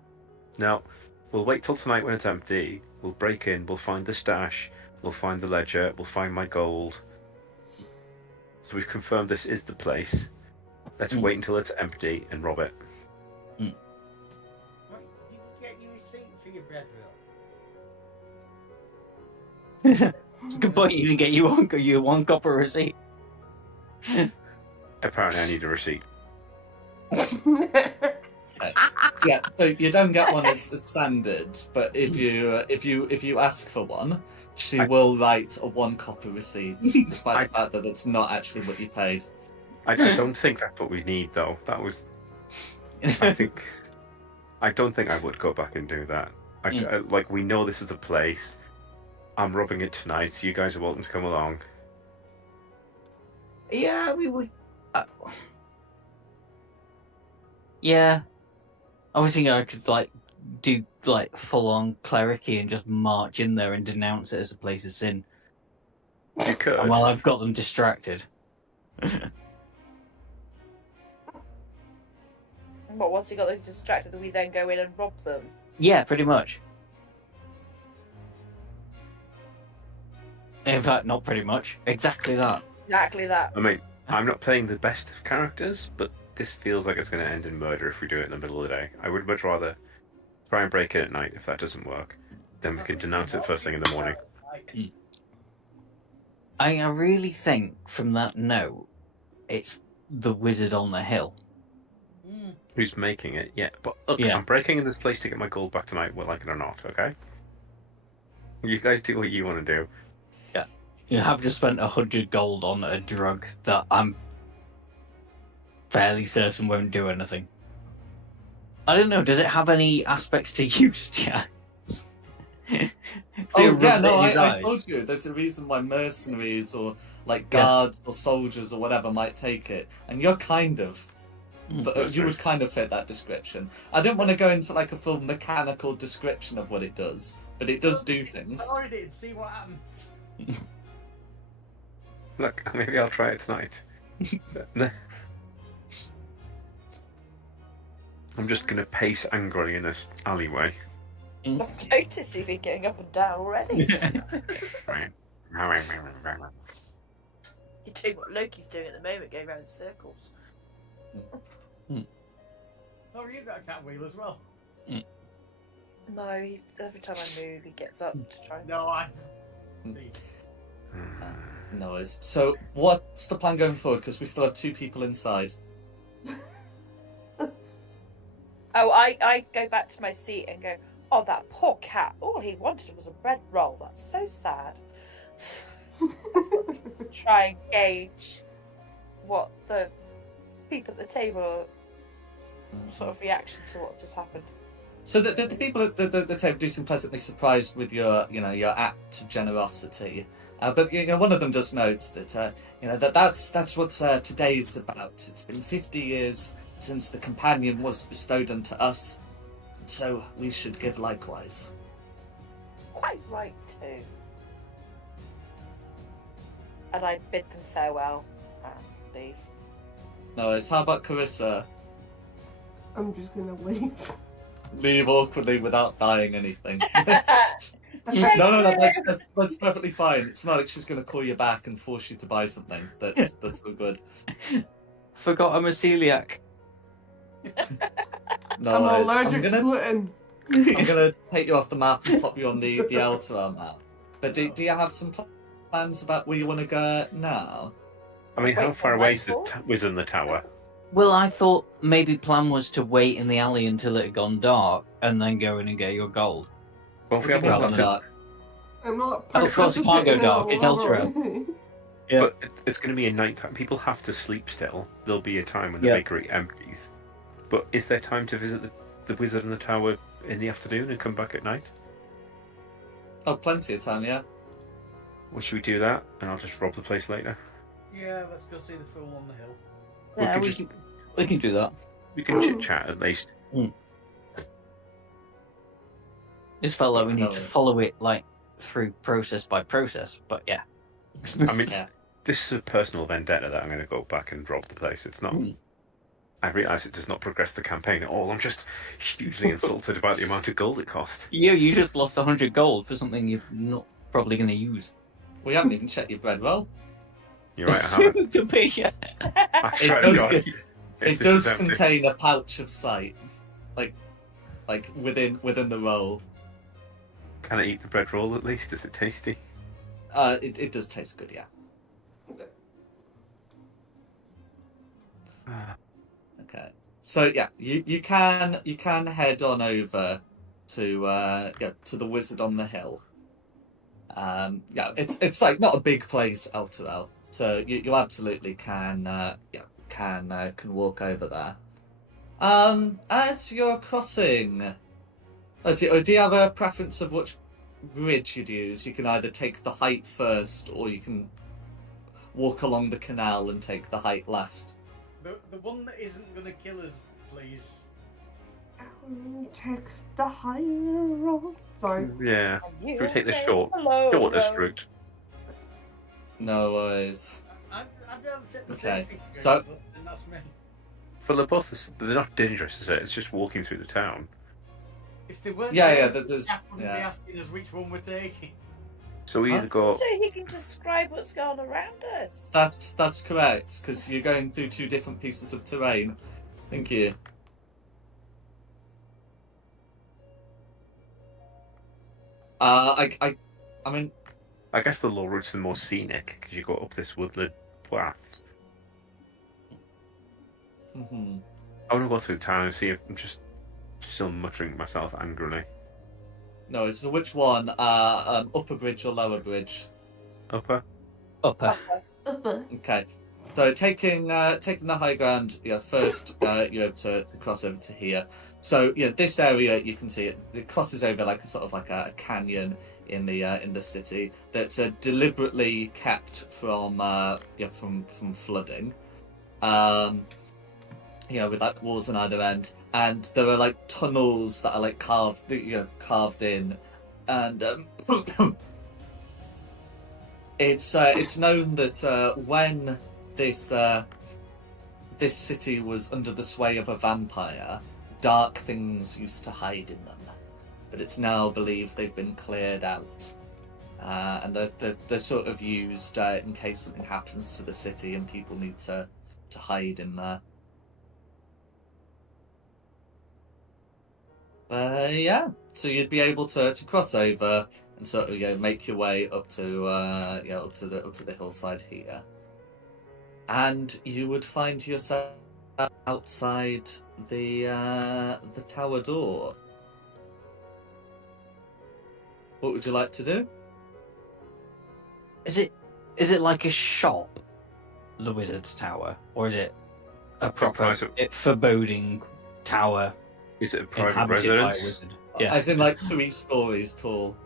Now, we'll wait till tonight when it's empty. We'll break in, we'll find the stash, we'll find the ledger, we'll find my gold. So we've confirmed this is the place. Let's wait until it's empty and rob it. What, you can get your receipt for your bread roll. It's a good point. You didn't get your one copper receipt. Apparently I need a receipt. Yeah, so you don't get one as standard, but if you ask for one, she will write a 1 copper receipt, despite the fact that it's not actually what you paid. I don't think that's what we need, though. That was... I don't think I would go back and do that. Like, we know this is the place. I'm robbing it tonight, so you guys are welcome to come along. Yeah, we yeah. I was thinking I could do full on clericy and just march in there and denounce it as a place of sin. You could. And while I've got them distracted. But once you got them distracted, we then go in and rob them. Yeah, pretty much. In fact, not pretty much. Exactly that. Exactly that. I mean, I'm not playing the best of characters, but this feels like it's going to end in murder if we do it in the middle of the day. I would much rather try and break in at night if that doesn't work. Then we can denounce it first thing in the morning. I really think from that note, it's the wizard on the hill. Who's making it? Yeah, but look, Yeah. I'm breaking in this place to get my gold back tonight, whether like it or not, okay? You guys do what you want to do. Yeah. You have just spent 100 gold on a drug that I'm fairly certain won't do anything. I don't know, does it have any aspects to use? Yeah. See, Oh it yeah, rubs no, it in his I eyes. told you. There's a reason why mercenaries or like Yeah. guards or soldiers or whatever might take it, and you're kind of. But That's you right. would kind of fit that description. I didn't want to go into like a full mechanical description of what it does, but it does do things. Try it and see what happens. Look, maybe I'll try it tonight. I'm just going to pace angrily in this alleyway. I've noticed you've been getting up and down already. You're doing what Loki's doing at the moment, going around in circles. Oh, you've got a cat wheel as well. No, every time I move, he gets up to try. No, I don't. No worries. So, what's the plan going forward? Because we still have 2 people inside. Oh, I go back to my seat and go, oh, that poor cat. All he wanted was a bread roll. That's so sad. Try and gauge what the people at the table sort of reaction to what's just happened. So the people at the table do seem pleasantly surprised with your act of generosity. But one of them just notes that that's what today's about. It's been 50 years since the companion was bestowed unto us, so we should give likewise. Quite right too. And I bid them farewell and leave. No, it's how about Carissa? I'm just gonna leave. Leave awkwardly without buying anything. Thank No, you. that's perfectly fine. It's not like she's going to call you back and force you to buy something. That's all good. Forgot I'm a celiac. No, I'm worries. allergic to gluten. I'm gonna take you off the map and pop you on the Eltarar map. But do you have some plans about where you want to go now? I mean, how Wait, far what, away is the Michael? wizard in the tower? Well, I thought maybe plan was to wait in the alley until it had gone dark and then go in and get your gold. Well, if we What do you have mean one by left, that? I'm not. Oh, of course, it can't go dark. It's Eltarar. Yeah. but it's going to be a night time. People have to sleep still. There'll be a time when the Yeah. bakery empties. But is there time to visit the wizard in the tower in the afternoon and come back at night? Oh, plenty of time, yeah. Or should we do that? And I'll just rob the place later. Yeah, let's go see the fool on the hill. Yeah, could we can do that. We can chit chat at least. Just felt like we need to Okay. follow it like through process by process, but yeah. I mean, Yeah. this is a personal vendetta that I'm going to go back and rob the place. It's not. I realise it does not progress the campaign at all. I'm just hugely insulted about the amount of gold it cost. You just lost 100 gold for something you're not probably going to use. We haven't even checked your bread roll. You're right, I haven't. Could be, yeah. I swear It to does- God. If It this does is empty- contain a pouch of sight, like within the roll. Can I eat the bread roll at least? Is it tasty? It does taste good, yeah. Okay. So yeah, you can head on over to the wizard on the hill. Yeah, it's like not a big place, Elturel. So you absolutely can walk over there. As you're crossing, do you have a preference of which bridge you'd use? You can either take the height first, or you can walk along the canal and take the height last. The one that isn't going to kill us, please. Take the higher road. Sorry. Yeah. And you Should we take the the low shortest road. route? No worries. I'd rather take the Okay, same figure, so- but then that's me. For the both, they're not dangerous, is it? It's just walking through the town. If they weren't Yeah, there, there's Jack wouldn't be yeah. asking us which one we're taking. So we either go. So he can describe what's going on around us. That's correct, because you're going through 2 different pieces of terrain. Thank you. I mean, I guess the low route's the more scenic because you go up this woodland path. mhm. I want to go through town and see if I'm just still muttering to myself angrily. No, so which one? Upper bridge or lower bridge? Upper. Upper. Okay. So taking the high ground, first you're able to cross over to here. So this area you can see it crosses over like a sort of like a canyon in the city that are deliberately kept from from flooding. With like walls on either end, and there are like tunnels that are like carved in, and it's known that when this this city was under the sway of a vampire, dark things used to hide in them, but it's now believed they've been cleared out, and they're sort of used in case something happens to the city and people need to hide in there. Yeah, so you'd be able to cross over and sort of make your way up to up to the hillside here, and you would find yourself outside the tower door. What would you like to do? Is it like a shop, the Wizard's Tower, or is it a proper foreboding tower? Is it a private inhabited by a residence? wizard? Yeah. As in like 3 stories tall.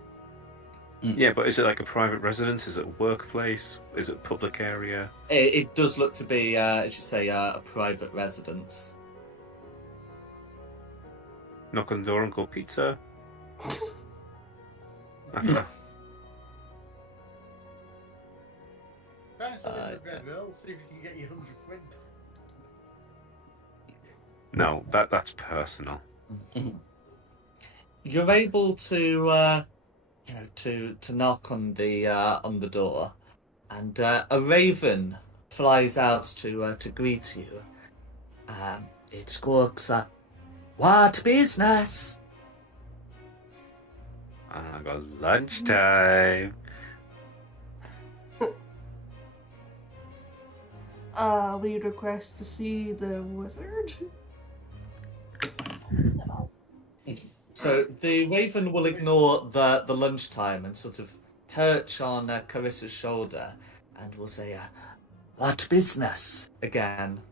Yeah, but is it like a private residence? Is it a workplace? Is it a public area? It does look to be, as you say, a private residence. Knock on the door and call pizza? I don't know. Try and sell it for bread roll, see if you can get your 100 quid. No, that's personal. You're able to to knock on the door, and a raven flies out to greet you. It squawks, "What business?" I got lunchtime. We request to see the wizard. So the raven will ignore the lunchtime and sort of perch on Carissa's shoulder, and will say, "What business?" again.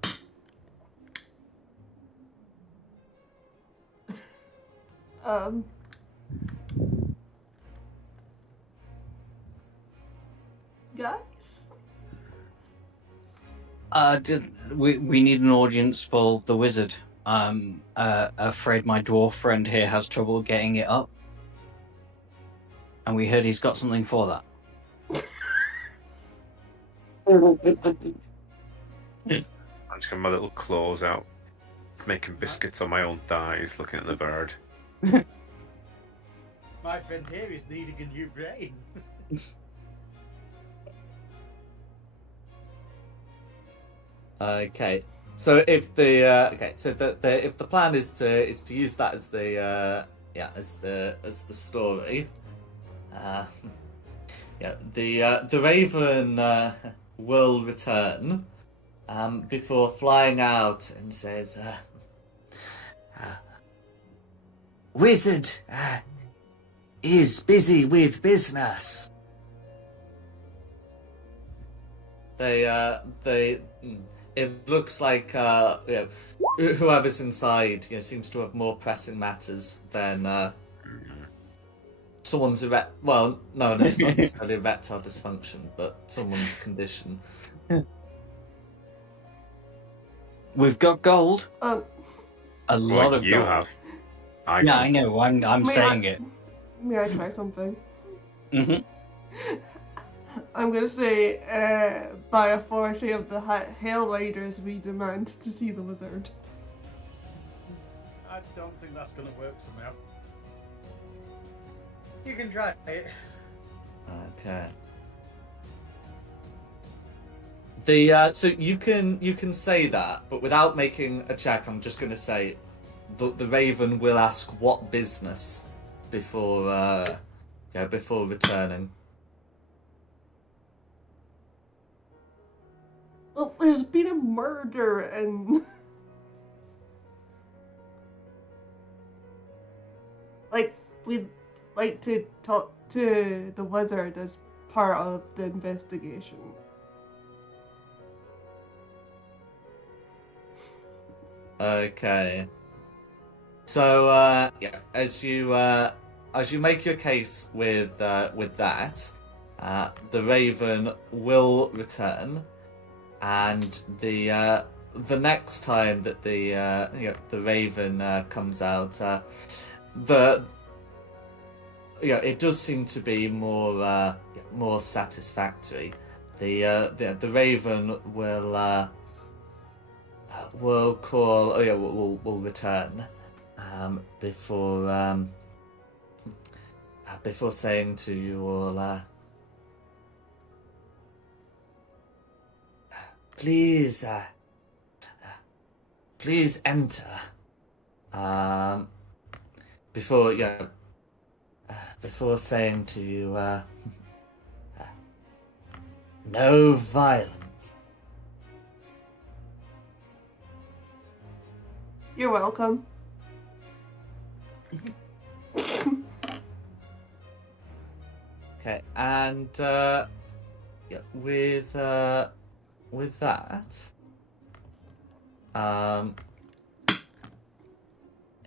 Guys? We need an audience for the wizard. Afraid my dwarf friend here has trouble getting it up, and we heard he's got something for that. I'm just got my little claws out, making biscuits on my own thighs, looking at the bird. My friend here is needing a new brain. Okay. So if the if the plan is to use that as the as the story, the raven will return before flying out and says, "Wizard is busy with business." It looks like whoever's inside seems to have more pressing matters than someone's well, no, it's not necessarily erectile dysfunction, but someone's condition. We've got gold. Um, A lot Like of you gold. have. Yeah, I know. I'm saying it. May I try something? hmm I'm gonna say, by authority of the Hail Riders, we demand to see the wizard. I don't think that's going to work somehow. You can try it. Okay. So you can say that, but without making a check, I'm just gonna say the raven will ask what business before before returning. Well, there's been a murder and like we'd like to talk to the wizard as part of the investigation. Okay. So as as you make your case with that, the Raven will return, and the next time that the Raven comes out, it does seem to be more satisfactory. The Raven will call. Will return before saying to you all, please enter. Before saying to you, no violence. You're welcome. Okay, and with that,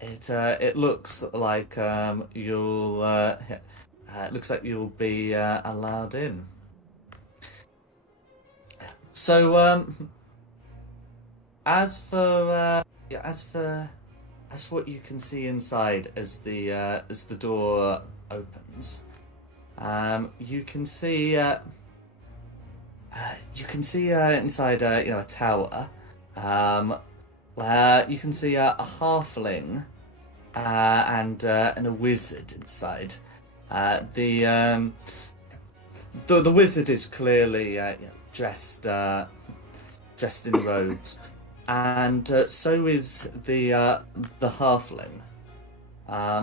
it looks like you'll be allowed in. So as for what you can see inside as the door opens, you can see inside a tower, where you can see a halfling and a wizard inside. The wizard is clearly dressed in robes, and so is the halfling.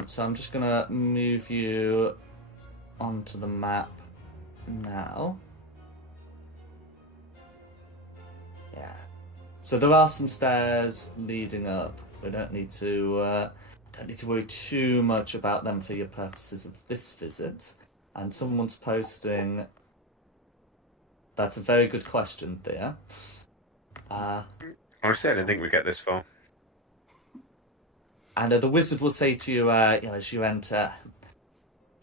So I'm just gonna move you onto the map now. Yeah. So there are some stairs leading up. We don't need to worry too much about them for your purposes of this visit. And someone's posting. That's a very good question, Thea. Honestly, I didn't think we'd get this far. And the wizard will say to you, as you enter,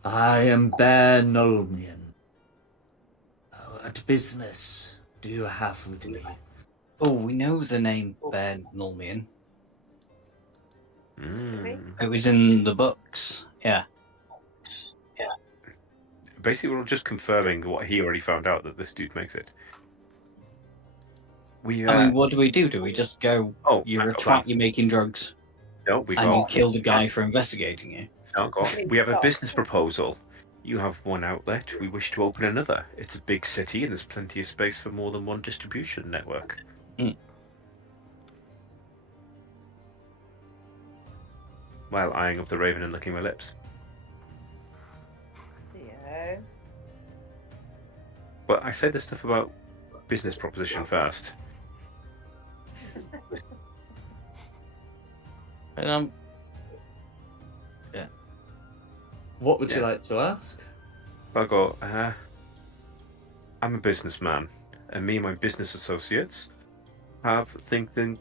I am Bear Nolmian. What business do you have with me? Oh, we know the name Bear Nulmian. It was in the books. Yeah. Basically, we're just confirming what he already found out, that this dude makes it. I mean, what do we do? Do we just go, Oh, you're a twat, you're making drugs, No, we and got. you killed a guy for investigating you? No, go on. We have a business proposal. You have one outlet. We wish to open another. It's a big city, and there's plenty of space for more than one distribution network. While eyeing up the Raven and licking my lips. Theo. But I said the stuff about business proposition first. And What would you like to ask? I go, I'm a businessman, and me and my business associates have something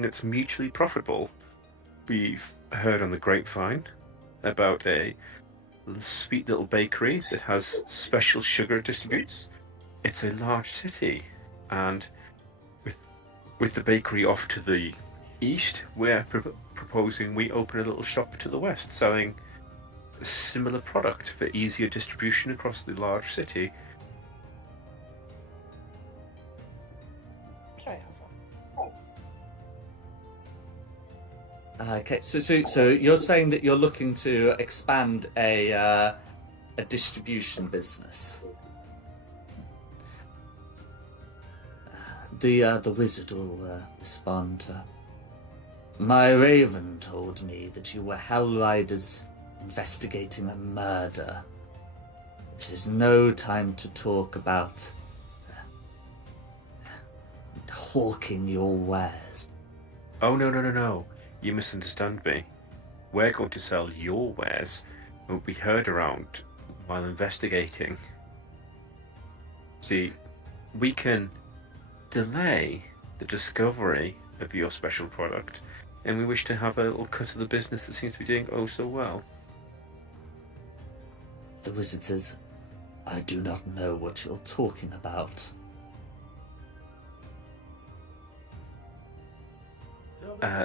that's mutually profitable. We've heard on the grapevine about a sweet little bakery that has special sugar distributes. It's a large city, and with the bakery off to the east, we're proposing we open a little shop to the west, selling a similar product for easier distribution across the large city. Sorry, Hazel. Okay, so you're saying that you're looking to expand a distribution business. The wizard will respond. My Raven told me that you were Hell Riders investigating a murder. This is no time to talk about hawking your wares. Oh, no. You misunderstand me. We're going to sell your wares and will be heard around while investigating. See, we can delay the discovery of your special product, and we wish to have a little cut of the business that seems to be doing oh so well. The visitors, I do not know what you're talking about.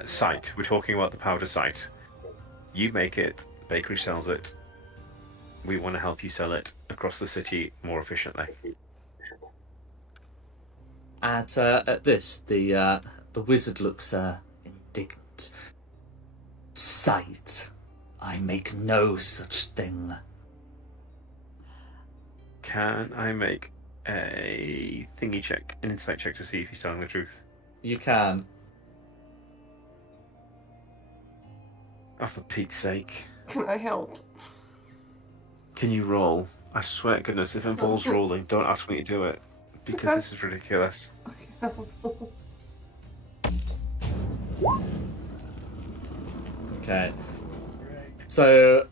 Site. We're talking about the powder site. You make it, the bakery sells it. We want to help you sell it across the city more efficiently. At this, the wizard looks indignant. Sight. I make no such thing. Can I make a thingy check, an insight check to see if he's telling the truth? You can. Oh, for Pete's sake. Can I help? Can you roll? I swear to goodness, if it involves rolling, don't ask me to do it. Because this is ridiculous. Okay. So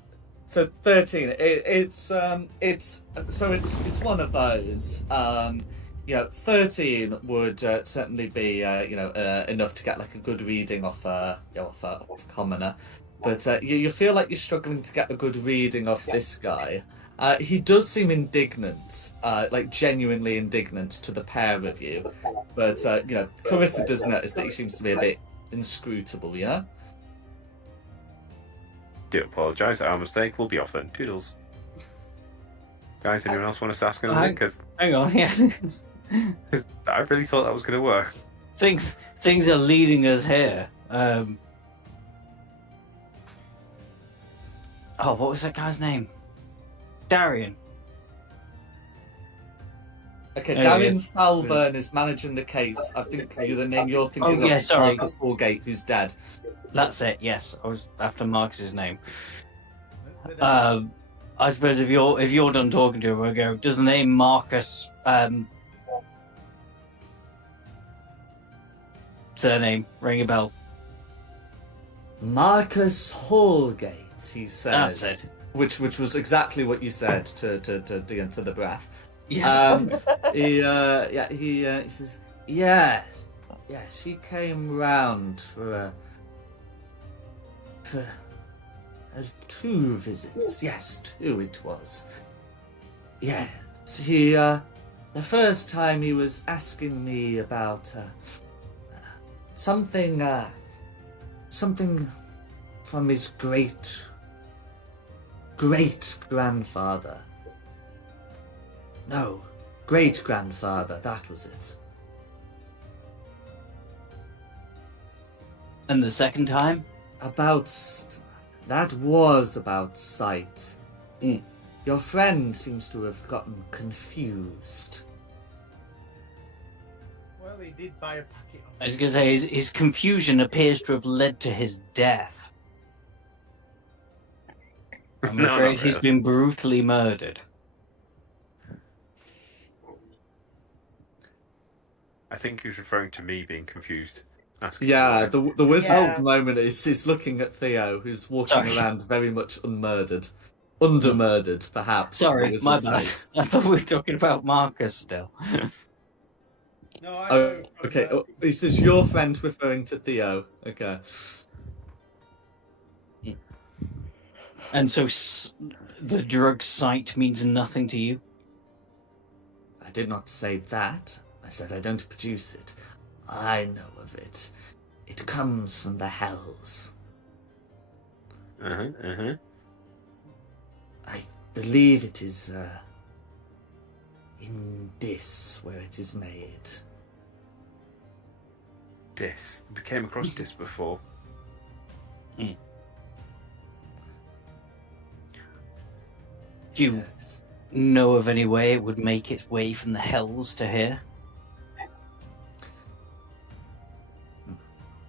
13. It's one of those. 13 would certainly be enough to get like a good reading off a commoner, but you feel like you're struggling to get a good reading off this guy. He does seem indignant, like genuinely indignant to the pair of you, but Carissa does notice that he seems to be a bit inscrutable. Do apologise, our mistake. We'll be off then. Toodles. Guys, anyone else want us to ask anything? Because Hang on, yeah. I really thought that was going to work. Things are leading us here. What was that guy's name? Darian. Okay, There he Darian is. Falburn is managing the case. I think the name you're thinking of yeah, is sorry. Marcus Allgate, who's dead. That's it. Yes, I was after Marcus's name. I suppose if you're done talking to him, we'll go. Does the name Marcus surname ring a bell? Marcus Hallgate, he said. That's it. Which was exactly what you said to the breath. Yes. He says, yes, he came round for 2 visits. Yes, 2 it was. Yes, he the first time he was asking me about something from his great grandfather. No, great grandfather, that was it. And the second time? That was about sight. Mm. Your friend seems to have gotten confused. Well, he did buy a packet of. I was going to say his confusion appears to have led to his death. I'm No, afraid not he's really. been brutally murdered. I think he was referring to me being confused. Asking Yeah, for the wizard Yeah. at the moment is looking at Theo, who's walking Sorry. around very much unmurdered. Under-murdered, perhaps. Sorry, was my his bad. taste. I thought we were talking about Marcus still. No, I Oh, know from okay. the- Oh, is this your friend referring to Theo? Okay. And so the drug sight means nothing to you? I did not say that. I said I don't produce it. I know of it. It comes from the hells. Uh-huh. I believe it is in Dis where it is made. Dis. We came across Dis before. Do you Yes. know of any way it would make its way from the hells to here?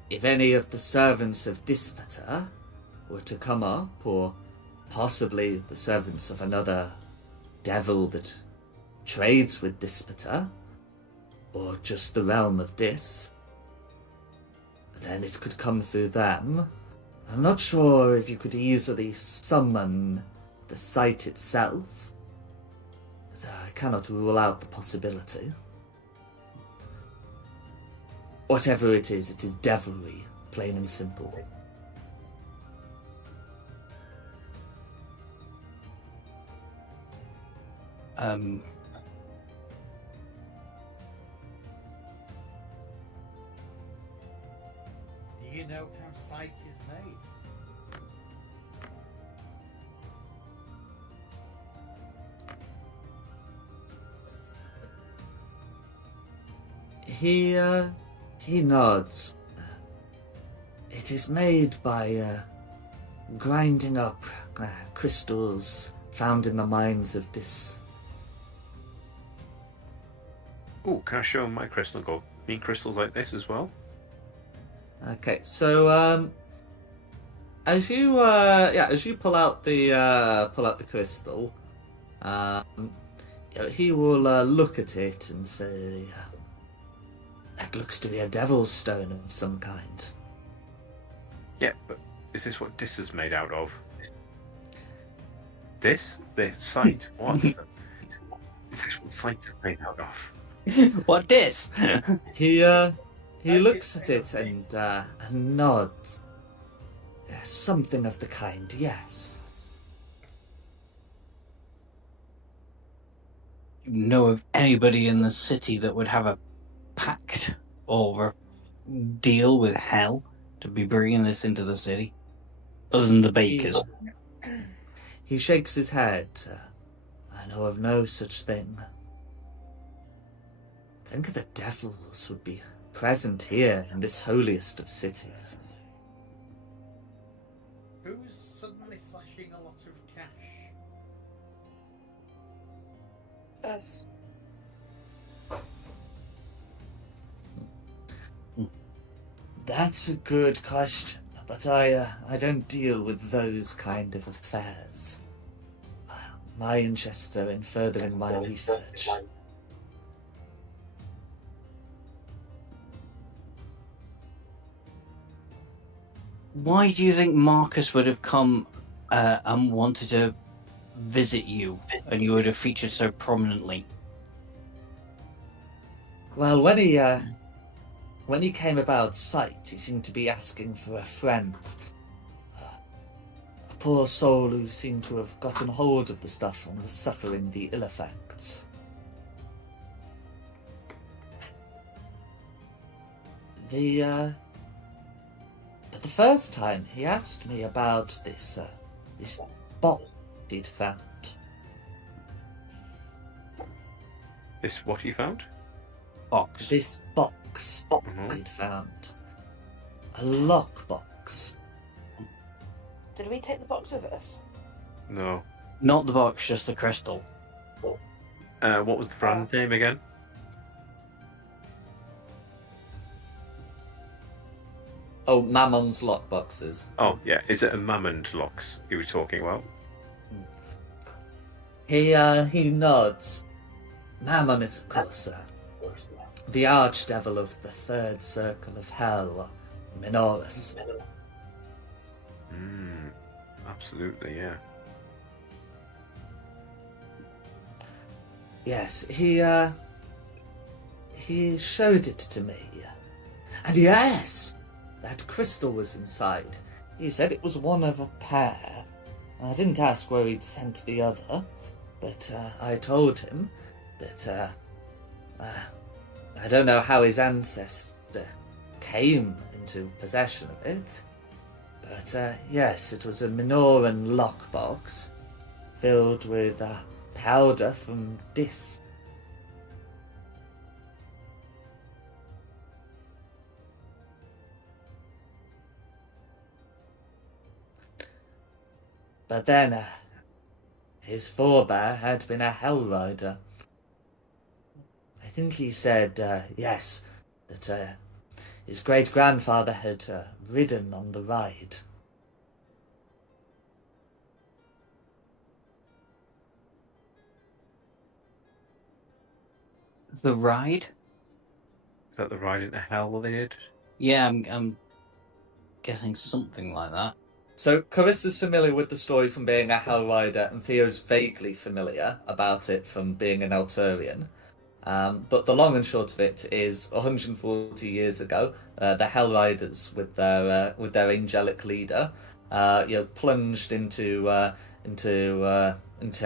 If any of the servants of Dispater were to come up, or possibly the servants of another devil that trades with Dispater, or just the realm of Dis, then it could come through them. I'm not sure if you could easily summon the site itself, but I cannot rule out the possibility. Whatever it is devilry, plain and simple. Um, Do you know how sight is made? He nods. It is made by grinding up crystals found in the mines of Dis. Oh, can I show him my crystal? Go. Need crystals like this as well? Okay, so as you pull out the crystal, he will look at it and say, "That looks to be a devil's stone of some kind." Yeah, but is this what this is made out of? This? The sight? What? Is this what sight is made out of? what this? He looks at it and nods. Something of the kind, yes. You know of anybody in the city that would have a pact or a deal with hell to be bringing this into the city? Other than the bakers. He shakes his head. I know of no such thing. Think the devils would be present here in this holiest of cities. Who's suddenly flashing a lot of cash? Us. That's a good question, but I don't deal with those kind of affairs. My interests are in furthering my research. Why do you think Marcus would have come and wanted to visit you, and you would have featured so prominently? Well, when he came about sight, he seemed to be asking for a friend. A poor soul who seemed to have gotten hold of the stuff and was suffering the ill effects. But the first time he asked me about this box he'd found. This what he found? Box. This box he'd found. A lockbox. Did we take the box with us? No. Not the box, just the crystal. What was the brand name again? Oh, Mammon's lockboxes. Oh, yeah. Is it a Mammon locks you were talking about? He nods. Mammon is, of course, the archdevil of the third circle of hell, Minoris. Absolutely, yeah. Yes, he showed it to me. And yes, that crystal was inside. He said it was one of a pair. I didn't ask where he'd sent the other, but I told him that I don't know how his ancestor came into possession of it, but yes, it was a Minoran lockbox filled with powder from Dis. But then, his forebear had been a Hell Rider. I think he said, yes, that his great-grandfather had ridden on the ride. The ride? Is that the ride into hell that they did? Yeah, I'm guessing something like that. So Carissa's familiar with the story from being a Hell Rider, and Theo's vaguely familiar about it from being an Elturian. But the long and short of it is 140 years ago, the Hell Riders, with their angelic leader, plunged into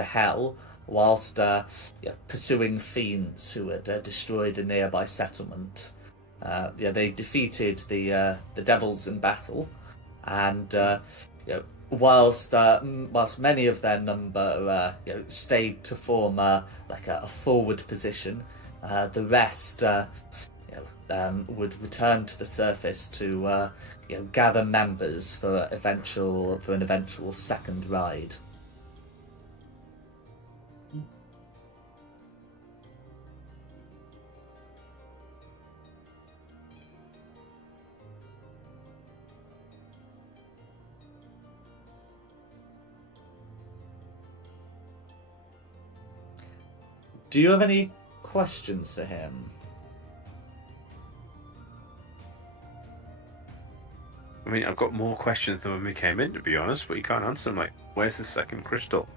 hell, whilst pursuing fiends who had destroyed a nearby settlement. They defeated the devils in battle, and whilst many of their number stayed to form a forward position, the rest would return to the surface to gather members for an eventual second ride. Do you have any questions for him? I mean, I've got more questions than when we came in, to be honest, but you can't answer them. Like, where's the second crystal?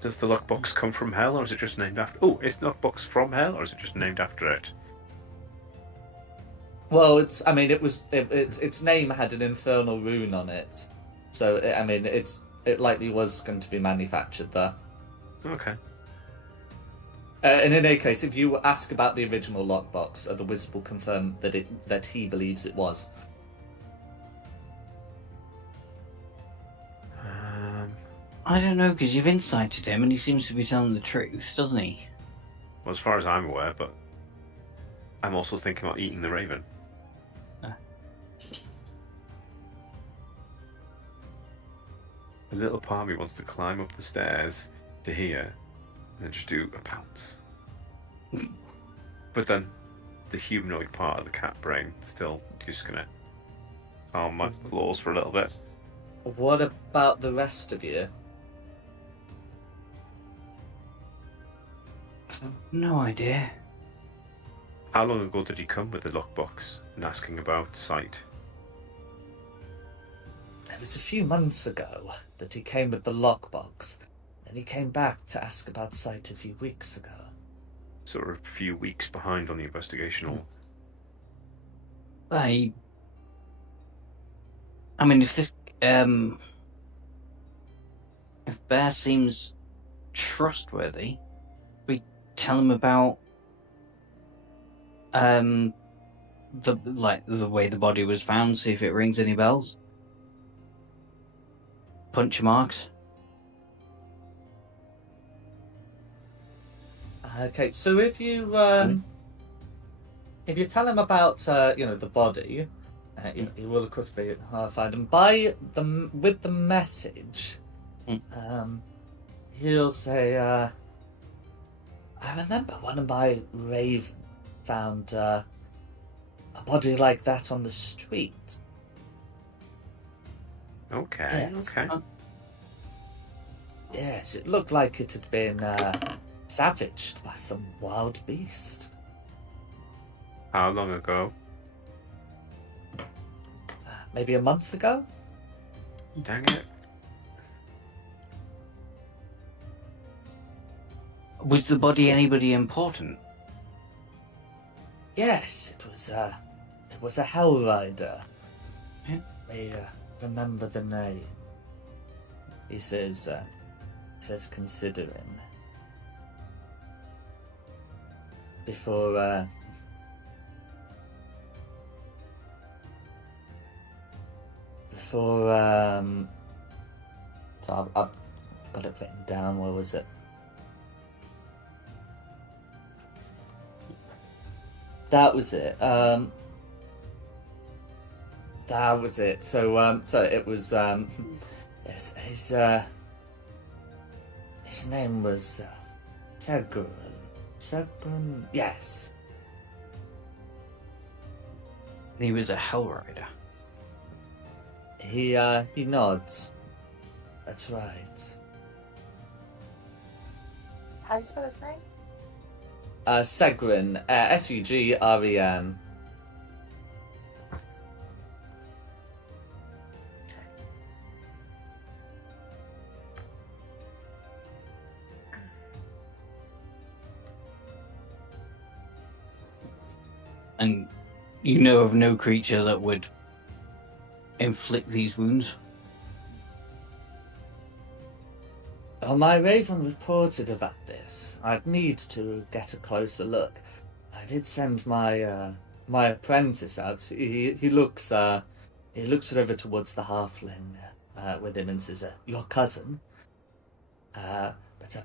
Does the lockbox come from hell, or is it just named after... Oh, is the lockbox from hell, or is it just named after it? Well, its name had an infernal rune on it, so it likely was going to be manufactured there. Okay. In any case, if you ask about the original lockbox, the wizard will confirm that he believes it was. I don't know, because you've incited him and he seems to be telling the truth, doesn't he? Well, as far as I'm aware, but I'm also thinking about eating the raven. A little part of me wants to climb up the stairs to here and then just do a pounce. But then the humanoid part of the cat brain still just gonna calm my claws for a little bit. What about the rest of you? No idea. How long ago did he come with the lockbox and asking about sight? It was a few months ago that he came with the lockbox, and he came back to ask about sight a few weeks ago. Sort of a few weeks behind on the investigation. Or I mean, if Bear seems trustworthy, we tell him about the way the body was found, see if it rings any bells. Puncture marks. Okay, so if you tell him about the body, he will of course be horrified, and with the message, he'll say, "I remember one of my raven found a body like that on the street." okay, Yes. okay. Yes, it looked like it had been savaged by some wild beast. How long ago? Maybe a month ago? Dang it. Was the body anybody important? Yes, it was a Hell Rider. Yeah. I remember the name. He says considering. Before so I've got it written down. Where was it? That was it. That was it. So it was yes, his name was Segrin. Segrin, yes. He was a Hell Rider. He nods. That's right. How do you spell his name? Segrin, Sugren. And you know of no creature that would inflict these wounds? Oh, my raven reported about this. I'd need to get a closer look. I did send my apprentice out. He looks over towards the halfling with him and says, "Your cousin." But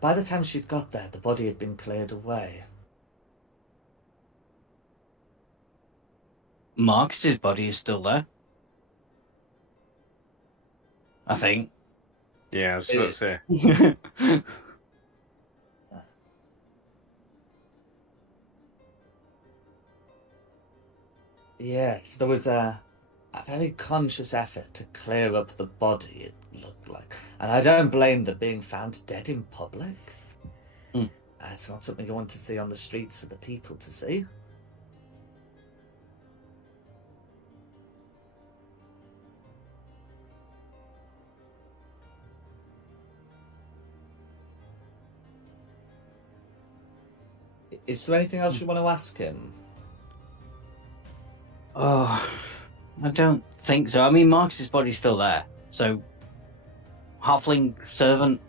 by the time she'd got there, the body had been cleared away. Marcus's body is still there. I think. Yeah, I was about to say. Yes, there was a very conscious effort to clear up the body, it looked like. And I don't blame them being found dead in public. Hmm. It's not something you want to see on the streets for the people to see. Is there anything else you want to ask him? Oh, I don't think so. I mean, Marcus's body's still there. So, halfling servant.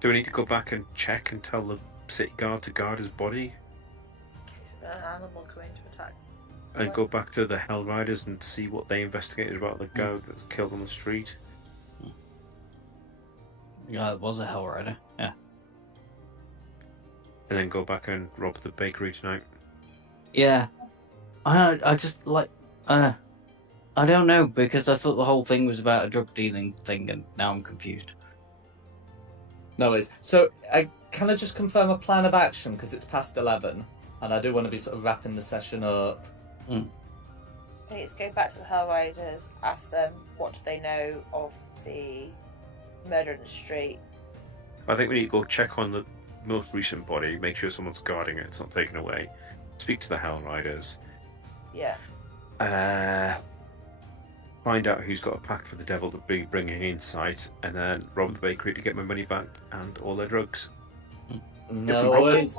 Do we need to go back and check and tell the city guard to guard his body? In case of an animal coming to attack. And go back to the Hell Riders and see what they investigated about the guy that's killed on the street? Yeah, it was a Hell Rider. Yeah. And then go back and rob the bakery tonight? Yeah. I just like. I don't know, because I thought the whole thing was about a drug dealing thing, and now I'm confused. No worries. So, can I just confirm a plan of action, because it's past 11, and I do want to be sort of wrapping the session up. Let's go back to the Hell Riders, ask them what do they know of the murder in the street. I think we need to go check on the most recent body, make sure someone's guarding it, it's not taken away. Speak to the Hell Riders. Yeah. Find out who's got a pact for the devil to be bringing in sight, and then rob the bakery to get my money back and all their drugs. No worries.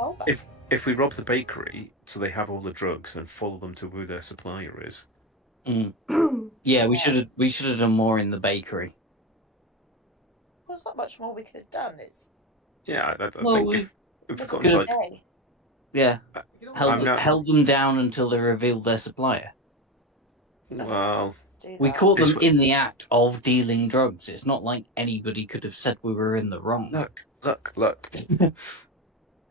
If we rob the bakery so they have all the drugs and follow them to who their supplier is. Yeah, we should have done more in the bakery. There's not much more we could have done. It's Yeah, I Well, think if we've got could have- like, Yeah, I'm not- held them down until they revealed their supplier. well, do We that. caught them This- in the act of dealing drugs. It's not like anybody could have said we were in the wrong. look.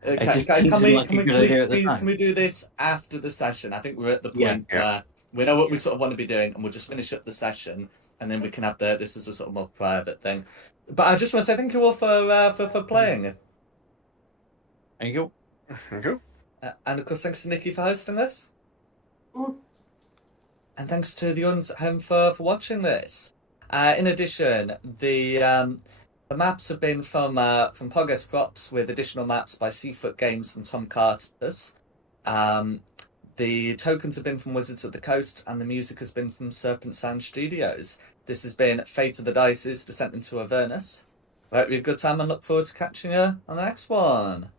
It just didn't seem like a good idea at the time. Can we do this after the session? I think we're at the Yeah. point where we know what we sort of want to be doing, and we'll just finish up the session, and then we can have this as a sort of more private thing. But I just want to say thank you all for playing. There you Okay. And of course, thanks to Nikki for hosting this. Mm. And thanks to the audience at home for watching this. In addition, the maps have been from Pogus Props with additional maps by Seafoot Games and Tom Carter's. The tokens have been from Wizards of the Coast, and the music has been from Serpent Sound Studios. This has been Fate of the Dice's Descent into Avernus. I hope you had a good time and look forward to catching you on the next one.